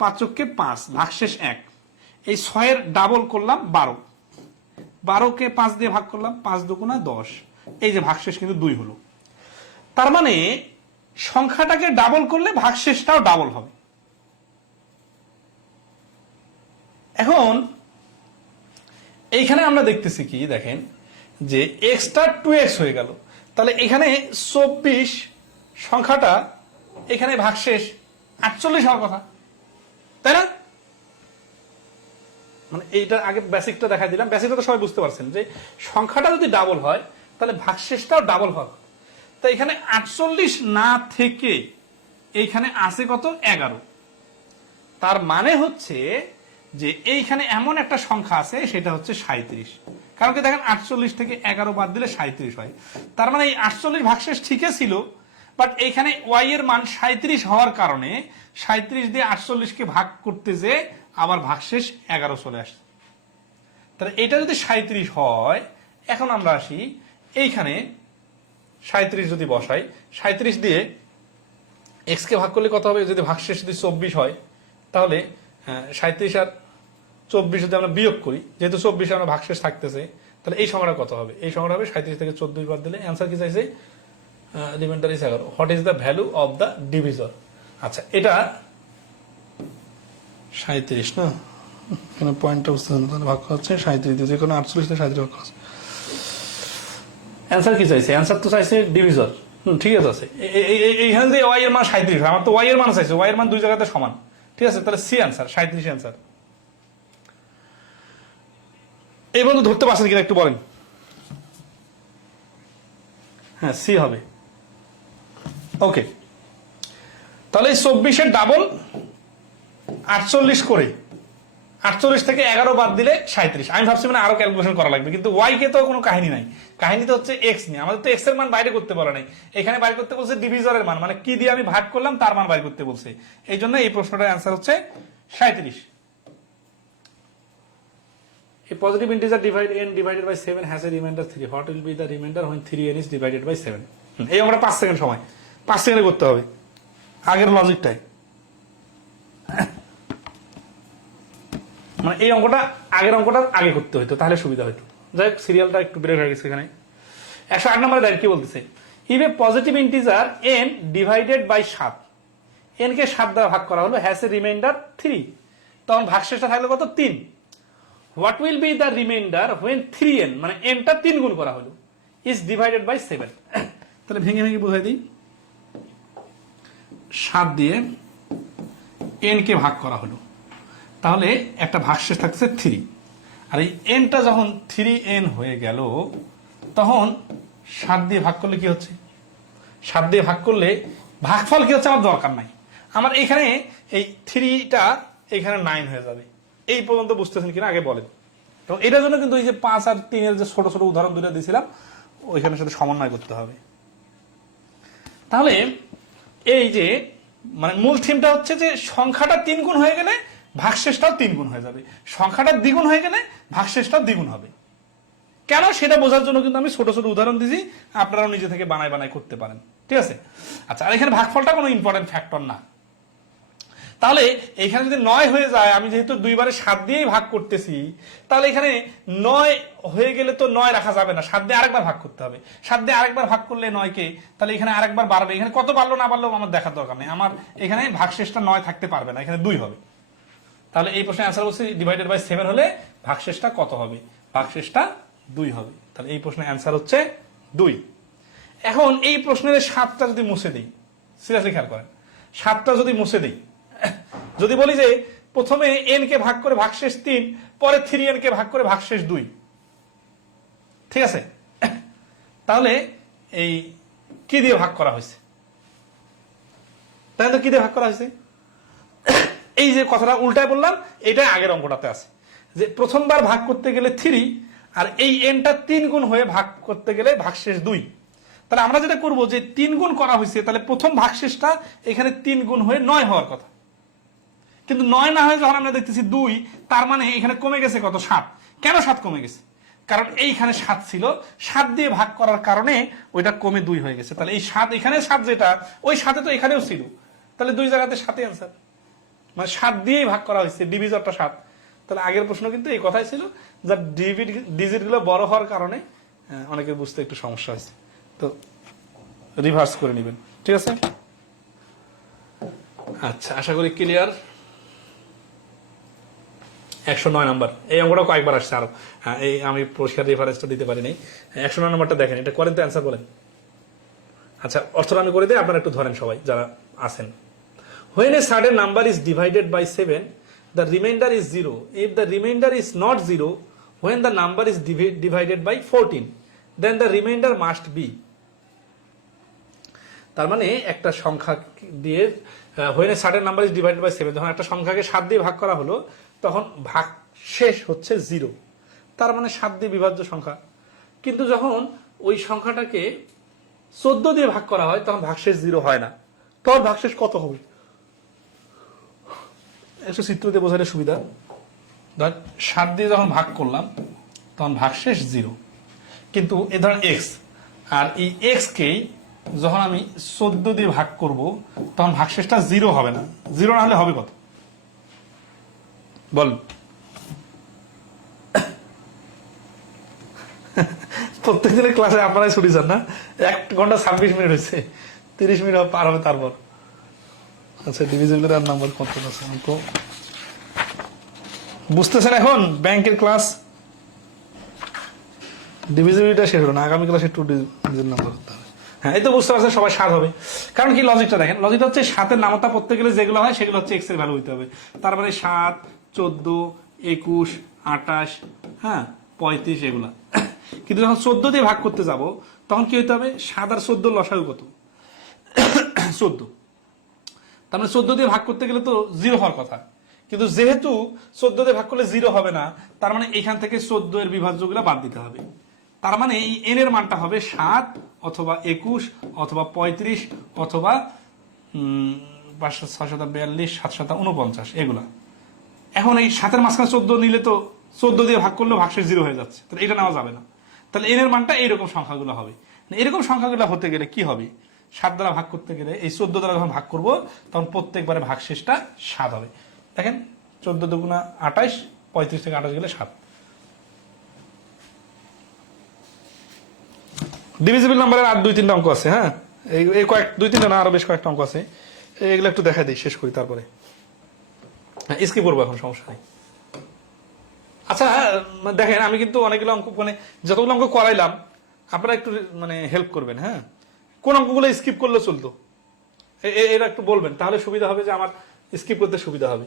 5 × 5, ভাগশেষ 1। এই 6-এর ডাবল করলাম 12, 12কে 5 দিয়ে ভাগ করলাম, 5 × 2 = 10। এই যে ভাগশেষ কিন্তু 2 হলো। তার মানে সংখ্যাটাকে ডাবল করলে ভাগশেষটাও ডাবল হবে। এখন এইখানে আমরা দেখতেছি কি দেখেন, যে এক্সটা 2x হয়ে গেল, তাহলে এখানে 24 সংখ্যাটা এখানে ভাগশেষ 48 হওয়ার কথা, তাই না? মানে এইটার আগে বেসিকটা দেখা দিলাম, বেসিকটা তো সবাই বুঝতে পারছেন যে সংখ্যাটা যদি ডাবল হয় তাহলে ভাগশেষটাও ডাবল হবে। তো এখানে 48 না থেকে এইখানে আছে কত, 11। তার মানে হচ্ছে যে এইখানে এমন একটা সংখ্যা আছে, সেটা হচ্ছে 37। কারণ কি দেখেন, 48 থেকে 11 বাদ দিলে 37 হয়। তার মানে এই 48 ভাগশেষ ঠিকই ছিল, বাট এইখানে ওয়াই এর মান 37 হওয়ার কারণে 37 দিয়ে 48কে ভাগ করতে যে আবার ভাগশেষ 11 চলে আসছে। তাহলে এটা যদি 37 হয়, এখন আমরা আসি এইখানে 37 যদি বসাই, 37 দিয়ে এক্স কে ভাগ করলে কত হবে, যদি ভাগশেষ যদি 24 হয়, তাহলে 37 আর 24 যদি আমরা বিয়োগ করি, যেহেতু 24 আমরা ভাগশেষ থাকতেছে, তাহলে এই সংখ্যাটা কত হবে, এই সংখ্যাটা হবে 37 থেকে 24 বাদ দিলে অ্যান্সার কি চাইছে, reminder is 11। What is the value of the divisor? আচ্ছা, এটা 37 না, এখানে পয়েন্টটা বুঝতে ভাগ হচ্ছে 37 দিয়ে, যে কোনো 48 থেকে 37 ভাগ হচ্ছে। অ্যান্সার কি চাইছে, অ্যান্সার তো চাইছে ডিভিজর। ঠিক আছে, এইখানে যে ওয়াই এর মান 37, আমার তো ওয়াই এর মান চাইছে, ওয়াই এর মান দুই জায়গাতে সমান, ঠিক আছে। তাহলে সি অ্যান্সার, 37 অ্যান্সার। এই বন্ধু ধরতে পারছেন কিনা একটু বলেন। হ্যাঁ, সি হবে। ওকে, তাহলে 24-এর ডাবল 48 করে, 48 থেকে 11 বাদ দিলে 37। আমি ভাবছি মানে আরো ক্যালকুলেশন করা লাগবে, কিন্তু ওয়াই কে তো কোনো কাহিনী নাই, কাহিনী তো হচ্ছে এক্স নিয়ে। আমাদের তো এক্স এর মান বাইরে করতে পারা নাই, এখানে বাইরে করতে বলছে ডিভিজরের মান, মানে কি দিয়ে আমি ভাগ করলাম তার মান বাইরে করতে বলছে। এই জন্য এই প্রশ্নটার অ্যান্সার হচ্ছে 37। A positive integer divided n divided by 7 has a remainder 3. What will be the remainder when 3n is divided by 7? এই আমরা 5 সেকেন্ড সময়, 5 সেকেন্ডে করতে হবে আগের লজিকটাই। মানে এই অঙ্কটা আগের অঙ্কটা আগে করতে হতো, তাহলে সুবিধা হতো। যাই হোক, সিরিয়ালটা একটু ব্রেক হয়ে গেছে এখানে। 108 নম্বরে দেখেন কি বলতেছে, if a positive integer n divided by 7, n কে 7 দ্বারা ভাগ করা হলো, হ্যাজ এ রিমাইন্ডার 3, তখন ভাগশেষটা থাকলো কত, 3। What will be the reminder when 3n, মানে n টা 3 গুণ করা হলো, ইজ ডিভাইডেড বাই 7। তাহলে ভেঙে ভেঙে বুঝাই দিই, 7 দিয়ে n কে ভাগ করা হলো, তাহলে একটা ভাগশেষ থাকছে 3। আর এই n টা যখন 3n হয়ে গেল, তখন 7 দিয়ে ভাগ করলে কি হচ্ছে, 7 দিয়ে ভাগ করলে ভাগফল কি হচ্ছে আমার দরকার নাই, আমার এখানে এই 3টা এখানে 9 হয়ে যাবে। এই পর্যন্ত বুঝতেছেন কিনা আগে বলেন। এবং এটার জন্য কিন্তু এই যে 5 আর 3 এর যে ছোট ছোট উদাহরণ দুটো দিয়েছিলাম, ওইখানের সাথে সমন্বয় করতে হবে। তাহলে এই যে মানে মূল থিমটা হচ্ছে যে সংখ্যাটা 3 গুণ হয়ে গেলে ভাগশেষটাও 3 গুণ হয়ে যাবে, সংখ্যাটা দ্বিগুণ হয়ে গেলে ভাগশেষটাও দ্বিগুণ হবে। কেন সেটা বোঝার জন্য কিন্তু আমি ছোট ছোট উদাহরণ দিয়েছি, আপনারাও নিজে থেকে বানায় বানায় করতে পারেন, ঠিক আছে। আচ্ছা, আর এখানে ভাগফলটা কোনো ইম্পর্টেন্ট ফ্যাক্টর না। তাহলে এখানে যদি 9 হয়ে যায়, আমি যেহেতু 2 বারে 7 দিয়েই ভাগ করতেছি, তাহলে এখানে 9 হয়ে গেলে তো 9 রাখা যাবে না, 7 দিয়ে আরেকবার ভাগ করতে হবে। 7 দিয়ে আরেকবার ভাগ করলে 9 কে, তাহলে এখানে আরেকবার বাড়বে। এখানে কত বাড়লো না বাড়লো আমার দেখার দরকার নেই, আমার এখানে ভাগশেষটা 9 থাকতে পারবে না, এখানে 2 হবে। তাহলে এই প্রশ্নের অ্যান্সার বলছি ডিভাইডেড বাই 7 হলে ভাগশেষটা কত হবে, ভাগশেষটা 2 হবে। তাহলে এই প্রশ্নের অ্যান্সার হচ্ছে 2। এখন এই প্রশ্নের 7টা যদি মুছে দিই, সিরিয়াসলি খেয়াল করেন, 7টা যদি মুছে দিই, যদি বলি যে প্রথমে n কে ভাগ করে ভাগশেষ 3, পরে 3n কে ভাগ করে ভাগশেষ 2, ঠিক আছে, তাহলে এই কি দিয়ে ভাগ করা হয়েছে, তাই তো কি দিয়ে ভাগ করা হয়েছে, এই যে কথাটা উল্টায় বললাম, এটা আগের অঙ্কটাতে আছে যে প্রথমবার ভাগ করতে গেলে 3, আর এই n টা 3 গুণ হয়ে ভাগ করতে গেলে ভাগশেষ 2। তাহলে আমরা যেটা করব যে 3 গুণ করা হয়েছে, তাহলে প্রথম ভাগশেষটা এখানে 3 গুণ হয়ে 9 হওয়ার কথা, কিন্তু 9 না হয়ে যখন আমরা দেখতেছি 2, তার মানে এখানে কমে গেছে কত? 7। কেন 7 কমে গেছে? কারণ এইখানে 7 ছিল, 7 দিয়ে ভাগ করার কারণে ওইটা কমে 2 হয়ে গেছে। তাহলে এই 7, এখানে 7 যেটা, ওই 7 তো এখানেও ছিল, তাহলে 2 জায়গাতে 7ই আনসার, মানে 7 দিয়েই ভাগ করা হয়েছে, ডিভিজরটা 7। তাহলে আগের প্রশ্ন কিন্তু এই কথাই ছিল, যার ডিজিট গুলো বড় হওয়ার কারণে অনেকের বুঝতে একটু সমস্যা হয়েছে, তো রিভার্স করে নেবেন, ঠিক আছে? আচ্ছা, আশা করি ক্লিয়ার। 109 নাম্বার, এই অঙ্কটা কয়েকবার আসছে আরো, হ্যাঁ, এই আমি পরিষ্কার রেফারেন্সটা দিতে পারি নাই। 109 নাম্বারটা দেখেন, এটা করেন তো, অ্যান্সার বলেন। আচ্ছা, অর্থটা আমি করে দিই, আপনারা একটু ধরেন সবাই যারা আছেন। When a certain number is divided by 7, the remainder is 0. If the remainder is not 0, when the number is divided by 14, then the remainder must be. তার মানে একটা সংখ্যা দিয়ে when a certain number is divided by 7, যখন একটা সংখ্যাকে 7 দিয়ে ভাগ করা হলো, তখন ভাগ শেষ হচ্ছে 0, তার মানে 7 দিয়ে বিভাজ্য সংখ্যা। কিন্তু যখন ওই সংখ্যাটাকে 14 দিয়ে ভাগ করা হয়, তখন ভাগশেষ 0 হয় না, তখন ভাগশেষ কত হবে? একটু চিত্র দিয়ে বোঝালে সুবিধা। ধর 7 দিয়ে যখন ভাগ করলাম, তখন ভাগশেষ 0, কিন্তু এ ধরেন এক্স, আর এই এক্স কেই যখন আমি 14 দিয়ে ভাগ করব, তখন ভাগশেষটা 0 হবে না। 0 না হলে হবে কত বল? প্রত্যেক দিনের ক্লাসে আপনারাই ছুটি যান না, 1 ঘন্টা 26 মিনিট হয়েছে, 30 মিনিট পার হবে তারপর। আচ্ছা, ডিভিজিবল আর নাম্বার কত আছে অঙ্ক বুঝতেছেন এখন? ব্যাংকের ক্লাস ডিভিজিবিলিটা শেষ হলো না, আগামী ক্লাসে 2 ডিভিজিবল নাম্বার করতে হবে। হ্যাঁ, এই তো বুঝতে পারছেন সবাই, 7 হবে। কারণ কি, লজিকটা দেখেন, লজিকটা হচ্ছে 7-এর নামতা পড়তে গেলে যেগুলো হয় সেগুলো হচ্ছে এক্স এর ভ্যালু হইতে হবে। তার মানে 7, 14, 21, 28, হ্যাঁ, 35 এগুলা। কিন্তু যখন 14 দিয়ে ভাগ করতে যাব, তখন কি হইতে হবে? 7 আর 14 লসাগু কত? 14। তার মানে 14 দিয়ে ভাগ করতে গেলে তো 0 হওয়ার কথা, কিন্তু যেহেতু 14 দিয়ে ভাগ করলে 0 হবে না, তার মানে এখান থেকে 14 এর বিভাজ্যগুলো বাদ দিতে হবে। তার মানে এই এন এর মানটা হবে 7 অথবা 21 অথবা 35 অথবা 542, 749 এগুলা। এখন এই 7-এর মাঝখানে 14 নিলে তো 14 দিয়ে ভাগ করলে ভাগশেষ 0 হয়ে যাচ্ছে, তাহলে এটা নেওয়া যাবে না। তাহলে এন এর মানটা এইরকম সংখ্যাগুলো হবে। এরকম সংখ্যাগুলো হতে গেলে কি হবে? 7 দ্বারা ভাগ করতে গেলে, এই 14 দ্বারা যখন ভাগ করবো, তখন প্রত্যেকবারে ভাগশেষটা 7 হবে। দেখেন, 14 দুগুণা 28, 35 থেকে 28 গেলে 7। ডিভিজিবল নাম্বারের আর 2-3টা অঙ্ক আছে, হ্যাঁ, এই 2-3টা না, আরো বেশ কয়েকটা অঙ্ক আছে, এগুলো একটু দেখা দিই, শেষ করি তারপরে। হ্যাঁ, স্কিপ করবো এখন, সমস্যা নেই। আচ্ছা, দেখেন, আমি কিন্তু অনেকগুলো অঙ্ক, মানে যতগুলো অঙ্ক করাইলাম, আপনারা একটু মানে হেল্প করবেন, হ্যাঁ, কোন অঙ্কগুলো স্কিপ করলে চলতো এরা একটু বলবেন, তাহলে সুবিধা হবে, যে আমার স্কিপ করতে সুবিধা হবে।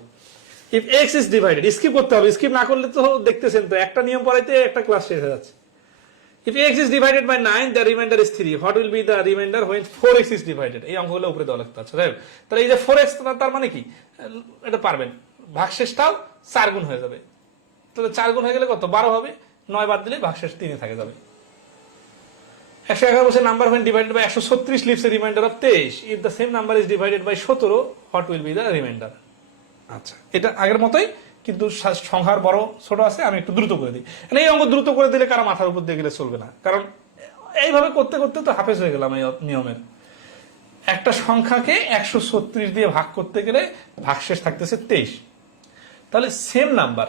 If x is divided, skip করতে হবে, স্কিপ না করলে তো দেখতেছেন তো একটা নিয়ম পড়াইতে একটা ক্লাস শেষ হয়ে যাচ্ছে। If x is divided by 9, the remainder is 3. What will be the remainder when 4x is divided? এই অঙ্কগুলো উপরে দেওয়া লাগতে আছে। তাহলে এই যে 4x, তার মানে কি? এটা পারবেন, ভাগশেষটাও 4 গুণ হয়ে যাবে। তাহলে 4 গুণ হয়ে গেলে কত? 12 হবে। 9 বাদ দিলে ভাগশেষ 3 থাকে যাবে। 111 বছর number when divided by 136 leaves a remainder of 23. If the same number is divided by 17, what will be the remainder? আচ্ছা, এটা আগের মতোই, কিন্তু সংখ্যার বড় ছোট আছে, আমি একটু দ্রুত করে দিই। এই অঙ্ক দ্রুত করে দিলে কারো মাথার উপর দিয়ে গেলে চলবে না, কারণ এইভাবে করতে করতে তো হাফেজ হয়ে গেলাম এই নিয়মের। একটা সংখ্যাকে 136 দিয়ে ভাগ করতে গেলে ভাগশেষ থাকতেছে 23। তাহলে same number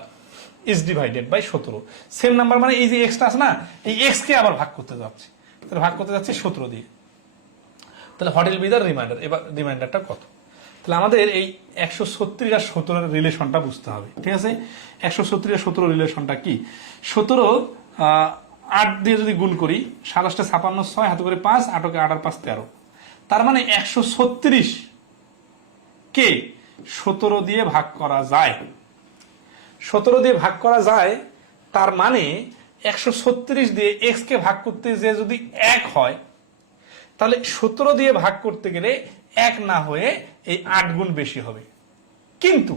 is divided by 17। Same number মানে এই যে এক্সটা আছে না, এই এক্স কে আবার ভাগ করতে যাচ্ছে, তাহলে ভাগ করতে যাচ্ছে 17 দিয়ে। তাহলে what will be the reminder? এবার রিমাইন্ডারটা কত? তাহলে আমাদের এই 136 আর 17 এর রিলেশনটা বুঝতে হবে, ঠিক আছে? 136 আর 17 রিলেশনটা কি? 17 8 দিয়ে যদি গুণ করি, 7 56, 6 হাতে করে 5, 8 কে 8 আর 5 13। তার মানে 136 কে 17 দিয়ে ভাগ করা যায়। 17 দিয়ে ভাগ করা যায়, তার মানে 136 দিয়ে এক্স কে ভাগ করতে যে যদি 1 হয়, তাহলে 17 দিয়ে ভাগ করতে গেলে 1 না হয়ে এই 8 গুণ বেশি হবে। কিন্তু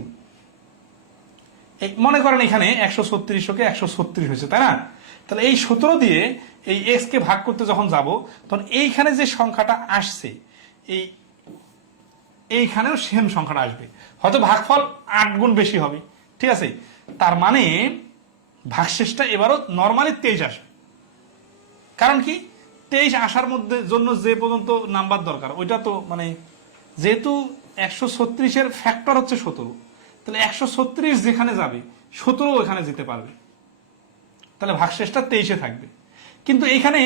মনে করেন এখানে 136 কে 136 হয়েছে, তাই না? তাহলে এই 17 দিয়ে এই এক্স কে ভাগ করতে যখন যাব তখন এইখানে যে সংখ্যাটা আসছে এইখানেও সেম সংখ্যাটা আসবে, হয়তো ভাগফল 8 গুণ বেশি হবে, ঠিক আছে। তার মানে ভাগশেষটা এবারও নর্মালি 23 আসবে। কারণ কি 23 আসার মধ্যে জন্য যে পর্যন্ত নাম্বার দরকার ওইটা তো মানে যেহেতু 136 ফ্যাক্টর হচ্ছে 17, তাহলে 136 যেখানে যাবে 17 ওখানে যেতে পারবে, তাহলে ভাগশেষটা 23 থাকবে। কিন্তু এখানে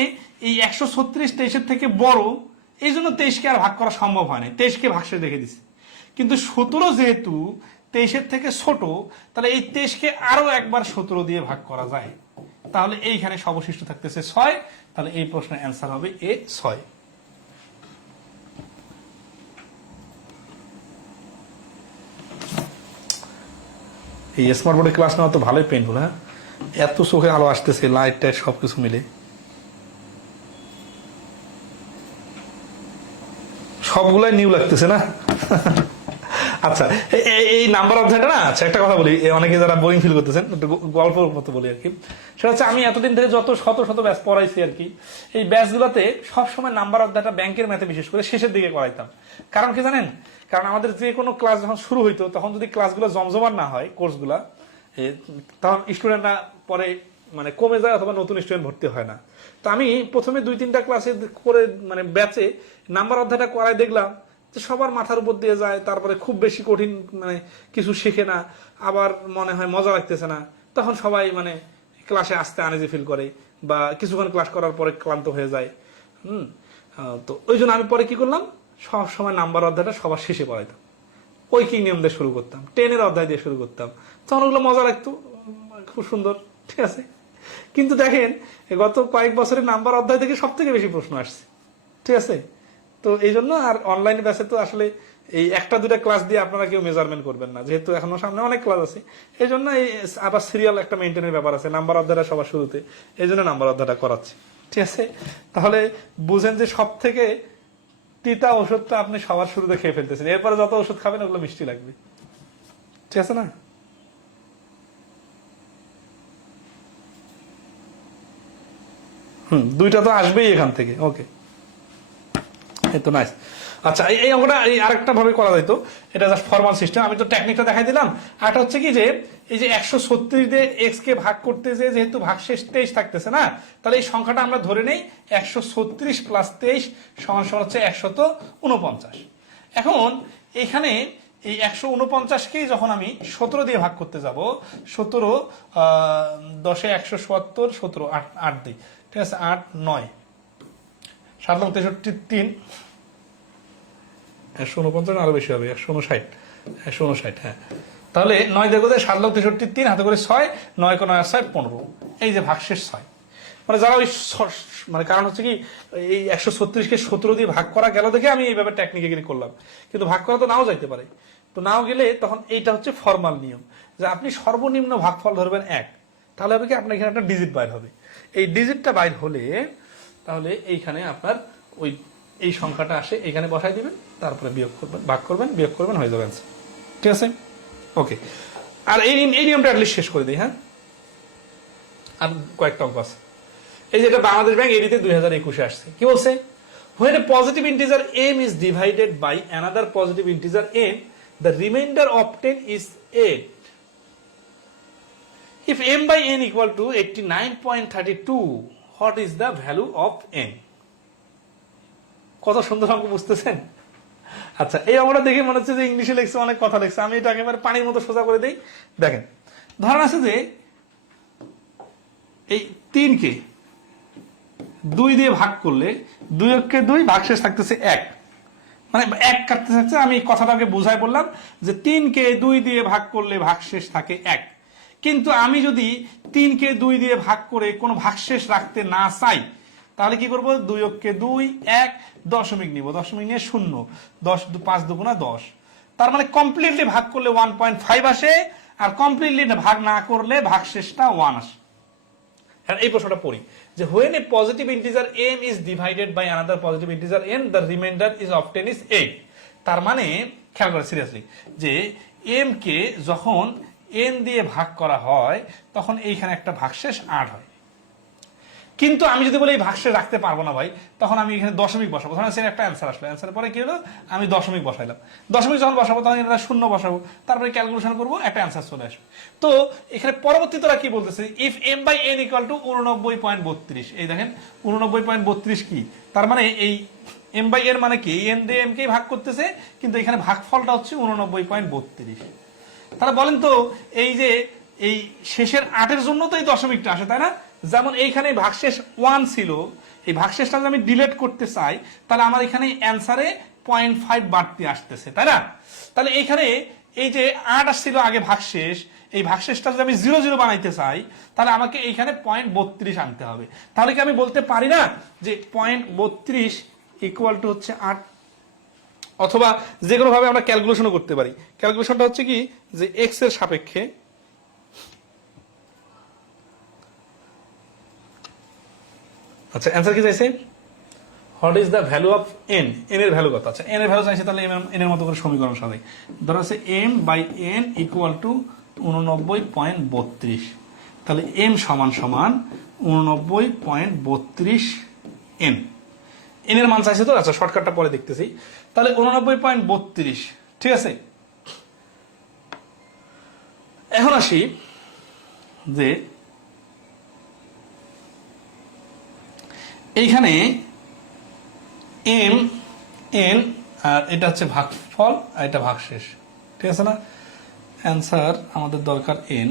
এই 136 23 থেকে বড়, এই জন্য 23 কে আর ভাগ করা সম্ভব হয় না, 23 কে ভাগশেষ রেখে দিচ্ছে। কিন্তু 17 যেহেতু 23 থেকে ছোট, তাহলে এই 23 কে আরো একবার 17 দিয়ে ভাগ করা যায়, তাহলে এইখানে অবশিষ্ট থাকতেছে 6। তাহলে এই প্রশ্নের অ্যান্সার হবে এ 6। এই স্মার্ট বোর্ডে ক্লাস নেওয়া তো ভালোই পেইনফুল। হ্যাঁ, এত চোখে আলো আসতেছে, লাইট টাইট সবকিছু মিলে সবগুলাই নিউ লাগতেছে না। আচ্ছা, এই নাম্বার অধ্যায়টা না, আচ্ছা একটা কথা বলি, অনেকে যারা বোরিং ফিল করতেছেন গল্প মতো বলি আর কি। সেটা হচ্ছে আমি এতদিন ধরে যত শত শত ব্যাচ পড়াইছি আর কি, এই ব্যাচগুলোতে সবসময় নাম্বার অধ্যায়টা ব্যাংকের ম্যাথে বিশেষ করে শেষের দিকে করাইতাম। কারণ কি জানেন, কারণ আমাদের যে কোনো ক্লাস যখন শুরু হইতো তখন যদি ক্লাসগুলো জমজমার না হয় কোর্সগুলা, তখন স্টুডেন্টরা পরে মানে কমে যায় অথবা নতুন স্টুডেন্ট ভর্তি হয় না। তো আমি প্রথমে 2-3টা ক্লাসে করে মানে ব্যাচে নাম্বার অধ্যায়টা করাই দেখলাম যে সবার মাথার উপর দিয়ে যায়, তারপরে খুব বেশি কঠিন মানে কিছু শেখে না, আবার মনে হয় মজা লাগতেছে না, তখন সবাই মানে ক্লাসে আসতে আনইজি ফিল করে বা কিছুক্ষণ ক্লাস করার পরে ক্লান্ত হয়ে যায়। তো ওই জন্য আমি পরে কি করলাম, সব সময় নাম্বার অধ্যায়টা সবার শেষে পড়াইতাম, ঐকিক নিয়ম দিয়ে শুরু করতাম, 10-এর অধ্যায় দিয়ে শুরু করতাম, তখন ওগুলো মজা লাগতো, খুব সুন্দর, ঠিক আছে। কিন্তু দেখেন গত কয়েক বছরের নাম্বার অধ্যায় থেকে সব থেকে বেশি প্রশ্ন আসছে, ঠিক আছে। তো এই জন্য আর অনলাইন ব্যাচে তো আসলে এই 1-2টা ক্লাস দিয়ে আপনারা কেউ মেজারমেন্ট করবেন না, যেহেতু এখনো সামনে অনেক ক্লাস আছে। এই জন্য এই আবার সিরিয়াল একটা মেনটেনের ব্যাপার আছে, নাম্বার অধ্যায়টা সবার শুরুতে, এই জন্য নাম্বার অধ্যায়টা করাচ্ছি, ঠিক আছে। তাহলে বুঝেন যে সব থেকে তিতা ওষুধটা আপনি সবার শুরুতে খেয়ে ফেলতেছেন, এরপরে যত ওষুধ খাবেন ওগুলো মিষ্টি লাগবে, ঠিক আছে না। দুইটা তো আসবেই এখান থেকে, ওকে, এই তো নাইস। আচ্ছা, এই অঙ্কটা আরেকটা ভাবে করা যাইতো, এটা জাস্ট ফর্মাল সিস্টেম, আমি তো টেকনিকটা দেখাই দিলাম। আরটা হচ্ছে কি যে এই যে 136 দিয়ে এক্স কে ভাগ করতে যেহেতু ভাগশেষ 23 থাকতেছে না, তাহলে এই সংখ্যাটা আমরা ধরে নেই 136 + 23 = হচ্ছে 149। এখন এখানে এই 149কেই যখন আমি 17 দিয়ে ভাগ করতে যাব, 17 10-এ 177, 17 8 দিই, ঠিক আছে, 8 9 7 লং 63 3 149 আরো বেশি হবে, 159, হ্যাঁ। তাহলে 9 দেখো 7 লং 63 3 হাতে করে 6, 9 × 9 = 6 15, এই যে ভাগশেষ 6। মানে যারা ওই মানে কারণ হচ্ছে কি এই 136কে 17 দিয়ে ভাগ করা গেল দেখে আমি এইভাবে টেকনিক্যালি করলাম, কিন্তু ভাগ করা তো নাও যাইতে পারে। তো নাও গেলে তখন এইটা হচ্ছে ফর্মাল নিয়ম, যে আপনি সর্বনিম্ন ভাগফল ধরবেন 1, তাহলে হবে কি আপনার এখানে একটা ডিজিট বাইর হবে, এই ডিজিটটা বাইর হলে তাহলে এইখানে আপনার ওই এই সংখ্যাটা আসে, এখানে বসাই দিবেন, তারপরে বিয়োগ করবেন, ভাগ করবেন, বিয়োগ করবেন, হয়ে যাবে অ্যান্সার, ঠিক আছে, ওকে। আর এই নিয়মটা অ্যাটলিস্ট শেষ করে দিই, হ্যাঁ। আর কয়েকটা অঙ্ক আছে, এই যেটা বাংলাদেশ ব্যাংক এডিতে 2021-এ আসছে, কি বলছে, when a positive integer m is divided by another positive integer n, the remainder of 10 is 8. If m by n equal to 89.32, what is the value of n? কত সুন্দর অঙ্ক, বুঝতেছেন? আচ্ছা, এই অঙ্কটা দেখে মনে হচ্ছে যে ইংলিশে লিখছে, অনেক কথা লিখছে, আমি এটা একেবারে পানির মতো সোজা করে দেই। দেখেন, ধরেন আছে যে এই 3কে 2 দিয়ে ভাগ করলে 2 2 ভাগশেষ থাকতেছে 1, মানে 1 কাটতে থাকছে। আমি কথাটাকে বুঝাই বললাম যে 3কে 2 দিয়ে ভাগ করলে ভাগশেষ থাকে 1, কিন্তু আমি যদি 3কে 2 দিয়ে ভাগ করে কোনো ভাগশেষ রাখতে না চাই, তাহলে কি করবো, 2 2 1 দশমিক নিব, দশমিক নিয়ে 0, 10 5 2 10, তার মানে কমপ্লিটলি ভাগ করলে 1.5 আসে, আর কমপ্লিটলি ভাগ না করলে ভাগশেষটা 1 আসে। এই প্রশ্নটা পড়ি যে when a positive integer m is divided by another positive integer n, the remainder is of 10 is 8. তার মানে খেয়াল করে সিরিয়াসলি, যে m কে যখন n দিয়ে ভাগ করা হয় তখন এইখানে একটা ভাগশেষ 8 হয়। কিন্তু আমি যদি বলি এই ভাগশেষ রাখতে পারবো না ভাই, তখন আমি এখানে দশমিক বসাবো। ধরেন সেটা একটা অ্যান্সার আসলো, অ্যান্সারের পরে কি হলো, আমি দশমিক বসাইলাম। দশমিক যখন বসাবো তখন এটা শূন্য বসাবো, তারপরে ক্যালকুলেশন করবো, একটা অ্যান্সার চলে আসবে। তো এখানে পরবর্তী তোরা কি বলতেছে, if m by n equal to 89.32। এই দেখেন 89.32 কি, তার মানে এই m বাই n মানে কি, n দিয়ে m কে ভাগ করতেছে, কিন্তু এখানে ভাগফলটা হচ্ছে 89.32। তাহলে বলেন তো এই যে এই শেষের 8-এর জন্য তো এই দশমিকটা আসে, তাই না? যেমন এইখানে ভাগশেষ 1 ছিল, এই ভাগশেষটা যদি আমি ডিলিট করতে চাই, তাহলে আমার এখানে অ্যান্সারে 0.5 বাড়তি আসতেছে, তাই না? তাহলে এইখানে এই যে 8 আসছিল আগে ভাগশেষ, এই ভাগশেষটা যদি আমি 0 বানাইতে চাই, তাহলে আমাকে এইখানে 0.32 আনতে হবে। তাহলে কি আমি বলতে পারি না যে 0.32 ইকুয়াল টু হচ্ছে 8? অথবা যে কোনো ভাবে আমরা ক্যালকুলেশনও করতে পারি। ক্যালকুলেশনটা হচ্ছে কি, যে এক্স এর সাপেক্ষে আচ্ছা অ্যান্সার কি চাইছে, what is the value of N, N এর ভ্যালু কত? আচ্ছা এন এর ভ্যালু চাইছে, তাহলে এন এর মতো করে সমীকরণ সাজাই। ধরো হচ্ছে M by N equal to 89.32। তাহলে এম সমান সমান 89.32 এন। এন এর মান চাইছে তো, আচ্ছা শর্টকাটটা পরে দেখতেছি। তাহলে 89.32, ঠিক আছে। এখন আসি যে এইখানে এম এন আর এটা হচ্ছে ভাগফল আর এটা ভাগশেষ, ঠিক আছে না? অ্যান্সার আমাদের দরকার N,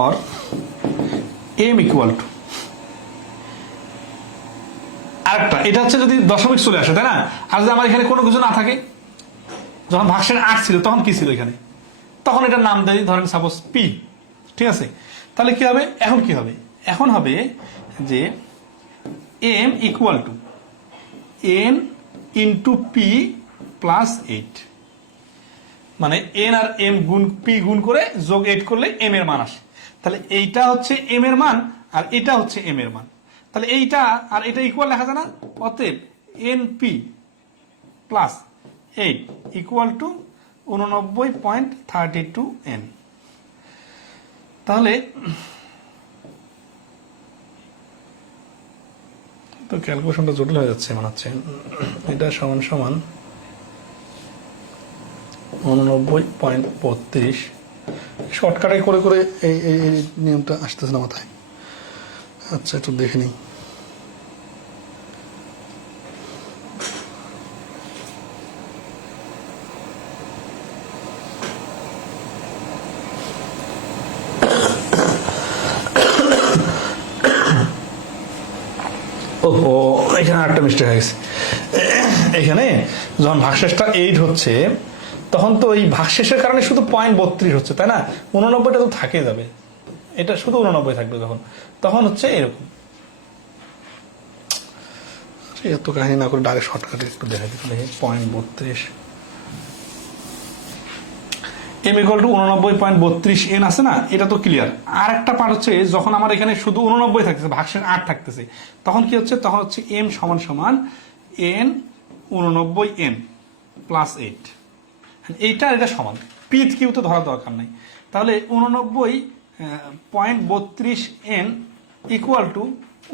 or m equal to আরেকটা, এটা হচ্ছে যদি দশমিক চলে আসে, তাই না? আর যদি আমার এখানে কোনো কিছু না থাকে, যখন ভাগশেষ 8 ছিল তখন কি ছিল এখানে, তখন এটার নাম দেয় ধরেন সাপোজ পি, ঠিক আছে। তাহলে কি হবে, এখন কি হবে, এখন হবে যে m equal to n into P plus 8, মানে n আর m গুণ p গুণ করে যোগ 8 করলে m এর মান আসে। তাহলে এইটা হচ্ছে m এর মান আর এটা হচ্ছে m এর মান, তাহলে এইটা আর এটা ইকুয়াল লেখা যায় না? অতএব np plus 8 equal to 89.32 n। তাহলে তো ক্যালকুলেশনটা জটিল হয়ে যাচ্ছে মনে হচ্ছে। এটা সমান সমান 89.32, শর্টকাটে করে করে এই এই নিয়মটা আসতেছে না মাথায়। আচ্ছা একটু দেখে নিই। ওহো, এখানে আরেকটা মিস্টেক হয়ে গেছে। এখানে যখন ভাগশেষটা 8 হচ্ছে, তখন তো এই ভাগশেষের কারণে শুধু 0.32 হচ্ছে, তাই না? 89টা তো থাকে যাবে, এটা শুধু 89 থাকবে যখন, তখন হচ্ছে এরকম। এত কাহিনী না করে ডাইরেক্ট শর্টকাটে একটু দেখা দিতে, দেখি 0.32 এম ইকুয়াল টু 89.32 এন আছে না, এটা তো ক্লিয়ার। আর একটা পার্ট হচ্ছে যখন আমার এখানে শুধু 89 থাকতেছে, ভাগশেষ 8 থাকতেছে, তখন কি হচ্ছে, তখন হচ্ছে এম সমান সমান এন 89 এন প্লাস 8। এইটা এটা সমান, পি কিউ তো ধরা দরকার নাই। তাহলে 89.32 N equal two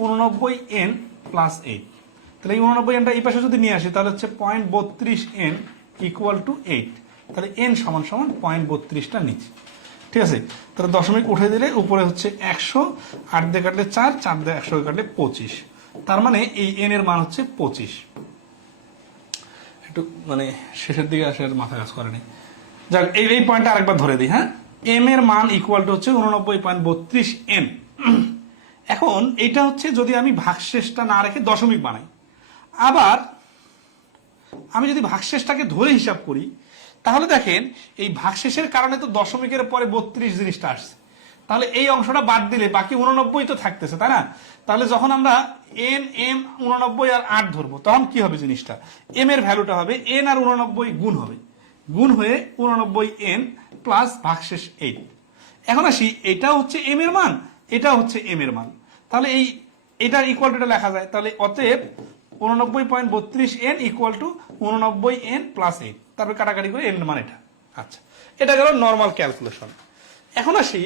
89 N plus 8। তাহলে এই 89 এনটা এই পাশে যদি নিয়ে আসি, তাহলে হচ্ছে 0.32 এন ইকুয়াল টু 8। তাহলে এন সমান সমান 0.32টা নিচে, ঠিক আছে। তাহলে দশমিক উঠে দিলে উপরে হচ্ছে 100, 8 দিয়ে কাটলে 4, 4 দিয়ে 100 কাটলে 25। তার মানে এই এন এর মান হচ্ছে 25। একটু মানে শেষের দিকে আসে আর মাথা কাজ করেনি। যাক এই পয়েন্টটা আরেকবার ধরে দিই, হ্যাঁ। এম এর মান ইকুয়াল টু হচ্ছে 89.32 এন। এখন এটা হচ্ছে যদি আমি ভাগশেষটা না রেখে দশমিক বানাই। আবার আমি যদি ভাগশেষটাকে ধরে হিসাব করি, তাহলে দেখেন এই ভাগশেষের কারণে তো দশমিকের পরে 32 জিনিসটা আসছে, তাহলে এই অংশটা বাদ দিলে বাকি 89 তো থাকতেছে, তাই না? তাহলে যখন আমরা এন এম 89 আর 8 ধরবো, তখন কি হবে জিনিসটা, এম এর ভ্যালুটা হবে এন আর 89 গুণ হবে, গুণ হয়ে 89 এন প্লাস ভাগশেষ 8। এখন আসি, এটা হচ্ছে এম এর মান, এটা হচ্ছে এম এর মান, তাহলে এই এটার ইকুয়াল টুটা লেখা যায়। তাহলে অতএব 89.32 N equal two 89 N plus 8, তারপর কাটাকাটি করে এন মান এটা। আচ্ছা, এটা গেল নর্মাল ক্যালকুলেশন। এখন আসি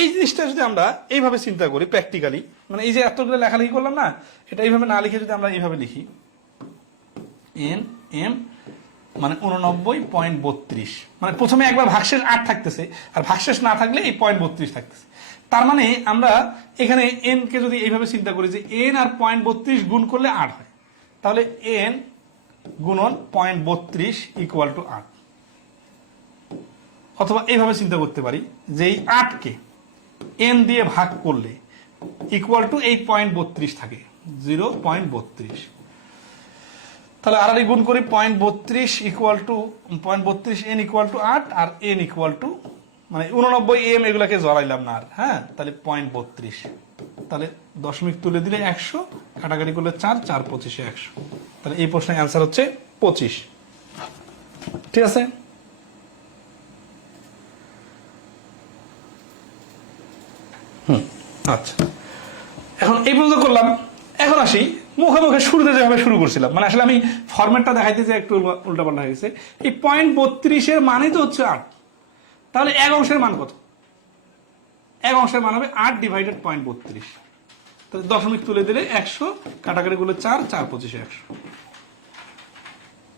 এই জিনিসটা যদি আমরা এইভাবে চিন্তা করি প্র্যাকটিক্যালি, মানে এই যে এতগুলো লেখালেখি করলাম না, এটা এইভাবে না লিখে যদি আমরা এইভাবে লিখি এন এম মানে 89.32, মানে প্রথমে একবার ভাগশেষ 8 থাকতেছে, আর ভাগশেষ না থাকলে এই 0.32 থাকতেছে। তার মানে আমরা এখানে এন কে যদি এইভাবে চিন্তা করি যে এন আর 0.32 গুণ করলে 8 হয়, তাহলে এন গুণন 0.32 ইকুয়াল টু 8। অথবা এইভাবে চিন্তা করতে পারি যে এই 8 কে এন দিয়ে ভাগ করলে ইকুয়াল টু এই 0.32 থাকে, 0.32। তাহলে আর গুণ করি 0.32 equal to 0.32 N equal to 8 আর এন ইকুয়াল টু মানে 89 এম, এগুলাকে জড়াইলাম না আর, হ্যাঁ, তাহলে 0.32। তাহলে দশমিক তুলে দিলে 100, কাটাকাটি করলে 4, 4 25 100। তাহলে এই প্রশ্নের অ্যান্সার হচ্ছে 25। ঠিক আছে, আচ্ছা, এখন এই পর্যন্ত করলাম। এখন আসি মুখে মুখে শুরুতে যেভাবে শুরু করছিলাম, মানে আসলে আমি ফরম্যাটটা দেখাইতে যে একটু উল্টাপাল্টা হয়ে গেছে। এই 0.32 মানে তো হচ্ছে 8, তাহলে এক অংশের মান কত? এক অংশের মান হবে 8 ডিভাইডেড 0.32। তাহলে দশমিক তুলে দিলে 100, কাটাকাটি করলে 4, 4 25 100।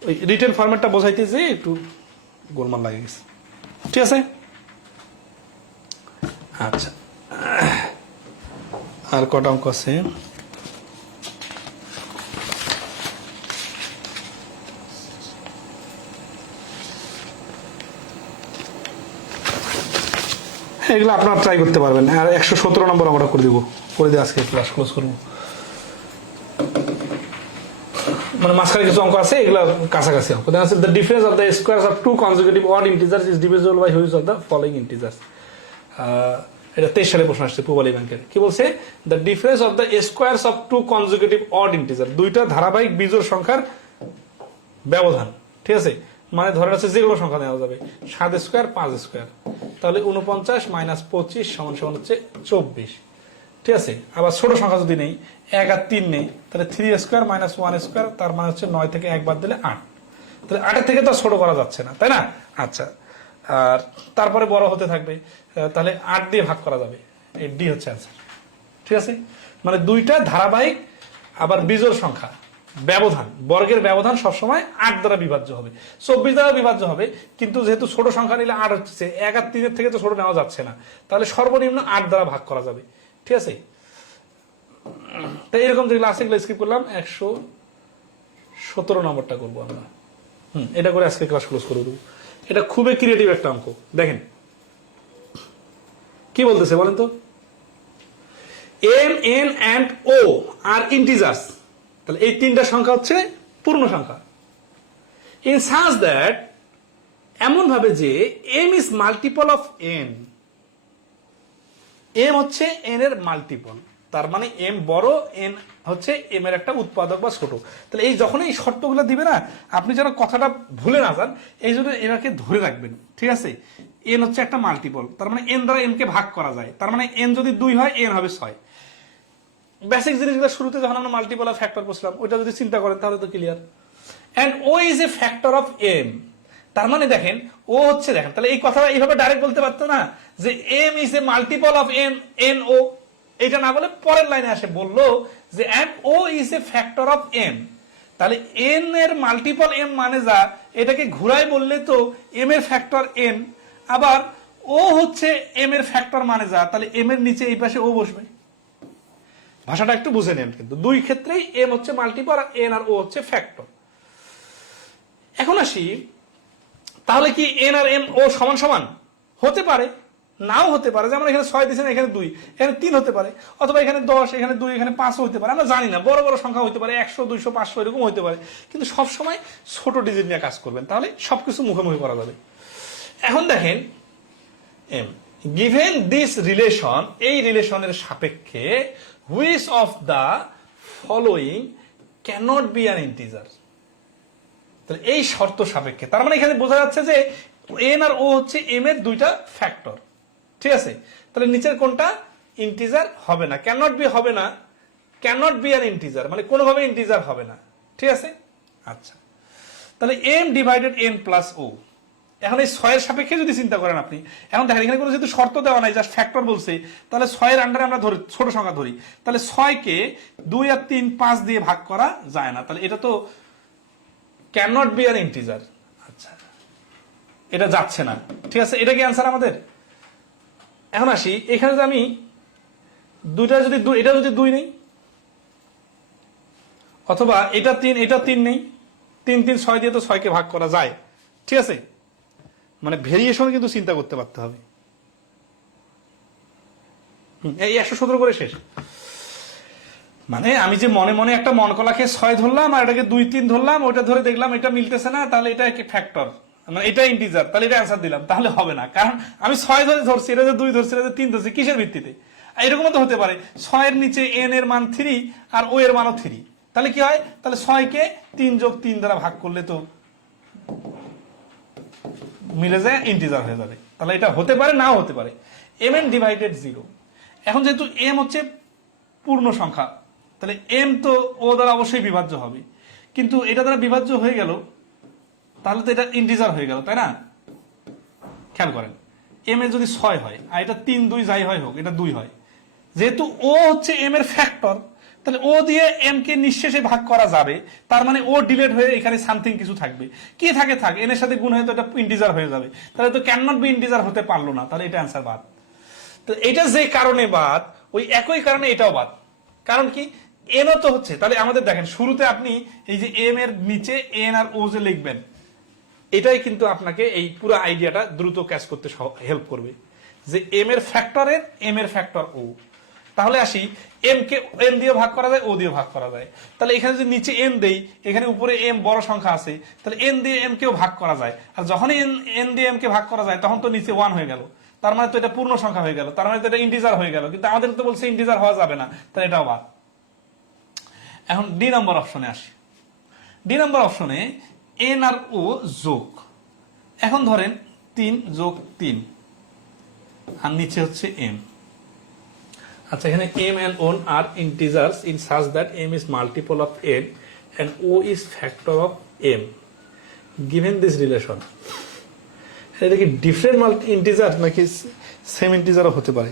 ওই রিটেন ফরম্যাটটা বোঝাইতে যে একটু গোলমাল লাগে গেছে। ঠিক আছে, আচ্ছা, আর কটা অঙ্ক আছে? এগুলো আপনারা ট্রাই করতে পারবেন। আর 117 নম্বর আমরা করে দিব, করে দিয়ে আজকে ক্লাস ক্লোজ করবো। মানে মাঝখানে কিছু অঙ্ক আছে, এগুলো কাছাকাছি অঙ্ক। দেখা যাচ্ছে the difference of the squares of two consecutive odd integers is divisible by which of the following integers. এটা 23 সালে প্রশ্ন আসছে পূবালী ব্যাংকের। কি বলছে? The difference of the squares of two consecutive odd integer, দুইটা ধারাবাহিক বিজোড় সংখ্যার ব্যবধান। ঠিক আছে, মানে ধরে আছে যে কোনো সংখ্যা নেওয়া যাবে, 7 স্কোয়ার 5 স্কোয়ার, তাহলে 49 মাইনাস 25 সমান সমান হচ্ছে 24। ঠিক আছে, আবার ছোট সংখ্যা যদি নেই, 1 আর 3 নেই, তাহলে 3 স্কোয়ার মাইনাস 1 স্কোয়ার, তার মানে হচ্ছে 9 থেকে 1 বাদ দিলে 8। তাহলে 8 থেকে তো ছোট করা যাচ্ছে না, তাই না? আচ্ছা, আর তারপরে বড় হতে থাকবে, তাহলে 8 দিয়ে ভাগ করা যাবে, এই ডি হচ্ছে অ্যান্সার। ঠিক আছে, মানে দুইটা ধারাবাহিক আবার বিজোড় সংখ্যা ব্যবধান, বর্গের ব্যবধান সবসময় 8 দ্বারা বিভাজ্য হবে, 24 দ্বারা বিভাজ্য হবে, কিন্তু যেহেতু ছোট সংখ্যা নিলে 8 হচ্ছে, 1 আর 3 থেকে তো ছোট নেওয়া যাচ্ছে না, তাহলে সর্বনিম্ন 8 দ্বারা ভাগ করা যাবে। ঠিক আছে, তাই এরকম যেগুলো আছে এগুলো স্কিপ করলাম। 117 নম্বরটা করবো আমরা। এটা করে আজকে ক্লাস ক্লোজ করে দেবো। এটা খুবই ক্রিয়েটিভ একটা অঙ্ক। দেখেন কি বলতেছে বলেন তো, M N and O are integers, তাহলে এই তিনটা সংখ্যা হচ্ছে পূর্ণ সংখ্যা। ইন সাচ দ্যাট, এমন ভাবে যে M is multiple of N, M হচ্ছে এন এর মাল্টিপল, তার মানে এম বড়, এন হচ্ছে এম এর একটা উৎপাদক বা ছোট। তাহলে এই যখন এই শর্তগুলো দিবে না, আপনি যেন কথাটা ভুলে না যান, এই জন্য এনাকে ধরে রাখবেন। ঠিক আছে, এন হচ্ছে একটা মাল্টিপল, তার মানে এন দ্বারা এন কে ভাগ করা যায়, তার মানে এন যদি 2 হয় এন হবে 6। বেসিক জিনিসগুলো শুরুতে যখন আমরা মাল্টিপল আর ফ্যাক্টর করছিলাম, ওইটা যদি চিন্তা করেন তাহলে তো clear. And O is a factor of M, তার মানে দেখেন ও হচ্ছে, দেখেন তাহলে এই কথাটা এইভাবে ডাইরেক্ট বলতে পারতো না যে M is a multiple of M N O, এটা না বলে পরের লাইনে আসে বললো যে and O is a factor of M. তাহলে এন এর মাল্টিপল এম মানে যা, এটাকে ঘুরাই বললে তো এম এর ফ্যাক্টর এন, আবার ও হচ্ছে এম এর ফ্যাক্টর মানে যা, তাহলে এম এর নিচে এই পাশে ও বসবে। ভাষাটা একটু বুঝে নেন, কিন্তু দুই ক্ষেত্রেই এম হচ্ছে মাল্টিপল, এন আর ও হচ্ছে ফ্যাক্টর। এখন আসি, তাহলে কি এন আর এম ও সমান সমান? হতে পারে, নাও হতে পারে। যেমন এখানে 6 দিচ্ছেন, এখানে 2, এখানে 3 হতে পারে, অথবা এখানে 10, এখানে 2, এখানে 5 হতে পারে, আমরা জানি না। বড় বড় সংখ্যা হতে পারে, 100 200 500 এরকম হতে পারে, কিন্তু সবসময় ছোট ডিজিট নিয়ে কাজ করবেন, তাহলে সবকিছু মুখোমুখি করা যাবে। এখন দেখেন, এম গিভেন দিস রিলেশন, এই রিলেশনের সাপেক্ষে which of the following cannot be an integer. তাহলে এই শর্ত সাপেক্ষে, তার মানে এখানে বোঝা যাচ্ছে যে এন আর ও হচ্ছে এম এর দুইটা ফ্যাক্টর। ঠিক আছে, তাহলে নিচের কোনটা ইন্টিজার হবে না, ক্যানট বি হবে না, ক্যানট বি অ্যান ইন্টিজার মানে কোনোভাবে ইন্টিজার হবে না। ঠিক আছে, আচ্ছা, তাহলে এম ডিভাইডেড এন প্লাস ও, এখন এই 6 এর সাপেক্ষে যদি চিন্তা করেন আপনি, এখন দেখেন এখানে কোনো যেহেতু শর্ত দেওয়া নাই, জাস্ট ফ্যাক্টর বলছে, তাহলে 6 এর আন্ডারে আমরা ধরি ছোট সংখ্যা ধরি, তাহলে 6 কে 2 আর 3 5 দিয়ে ভাগ করা যায় না, তাহলে এটা তো can not be an integer. আচ্ছা, এটা যাচ্ছে না, ঠিক আছে, এটা কি অ্যান্সার আমাদের? এখন আসি এখানে যে আমি দুইটা যদি এটা যদি 2 নেই, অথবা এটা 3 এটা 3 নেই, 3 3 6 দিয়ে তো 6 কে ভাগ করা যায়, ঠিক আছে, মানে ভেরিয়েশন কিন্তু চিন্তা করতে পারতে হবে। এই 117 করে শেষ। মানে আমি যে মনে মনে একটা মনকলাকে 6 ধরলাম আর এটাকে 2 3 ধরলাম, ওটা ধরে দেখলাম এটা মিলতেছে না, তাহলে এটা ফ্যাক্টর, মানে এটা ইন্টিজার, তাহলে এটা অ্যান্সার দিলাম, তাহলে হবে না, কারণ আমি 6 ধরে ধরছি, এটা 2 ধরছি, এটা 3 ধরছি, কিসের ভিত্তিতে? এরকম তো হতে পারে 6 এর নিচে n এর মান 3 আর ও এর মানও 3, তাহলে কি হয়? তাহলে 6 কে 3 যোগ 3 দ্বারা ভাগ করলে তো মিলে যায়, ইন্টিজার হয়ে যাবে। তাহলে এটা হতে পারে, নাও হতে পারে। mn divided 0। এখন যেহেতু m হচ্ছে পূর্ণ সংখ্যা, তাহলে m তো ও দ্বারা অবশ্যই বিভাজ্য হবে, কিন্তু এটা দ্বারা বিভাজ্য হয়ে গেল, তাহলে তো এটা ইন্টিজার হয়ে গেল, তাই না? খেয়াল করেন, m এর যদি 6 হয় আর এটা 3 2 যাই হয় হোক, এটা 2 হয়, যেহেতু ও হচ্ছে m এর ফ্যাক্টর, তাহলে ও দিয়ে m কে নিঃশেষে ভাগ করা যাবে, তার মানে ও ডিলেট হয়ে এখানে সামথিং কিছু থাকবে, কি থাকে থাক, n এর সাথে গুণ হয়ে তো এটা ইন্টিজার হয়ে যাবে, তাহলে তো ক্যান নট বি ইন্টিজার হতে পারলো না, তাহলে এটা অ্যান্সার বাদ। তো এটা যে কারণে বাদ, ওই একই কারণে এটাও বাদ। কারণ কি? n ও তো হচ্ছে, তাহলে আমাদের দেখেন শুরুতে আপনি এই যে m এর নিচে n আর ও যে লিখবেন, এটাই কিন্তু আপনাকে এই পুরো আইডিয়াটা দ্রুত ক্যাচ করতে হেল্প করবে, যে m এর ফ্যাক্টরের m এর ফ্যাক্টর ও। তাহলে আসি, m কে n দিয়ে ভাগ করা যায়, ও দিয়ে ভাগ করা যায়, তাহলে এখানে যদি নিচে n দেই, এখানে উপরে m বড় সংখ্যা আছে, তাহলে n দিয়ে m কেও ভাগ করা যায়, আর যখনই n দিয়ে m কে ভাগ করা যায় তখন তো নিচে 1 হয়ে গেল, তার মানে তো এটা পূর্ণ সংখ্যা হয়ে গেল, তার মানে তো এটা ইন্টিজার হয়ে গেল, কিন্তু আমাদের তো বলছে ইন্টিজার হওয়া যাবে না, তাহলে এটাও বাদ। এখন ডি নম্বর অপশনে আসি। ডি নম্বর অপশনে n আর ও যোগ, এখন ধরেন 3 যোগ 3 আর নিচে হচ্ছে m। আচ্ছা, এখানে m and o are integers in such that m is multiple of n and o is factor of m. Given this relation, এটা কি ডিফারেন্ট মাল্টি ইন্টিজার নাকি সেম ইন্টিজারও হতে পারে?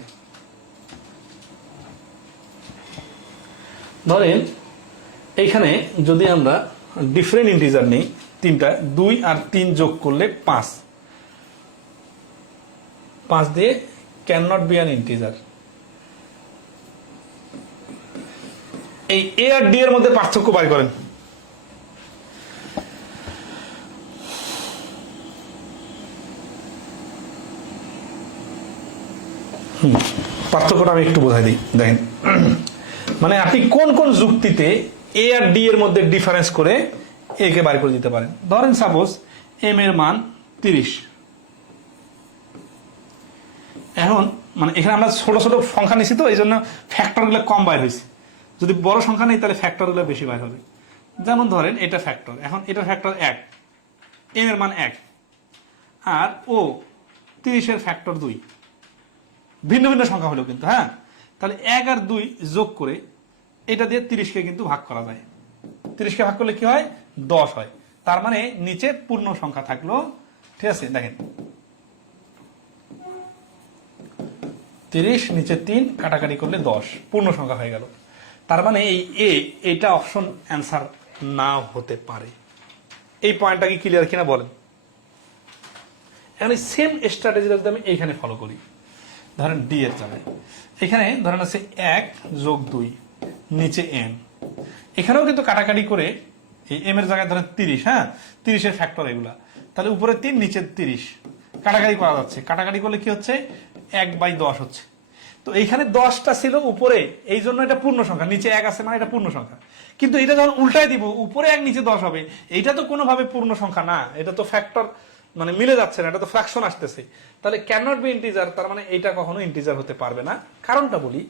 ধরেন এইখানে যদি আমরা ডিফারেন্ট ইন্টিজার নেই, তিনটা 2 আর 3 যোগ করলে 5, 5 দিয়ে can not be an integer. এই এ আর ডি এর মধ্যে পার্থক্য বাই করেন। পার্থক্যটা আমি একটু বোঝাই দিই, দেখেন, মানে আপনি কোন কোন যুক্তিতে এ আর ডি এর মধ্যে ডিফারেন্স করে এ কে বাই করে দিতে পারেন। ধরেন সাপোজ এম এর মান 30, এখন মানে এখানে আমরা ছোট ছোট সংখ্যা নিছি তো এই জন্য ফ্যাক্টর গুলো কম বাইর হয়েছে, যদি বড় সংখ্যা নেই তাহলে ফ্যাক্টর গুলো বেশি বাইর হবে। যেমন ধরেন এটা ফ্যাক্টর, এখন এটা ফ্যাক্টর 1, এম এর মান 1, আর ও 30 এর ফ্যাক্টর 2, ভিন্ন ভিন্ন সংখ্যা হলো কিন্তু, হ্যাঁ, তাহলে 1 আর 2 যোগ করে এটা দিয়ে 30 কে কিন্তু ভাগ করা যায়, 30 কে ভাগ করলে কি হয়? 10 হয়, তার মানে নিচে পূর্ণ সংখ্যা থাকলো, ঠিক আছে, দেখেন 30 নিচে 3 কাটাকাটি করলে 10 পূর্ণ সংখ্যা হয়ে গেল, তার মানে এই এইটা অপশন অ্যান্সার না হতে পারে। এই পয়েন্টটা কি ক্লিয়ার কিনা বলেন? এখন এই সেম স্ট্র্যাটেজিটা যদি আমি এইখানে ফলো করি, ধরেন ডি এর জায়গায় এখানে ধরেন আছে 1 যোগ 2 নিচে m, এখানেও কিন্তু কাটাকাটি করে এই m এর জায়গায় ধরেন 30, হ্যাঁ, 30 এর ফ্যাক্টর এগুলা, তাহলে উপরে 3 নিচে 30 কাটাকাটি করা যাচ্ছে, কাটাকাটি করলে কি হচ্ছে? 1/10 হচ্ছে। তো এইখানে 10টা ছিল উপরে, এই জন্য এটা পূর্ণ সংখ্যা, নিচে 1 আছে মানে এটা পূর্ণ সংখ্যা, কিন্তু এটা যখন উল্টায় দিব উপরে 1 নিচে 10 হবে, এইটা তো কোনোভাবে পূর্ণ সংখ্যা না, এটা তো ফ্যাক্টর মানে মিলে যাচ্ছে না, এটা তো ফ্র্যাকশন আসতেছে, তাহলে ক্যান নট বি ইন্টিজার, তার মানে এটা কখনো ইন্টিজার হতে পারবে না। কারণটা বলি,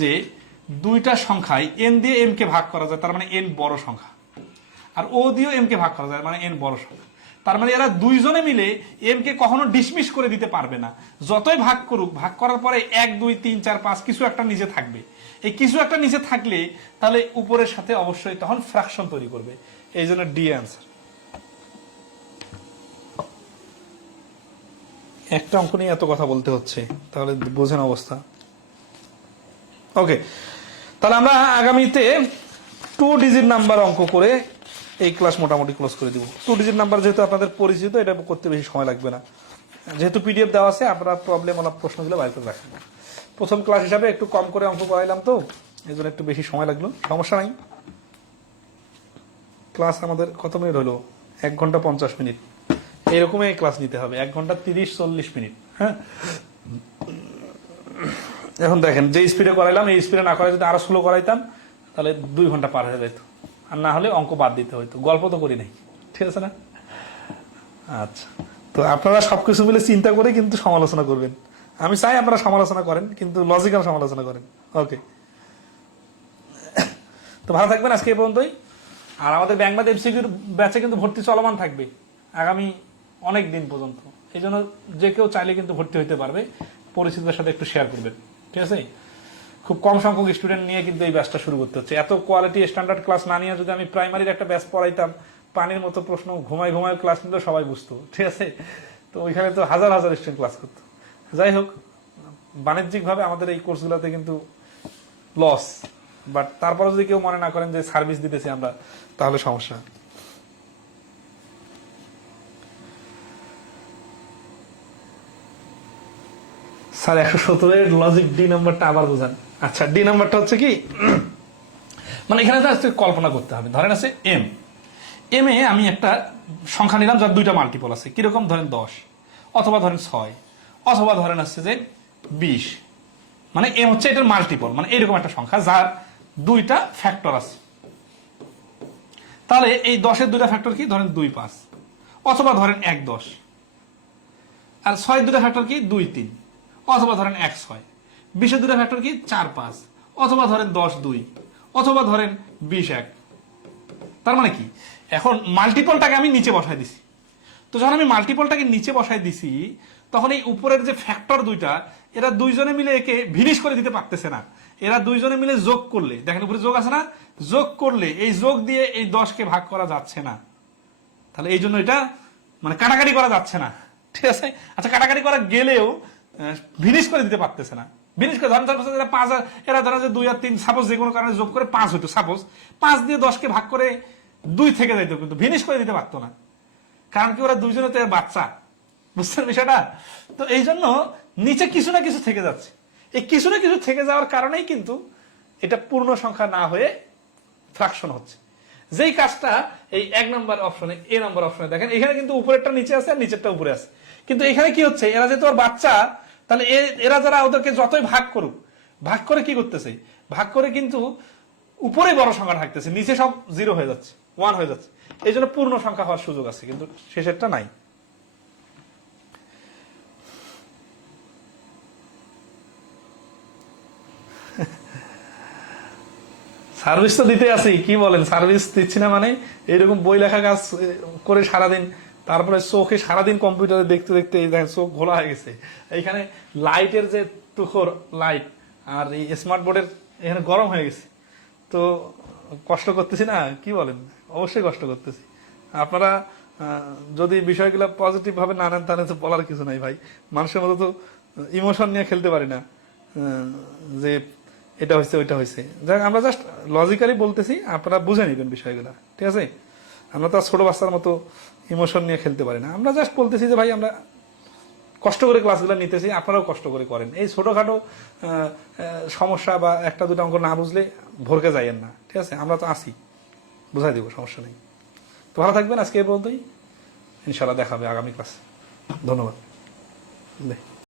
যে দুইটা সংখ্যায় n দিয়ে m কে ভাগ করা যায়, তার মানে n বড় সংখ্যা, আর ও দিয়েও m কে ভাগ করা যায় মানে n বড় সংখ্যা, তার মানে এরা দুইজনে মিলে m কে কখনো ডিসমিস করে দিতে পারবে না, যতই ভাগ করুক, ভাগ করার পরে 1 2 3 4 5 কিছু একটা নিচে থাকবে, এই কিছু একটা নিচে থাকলে তাহলে উপরের সাথে অবশ্যই তখন ফ্র্যাকশন তৈরি করবে, এই জন্য ডি অ্যান্সার। একটা অঙ্ক নিয়ে এত কথা বলতে হচ্ছে, তাহলে বোঝেন অবস্থা। ওকে, তাহলে আমরা আগামীতে 2 ডিজিট নাম্বার অঙ্ক করে এই ক্লাস মোটামুটি ক্লোজ করে দিব। 2 ডিজিট নাম্বার যেহেতু আপনাদের পরিচিত, এটা করতে বেশি সময় লাগবে না, যেহেতু পিডিএফ দেওয়া আছে, আপনারা প্রবলেম ওলা প্রশ্নগুলো বাইর করে রাখেন। প্রথম ক্লাস হিসাবে একটু কম করে অঙ্ক করাইলাম, তো এই জন্য একটু বেশি সময় লাগলো, সমস্যা নাই। ক্লাস আমাদের কত মিনিট হলো? 1 ঘন্টা 50 মিনিট, এইরকমই ক্লাস নিতে হবে, 1 ঘন্টা 30-40 মিনিট। হ্যাঁ, এখন দেখেন যে স্পিডে করাইলাম, এই স্পিডে না করাই যদি আরো স্লো করাইতাম, তাহলে 2 ঘন্টা পার হয়ে যেত, আর না হলে অঙ্ক বাদ দিতে হইতো। গল্প তো করি নাই, ঠিক আছে না? আচ্ছা, তো আপনারা সবকিছু মিলে চিন্তা করে কিন্তু সমালোচনা করবেন। আমি চাই আপনারা সমালোচনা করেন, কিন্তু লজিক্যাল সমালোচনা করেন। ওকে, তো ভালো থাকবেন, আজকে এই পর্যন্তই। আর আমাদের ব্যাংকবাদ এমসিকিউর ব্যাচে কিন্তু ভর্তি চলমান থাকবে আগামী অনেক দিন পর্যন্ত। এই জন্য যে কেউ চাইলে কিন্তু ভর্তি হইতে পারবে, পরিচিতদের সাথে একটু শেয়ার করবেন, ঠিক আছে? খুব কম সংখ্যক স্টুডেন্ট নিয়ে কিন্তু এই ব্যাচটা শুরু করতে হচ্ছে। এত কোয়ালিটি স্ট্যান্ডার্ড ক্লাস না নিয়ে যদি আমি প্রাইমারির একটা ব্যাচ পড়াইতাম, পানির মতো প্রশ্ন, ঘুমায় ক্লাস নিতে সবাই বুঝতো, ঠিক আছে? তো ওইখানে তো হাজার হাজার স্টুডেন্ট ক্লাস করতো। যাই হোক, বাণিজ্যিকভাবে আমাদের এই কোর্সগুলোতে কিন্তু লস, বাট তারপরে যদি কেউ মনে না করেন যে সার্ভিস দিতেছি আমরা, তাহলে সমস্যা। স্যার 117-এর লজিক ডি নাম্বারটা আবার বোঝান। আচ্ছা, ডি নাম্বারটা হচ্ছে কি, মানে এখানে কল্পনা করতে হবে। ধরেন আছে এম, এম এ আমি একটা সংখ্যা নিলাম যার 2টা মাল্টিপল আছে। কিরকম? ধরেন 10, অথবা ধরেন 6, অথবা ধরেন আছে যে 20। মানে এম হচ্ছে এটার মাল্টিপল, মানে এরকম একটা সংখ্যা যার 2টা ফ্যাক্টর আছে। তাহলে এই 10-এর 2টা ফ্যাক্টর কি? ধরেন 2, 5, অথবা ধরেন 1, 10। আর 6-এর 2টা ফ্যাক্টর কি? 2, 3, অথবা ধরেন 1, 6। 20-এর 2টা ফ্যাক্টর কি? 4, 5, অথবা ধরেন 10, 2, অথবা ধরেন 20, 1। তার মানে কি, এখন মাল্টিপলটাকে আমি নিচে বসাই দিছি। তো যখন আমি মাল্টিপলটাকে নিচে বসাই দিছি, তখন এই উপরের যে ফ্যাক্টর 2টা, এরা দুইজনে মিলে একে ভিনিশ করে দিতে পারতেছে না। এরা দুইজনে মিলে যোগ করলে, দেখেন উপরে যোগ আছে না, যোগ করলে এই যোগ দিয়ে এই 10কে ভাগ করা যাচ্ছে না। তাহলে এই জন্য এটা মানে কাটাকাটি করা যাচ্ছে না, ঠিক আছে? আচ্ছা, কাটাকাটি করা গেলেও ভিনিশ করে দিতে পারতেছে না। ভিনিশ করে ধরেন 5, এরা ধরেন যে 2 আর 3 সাপোজ যে কোনো কারণে যোগ করে 5 হইতো, সাপোজ 5 দিয়ে 10কে ভাগ করে 2 থেকে যাইতো, কিন্তু ভিনিশ করে দিতে পারতো না। কারণ কি, ওরা দুইজনে তো বাচ্চা, বুঝছেন বিষয়টা? তো এই জন্য নিচে কিছু না কিছু থেকে যাচ্ছে। এই কিছু না কিছু থেকে যাওয়ার কারণেই কিন্তু এটা পূর্ণ সংখ্যা না হয়ে ফ্র্যাকশন হচ্ছে। যেই কাজটা এই 1 নম্বর অপশনে, এ নম্বর অপশনে দেখেন, এখানে কিন্তু উপরেরটা নিচে আছে আর নিচেরটা উপরে আছে। কিন্তু এখানে কি হচ্ছে, এরা যেহেতু আর বাচ্চা, তাহলে এরা যারা ওদেরকে যতই ভাগ করুক, ভাগ করে কি করতেছে, ভাগ করে কিন্তু উপরে বড় সংখ্যা থাকতেছে, নিচে সব 0 হয়ে যাচ্ছে, 1 হয়ে যাচ্ছে। এই জন্য পূর্ণ সংখ্যা হওয়ার সুযোগ আছে, কিন্তু শেষেরটা নাই। সার্ভিস তো দিতে আছি, কি বলেন? সার্ভিস দিচ্ছি না মানে এইরকম বই লেখা কাজ করে সারাদিন, তারপরে চোখে সারাদিন কম্পিউটারে দেখতে দেখতে চোখ ঘোলা হয়ে গেছে। এইখানে লাইটের যে তুখর লাইট আর এই স্মার্ট বোর্ডের এখানে গরম হয়ে গেছে, তো কষ্ট করতেছি না, কি বলেন? অবশ্যই কষ্ট করতেছি। আপনারা যদি বিষয়গুলো পজিটিভ ভাবে না নেন, তাহলে তো বলার কিছু নাই ভাই। মানুষের মতো তো ইমোশন নিয়ে খেলতে পারি না, যে এটা হয়েছে ওইটা হয়েছে। যাক, আমরা জাস্ট লজিক্যালি বলতেছি, আপনারা বুঝে নিবেন বিষয়গুলা, ঠিক আছে? আমরা তো ছোট বাচ্চার মতো ইমোশন নিয়ে খেলতে পারি না। আমরা জাস্ট বলতেছি যে ভাই, আমরা কষ্ট করে ক্লাসগুলো নিতেছি, আপনারাও কষ্ট করে করেন। এই ছোটখাটো সমস্যা বা 1-2টা অঙ্ক না বুঝলে ভরকে যাইয়েন না, ঠিক আছে? আমরা তো আসি, বুঝাই দিব, সমস্যা নেই। তো ভালো থাকবেন, আজকে এই পর্যন্তই। ইনশাল্লাহ দেখা হবে আগামী ক্লাস। ধন্যবাদ।